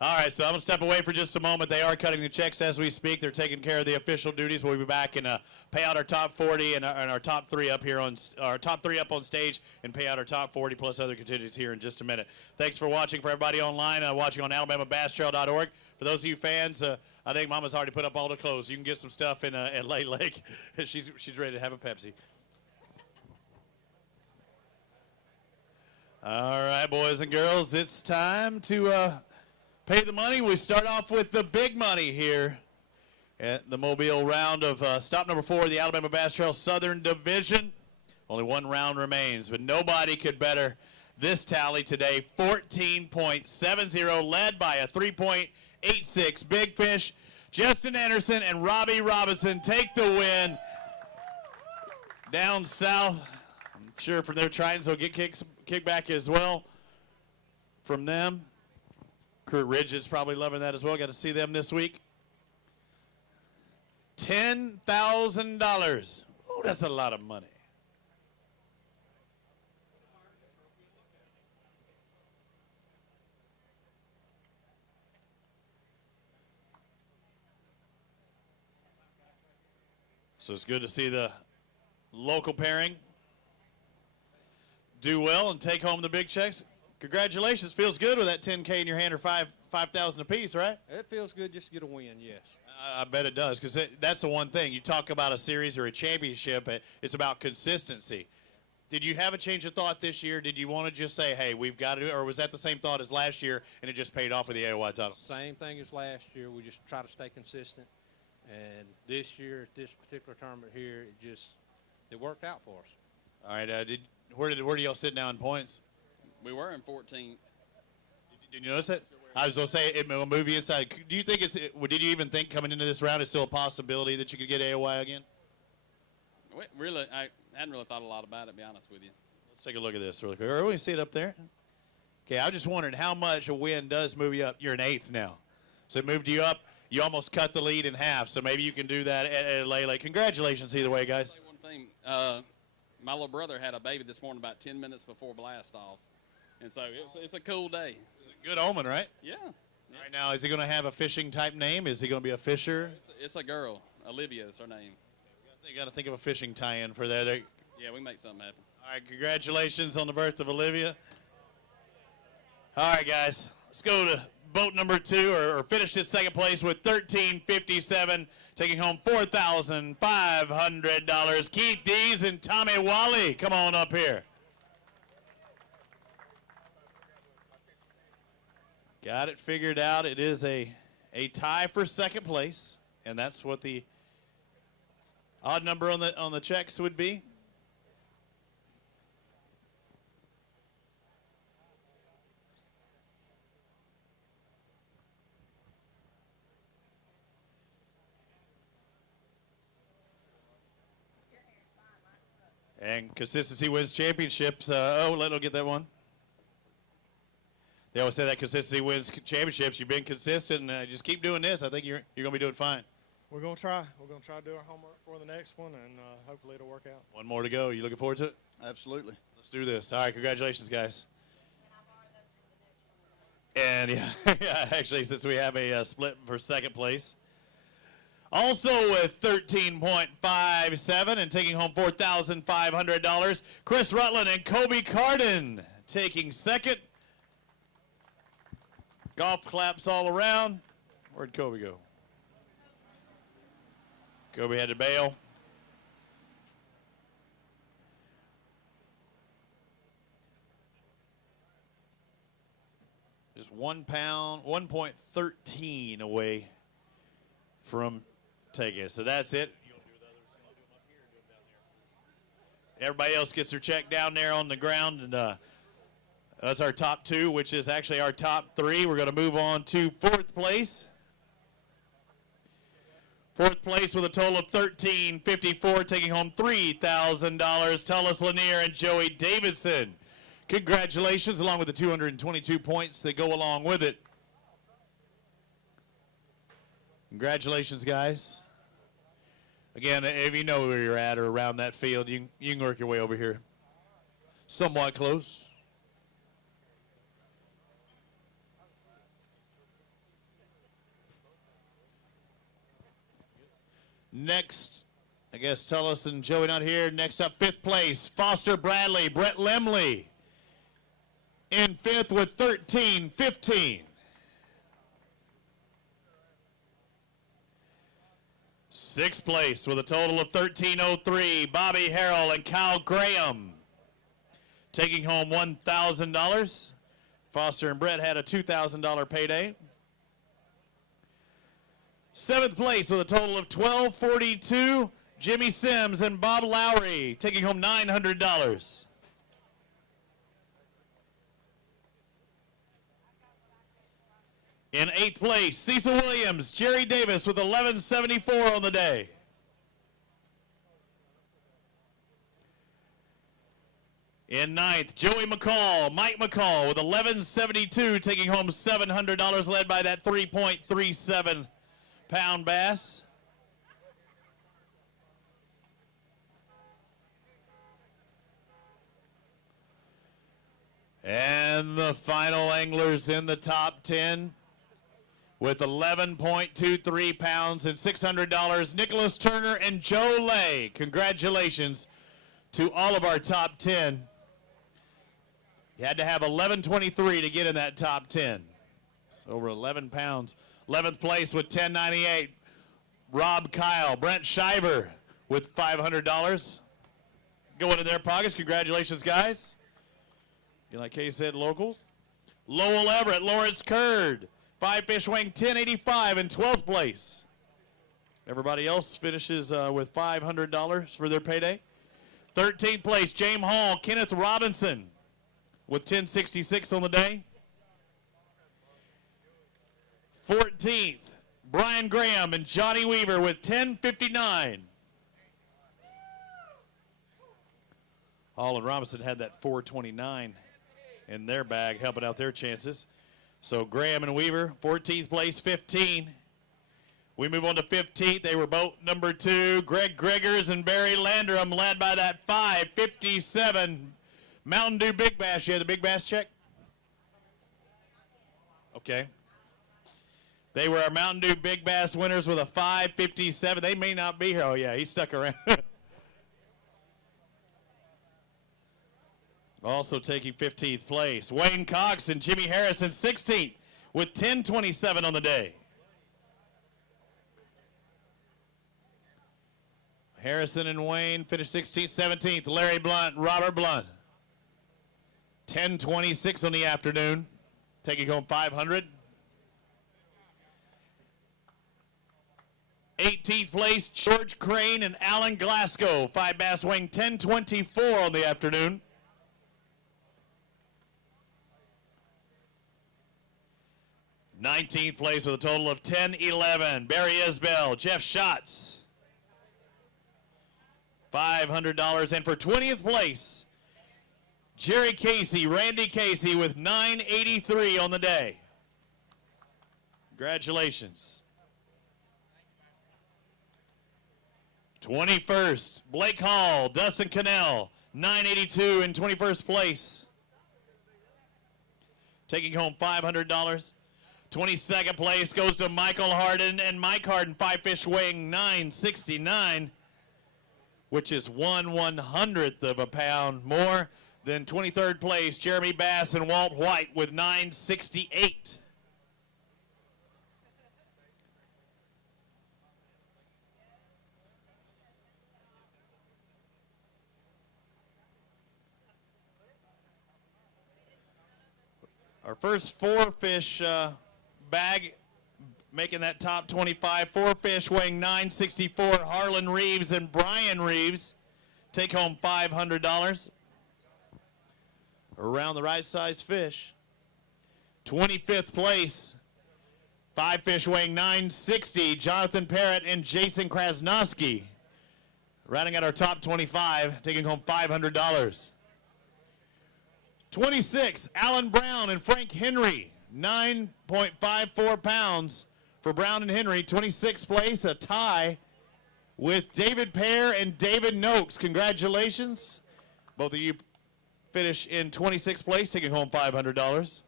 All right, so I'm going to step away for just a moment. They are cutting the checks as we speak. They're taking care of the official duties. We'll be back and pay out our top 40 and our top 3 up here on our top 3 up on stage, and pay out our top 40 plus other contingents here in just a minute. Thanks for watching. For everybody online, watching on AlabamaBassTrail.org. For those of you fans, I think Mama's already put up all the clothes. You can get some stuff in at Lay Lake. She's ready to have a Pepsi. All right, boys and girls, it's time to pay the money. We start off with the big money here at the Mobile round of stop number 4, the Alabama Bass Trail Southern Division. Only one round remains, but nobody could better this tally today. 14.70, led by a 3.86 big fish. Justin Anderson and Robbie Robinson take the win. Down south, I'm sure from their Tritons they'll get kickback as well from them. Kurt Ridge is probably loving that as well. Got to see them this week. $10,000. Oh, that's a lot of money. So it's good to see the local pairing do well and take home the big checks. Congratulations. Feels good with that 10K in your hand, or 5,000 apiece, right? It feels good just to get a win, yes. I bet it does, because that's the one thing. You talk about a series or a championship, it's about consistency. Did you have a change of thought this year? Did you want to just say, hey, we've got to do it, or was that the same thought as last year and it just paid off with the AOY title? Same thing as last year. We just try to stay consistent. And this year, at this particular tournament here, it worked out for us. All right. Where do y'all sit now in points? We were in 14th. Did you notice it? I was going to say, it will move you inside. Do you think did you even think coming into this round it's still a possibility that you could get AOY again? I hadn't really thought a lot about it, to be honest with you. Let's take a look at this really quick. Or we see it up there. Okay, I was just wondering how much a win does move you up. You're an 8th now. So it moved you up. You almost cut the lead in half, so maybe you can do that at Lele. Congratulations either way, guys. One thing, my little brother had a baby this morning about 10 minutes before blast off, and so it's a cool day. Good omen, right? Yeah. All right, now, is he going to have a fishing type name? Is he going to be a fisher? It's a girl. Olivia is her name. You got to think of a fishing tie-in for that. Yeah, we make something happen. All right, congratulations on the birth of Olivia. All right, guys, let's go to boat number 2, or finish this second place with $13.57, taking home $4,500. Keith Dees and Tommy Wally, come on up here. Got it figured out. It is a tie for second place, and that's what the odd number on the checks would be. And consistency wins championships. Let me get that one. They always say that consistency wins championships. You've been consistent, and just keep doing this. I think you're going to be doing fine. We're going to try. We're going to try to do our homework for the next one, and hopefully it'll work out. One more to go. You looking forward to it? Absolutely. Let's do this. All right, congratulations, guys. And, yeah, actually, since we have a split for second place. Also with 13.57 and taking home $4,500, Chris Rutland and Kobe Carden taking second. Golf claps all around. Where'd Kobe go? Kobe had to bail. Just 1 pound, 1.13 away from taking it. So that's it. Everybody else gets their check down there on the ground, and that's our top two, which is actually our top three. We're going to move on to fourth place. Fourth place with a total of $1,354, taking home $3,000. Tullis Lanier and Joey Davidson. Congratulations, along with the 222 points that go along with it. Congratulations, guys. Again, if you know where you're at or around that field, you can work your way over here. Somewhat close. Next, I guess Tullis and Joey not here. Next up, fifth place, Foster Bradley, Brett Lemley. In fifth with 13.15. Sixth place with a total of 13.03, Bobby Harrell and Kyle Graham. Taking home $1,000. Foster and Brett had a $2,000 payday. Seventh place with a total of $12.42, Jimmy Sims and Bob Lowry, taking home $900. In eighth place, Cecil Williams, Jerry Davis with $11.74 on the day. In ninth, Joey McCall, Mike McCall with $11.72, taking home $700, led by that 3.37 pound bass. And the final anglers in the top 10 with 11.23 pounds and $600, Nicholas Turner and Joe Lay. Congratulations to all of our top 10. You had to have 11.23 to get in that top 10. It's over 11 pounds. 11th place with $10.98, Rob Kyle. Brent Shiver with $500 going in their pockets. Congratulations, guys. You like Kay said, locals. Lowell Everett, Lawrence Curd, Five Fish Wing, $10.85 in 12th place. Everybody else finishes with $500 for their payday. 13th place, James Hall, Kenneth Robinson with $10.66 on the day. 14th, Brian Graham and Johnny Weaver with $10.59. Hall and Robinson had that $4.29 in their bag, helping out their chances. So Graham and Weaver, 14th place, 15. We move on to 15th. They were boat number 2. Greg Gregors and Barry Landrum led by that $5.57 Mountain Dew Big Bass. You had the Big Bass check? Okay. They were our Mountain Dew Big Bass winners with a $5.57. They may not be here. Oh, yeah, he stuck around. Also taking 15th place, Wayne Cox and Jimmy Harrison, 16th with $10.27 on the day. Harrison and Wayne finished 16th, 17th. Larry Blunt, Robert Blunt, $10.26 on the afternoon, taking home $500. 18th place, George Crane and Alan Glasgow, 5 Bass Wing, $10.24 on the afternoon. 19th place with a total of $10.11. Barry Isbell, Jeff Schatz, $500. And for 20th place, Jerry Casey, Randy Casey with 983 on the day. Congratulations. 21st, Blake Hall, Dustin Cannell, 982 in 21st place. Taking home $500. 22nd place goes to Michael Harden and Mike Harden, 5-fish weighing 969, which is 1/100th of a pound more than 23rd place, Jeremy Bass and Walt White with 968. Our first 4-fish bag making that top 25. 4-fish weighing 964. Harlan Reeves and Brian Reeves take home $500. Around the right size fish. 25th place. 5-fish weighing 960. Jonathan Parrott and Jason Krasnowski. Rounding out our top 25, taking home $500. 26, Alan Brown and Frank Henry, 9.54 pounds for Brown and Henry. 26th place, a tie with David Pear and David Noakes. Congratulations. Both of you finish in 26th place, taking home $500.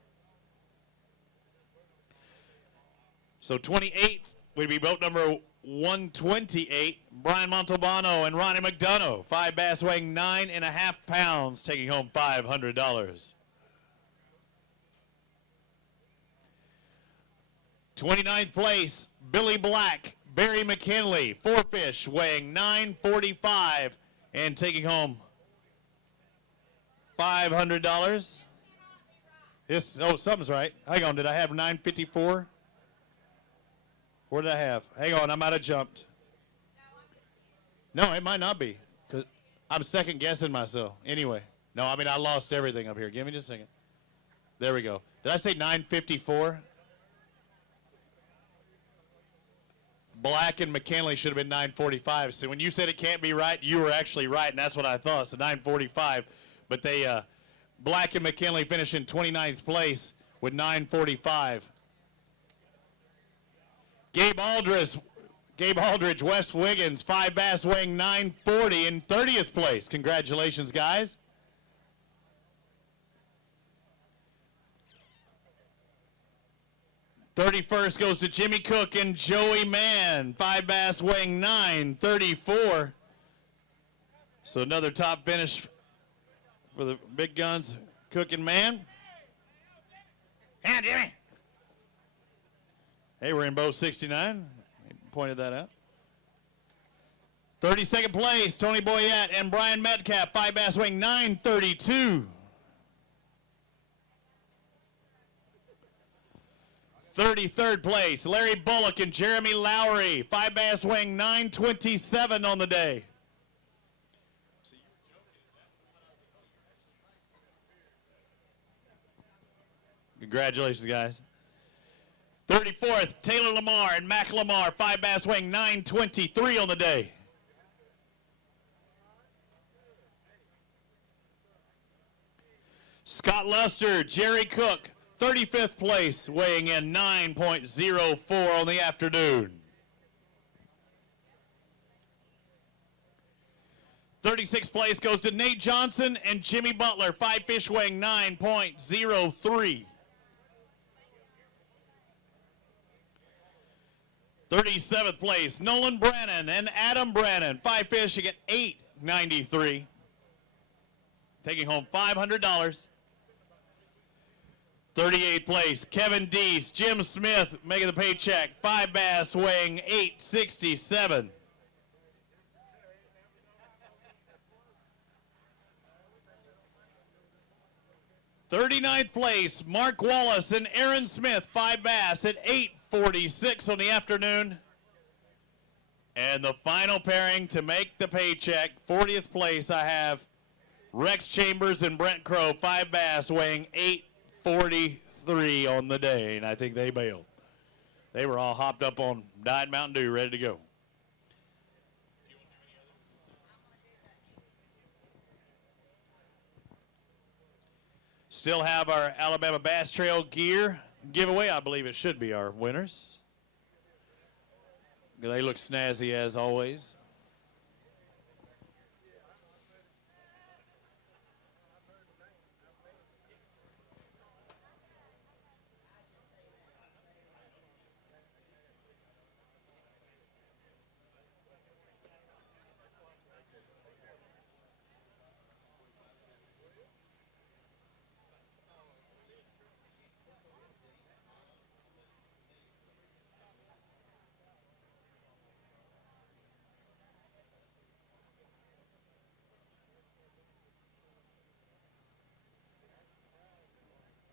So 28th would be boat number 128, Brian Montalbano and Ronnie McDonough. 5 bass weighing 9.5 pounds, taking home $500. 29th place, Billy Black, Barry McKinley. 4-fish weighing 945 and taking home $500. Something's right. Hang on, did I have 954? What did I have? Hang on, I might have jumped. No, it might not be, because I'm second guessing myself. Anyway, no, I mean, I lost everything up here. Give me just a second. There we go. Did I say 954? Black and McKinley should have been 945. So when you said it can't be right, you were actually right, and that's what I thought. So 945. But they, Black and McKinley finished in 29th place with 945. Gabe Aldridge, West Wiggins, 5 bass weighing 940 in 30th place. Congratulations, guys. '31st goes to Jimmy Cook and Joey Mann, 5 bass weighing 934. So another top finish for the big guns, Cook and Mann. Hand Jimmy. Hey, we're in boat 69. He pointed that out. 32nd place, Tony Boyette and Brian Metcalf, 5 bass weighing 932. 33rd place, Larry Bullock and Jeremy Lowry, 5 bass weighing 927 on the day. Congratulations, guys. 34th, Taylor Lamar and Mac Lamar, 5 bass weighing 923 on the day. Scott Luster, Jerry Cook, 35th place, weighing in 9.04 on the afternoon. 36th place goes to Nate Johnson and Jimmy Butler, 5 fish weighing 9.03. 37th place, Nolan Brannon and Adam Brannon, 5 fish at 8.93. Taking home $500. 38th place, Kevin Deese, Jim Smith making the paycheck, 5 bass weighing 8.67. 39th place, Mark Wallace and Aaron Smith, 5 bass at 8.46 on the afternoon. And the final pairing to make the paycheck, 40th place, I have Rex Chambers and Brent Crow, 5 bass weighing 8.43 on the day, and I think they bailed. They were all hopped up on Diet Mountain Dew, ready to go. still have our Alabama Bass Trail gear giveaway. I believe it should be our winners. They look snazzy as always.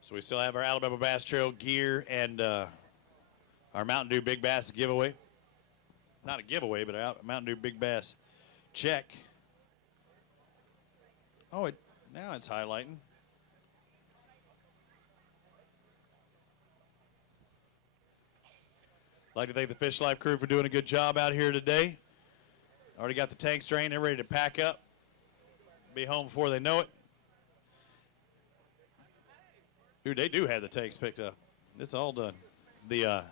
So we still have our Alabama Bass Trail gear and our Mountain Dew Big Bass giveaway. Not a giveaway, but a Mountain Dew Big Bass check. Oh, now it's highlighting. I'd like to thank the Fish Life crew for doing a good job out here today. Already got the tanks drained. They're ready to pack up. Be home before they know it. Dude, they do have the tanks picked up. It's all done. The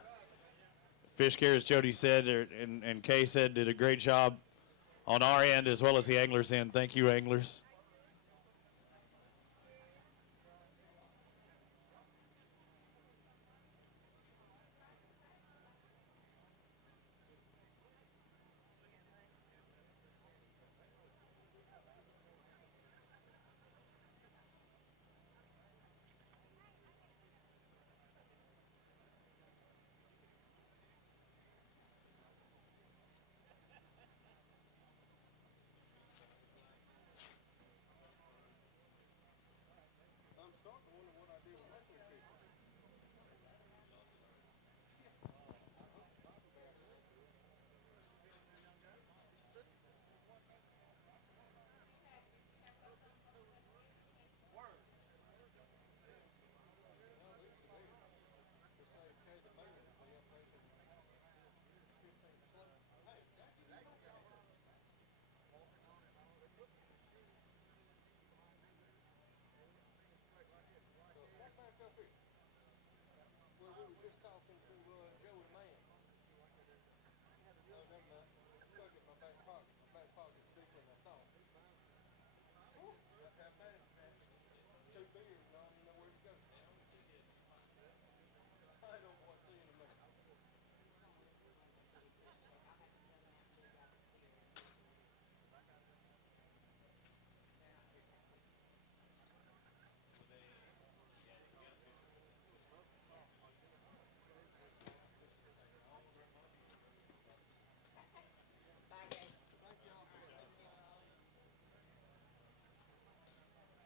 fish carriers, Jody said, and Kay said, did a great job on our end as well as the anglers' end. Thank you, anglers.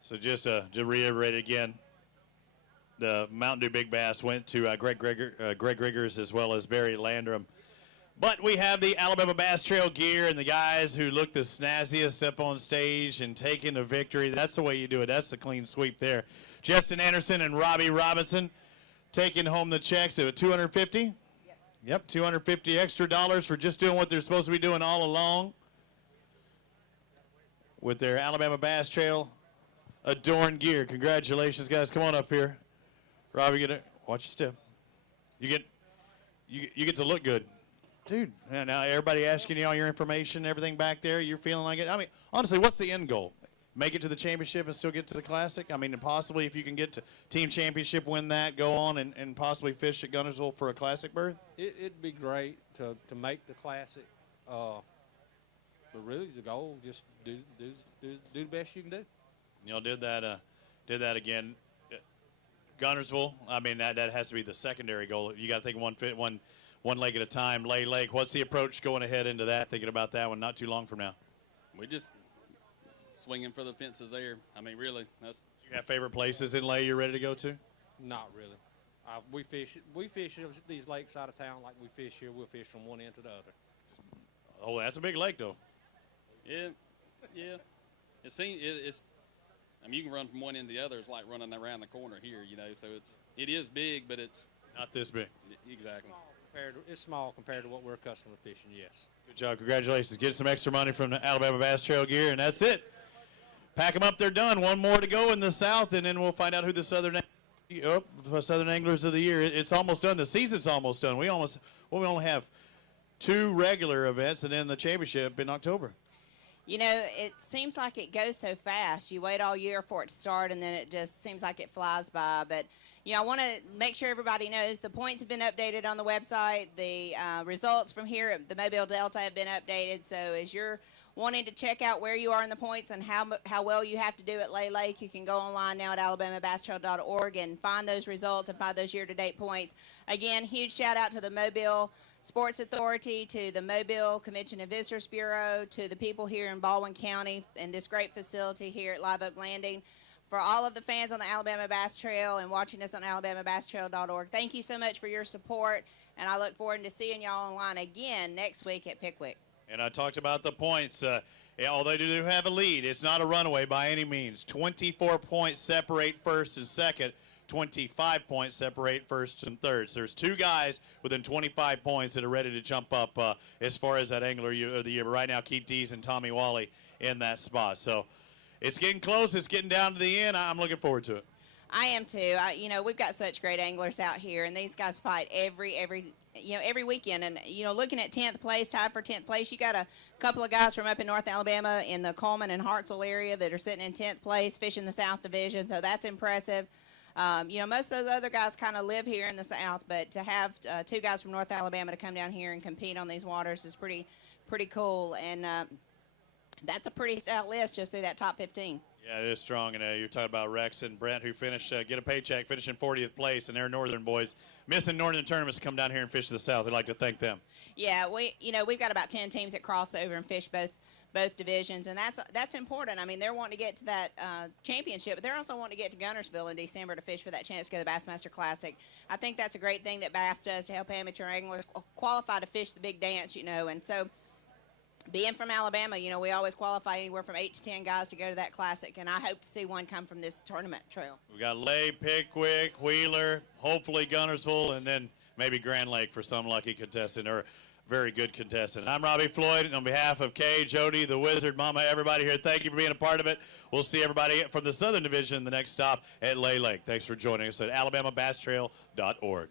So just to reiterate again, the Mountain Dew Big Bass went to Greg Riggers as well as Barry Landrum. But we have the Alabama Bass Trail gear and the guys who look the snazziest up on stage and taking the victory. That's the way you do it. That's the clean sweep there. Justin Anderson and Robbie Robinson taking home the checks at $250. Yep, $250 extra dollars for just doing what they're supposed to be doing all along with their Alabama Bass Trail adorned gear. Congratulations, guys. Come on up here. Robbie, watch your step. You get to look good. Dude, now everybody asking you all your information, everything back there, you're feeling like it. I mean, honestly, what's the end goal? Make it to the championship and still get to the Classic? I mean, and possibly if you can get to team championship, win that, go on and possibly fish at Gunnersville for a Classic berth? It'd be great to make the Classic. But really, the goal, just do the best you can do. You know, did that again. Gunnersville, I mean, that has to be the secondary goal. You got to think one leg at a time. Lay Lake, what's the approach going ahead into that, thinking about that one not too long from now? We just swinging for the fences there. I mean, really. That's. You have favorite places in Lay you're ready to go to? Not really. We fish these lakes out of town like we fish here. We'll fish from one end to the other. Oh, that's a big lake, though. Yeah. It's. I mean, you can run from one end to the other. It's like running around the corner here, you know. So it is big, but it's not this big. Exactly. It's small compared to what we're accustomed to fishing. Yes. Good job. Congratulations. Get some extra money from the Alabama Bass Trail gear, and that's it pack them up. They're done. One more to go in the South, and then we'll find out who the Southern Anglers of the Year. It's almost done. The season's almost done. We only have 2 regular events, and then the championship in October. You know, it seems like it goes so fast. You wait all year for it to start, and then it just seems like it flies by. But, you know, I want to make sure everybody knows the points have been updated on the website. The results from here at the Mobile Delta have been updated. So as you're wanting to check out where you are in the points and how well you have to do at Lay Lake, you can go online now at alabamabastrail.org and find those results and find those year-to-date points. Again, huge shout-out to the Mobile Sports Authority, to the Mobile Convention and Visitors Bureau, to the people here in Baldwin County and this great facility here at Live Oak Landing. For all of the fans on the Alabama Bass Trail and watching us on alabamabastrail.org, thank you so much for your support, and I look forward to seeing y'all online again next week at Pickwick. And I talked about the points. Although they do have a lead, it's not a runaway by any means. 24 points separate first and second. 25 points separate first and third. So there's 2 guys within 25 points that are ready to jump up as far as that Angler of the Year. But right now, Keith Dees and Tommy Wally in that spot. So it's getting close. It's getting down to the end. I'm looking forward to it. I am too. You know, we've got such great anglers out here, and these guys fight every weekend. And, you know, looking at 10th place, tied for 10th place, you got a couple of guys from up in North Alabama in the Coleman and Hartselle area that are sitting in 10th place, fishing the South Division. So that's impressive. You know, most of those other guys kind of live here in the South, but to have 2 guys from North Alabama to come down here and compete on these waters is pretty cool. And that's a pretty stout list just through that top 15. Yeah, it is strong. And you're talking about Rex and Brent, who finished, get a paycheck, finishing 40th place, and they're Northern boys. Missing Northern tournaments to come down here and fish the South. We'd like to thank them. Yeah, we've got about 10 teams that cross over and fish both divisions, and that's important. I mean, they're wanting to get to that championship, but they're also wanting to get to Gunnersville in December to fish for that chance to go to the Bassmaster Classic. I think that's a great thing that Bass does to help amateur anglers qualify to fish the big dance, you know. And so being from Alabama, you know, we always qualify anywhere from 8 to 10 guys to go to that Classic, and I hope to see one come from this tournament trail. We got Lay, Pickwick, Wheeler, hopefully Gunnersville, and then maybe Grand Lake for some lucky contestant or very good contestant. I'm Robbie Floyd, and on behalf of Kay, Jody, the Wizard, Mama, everybody here, thank you for being a part of it. We'll see everybody from the Southern Division the next stop at Lay Lake. Thanks for joining us at alabamabastrail.org.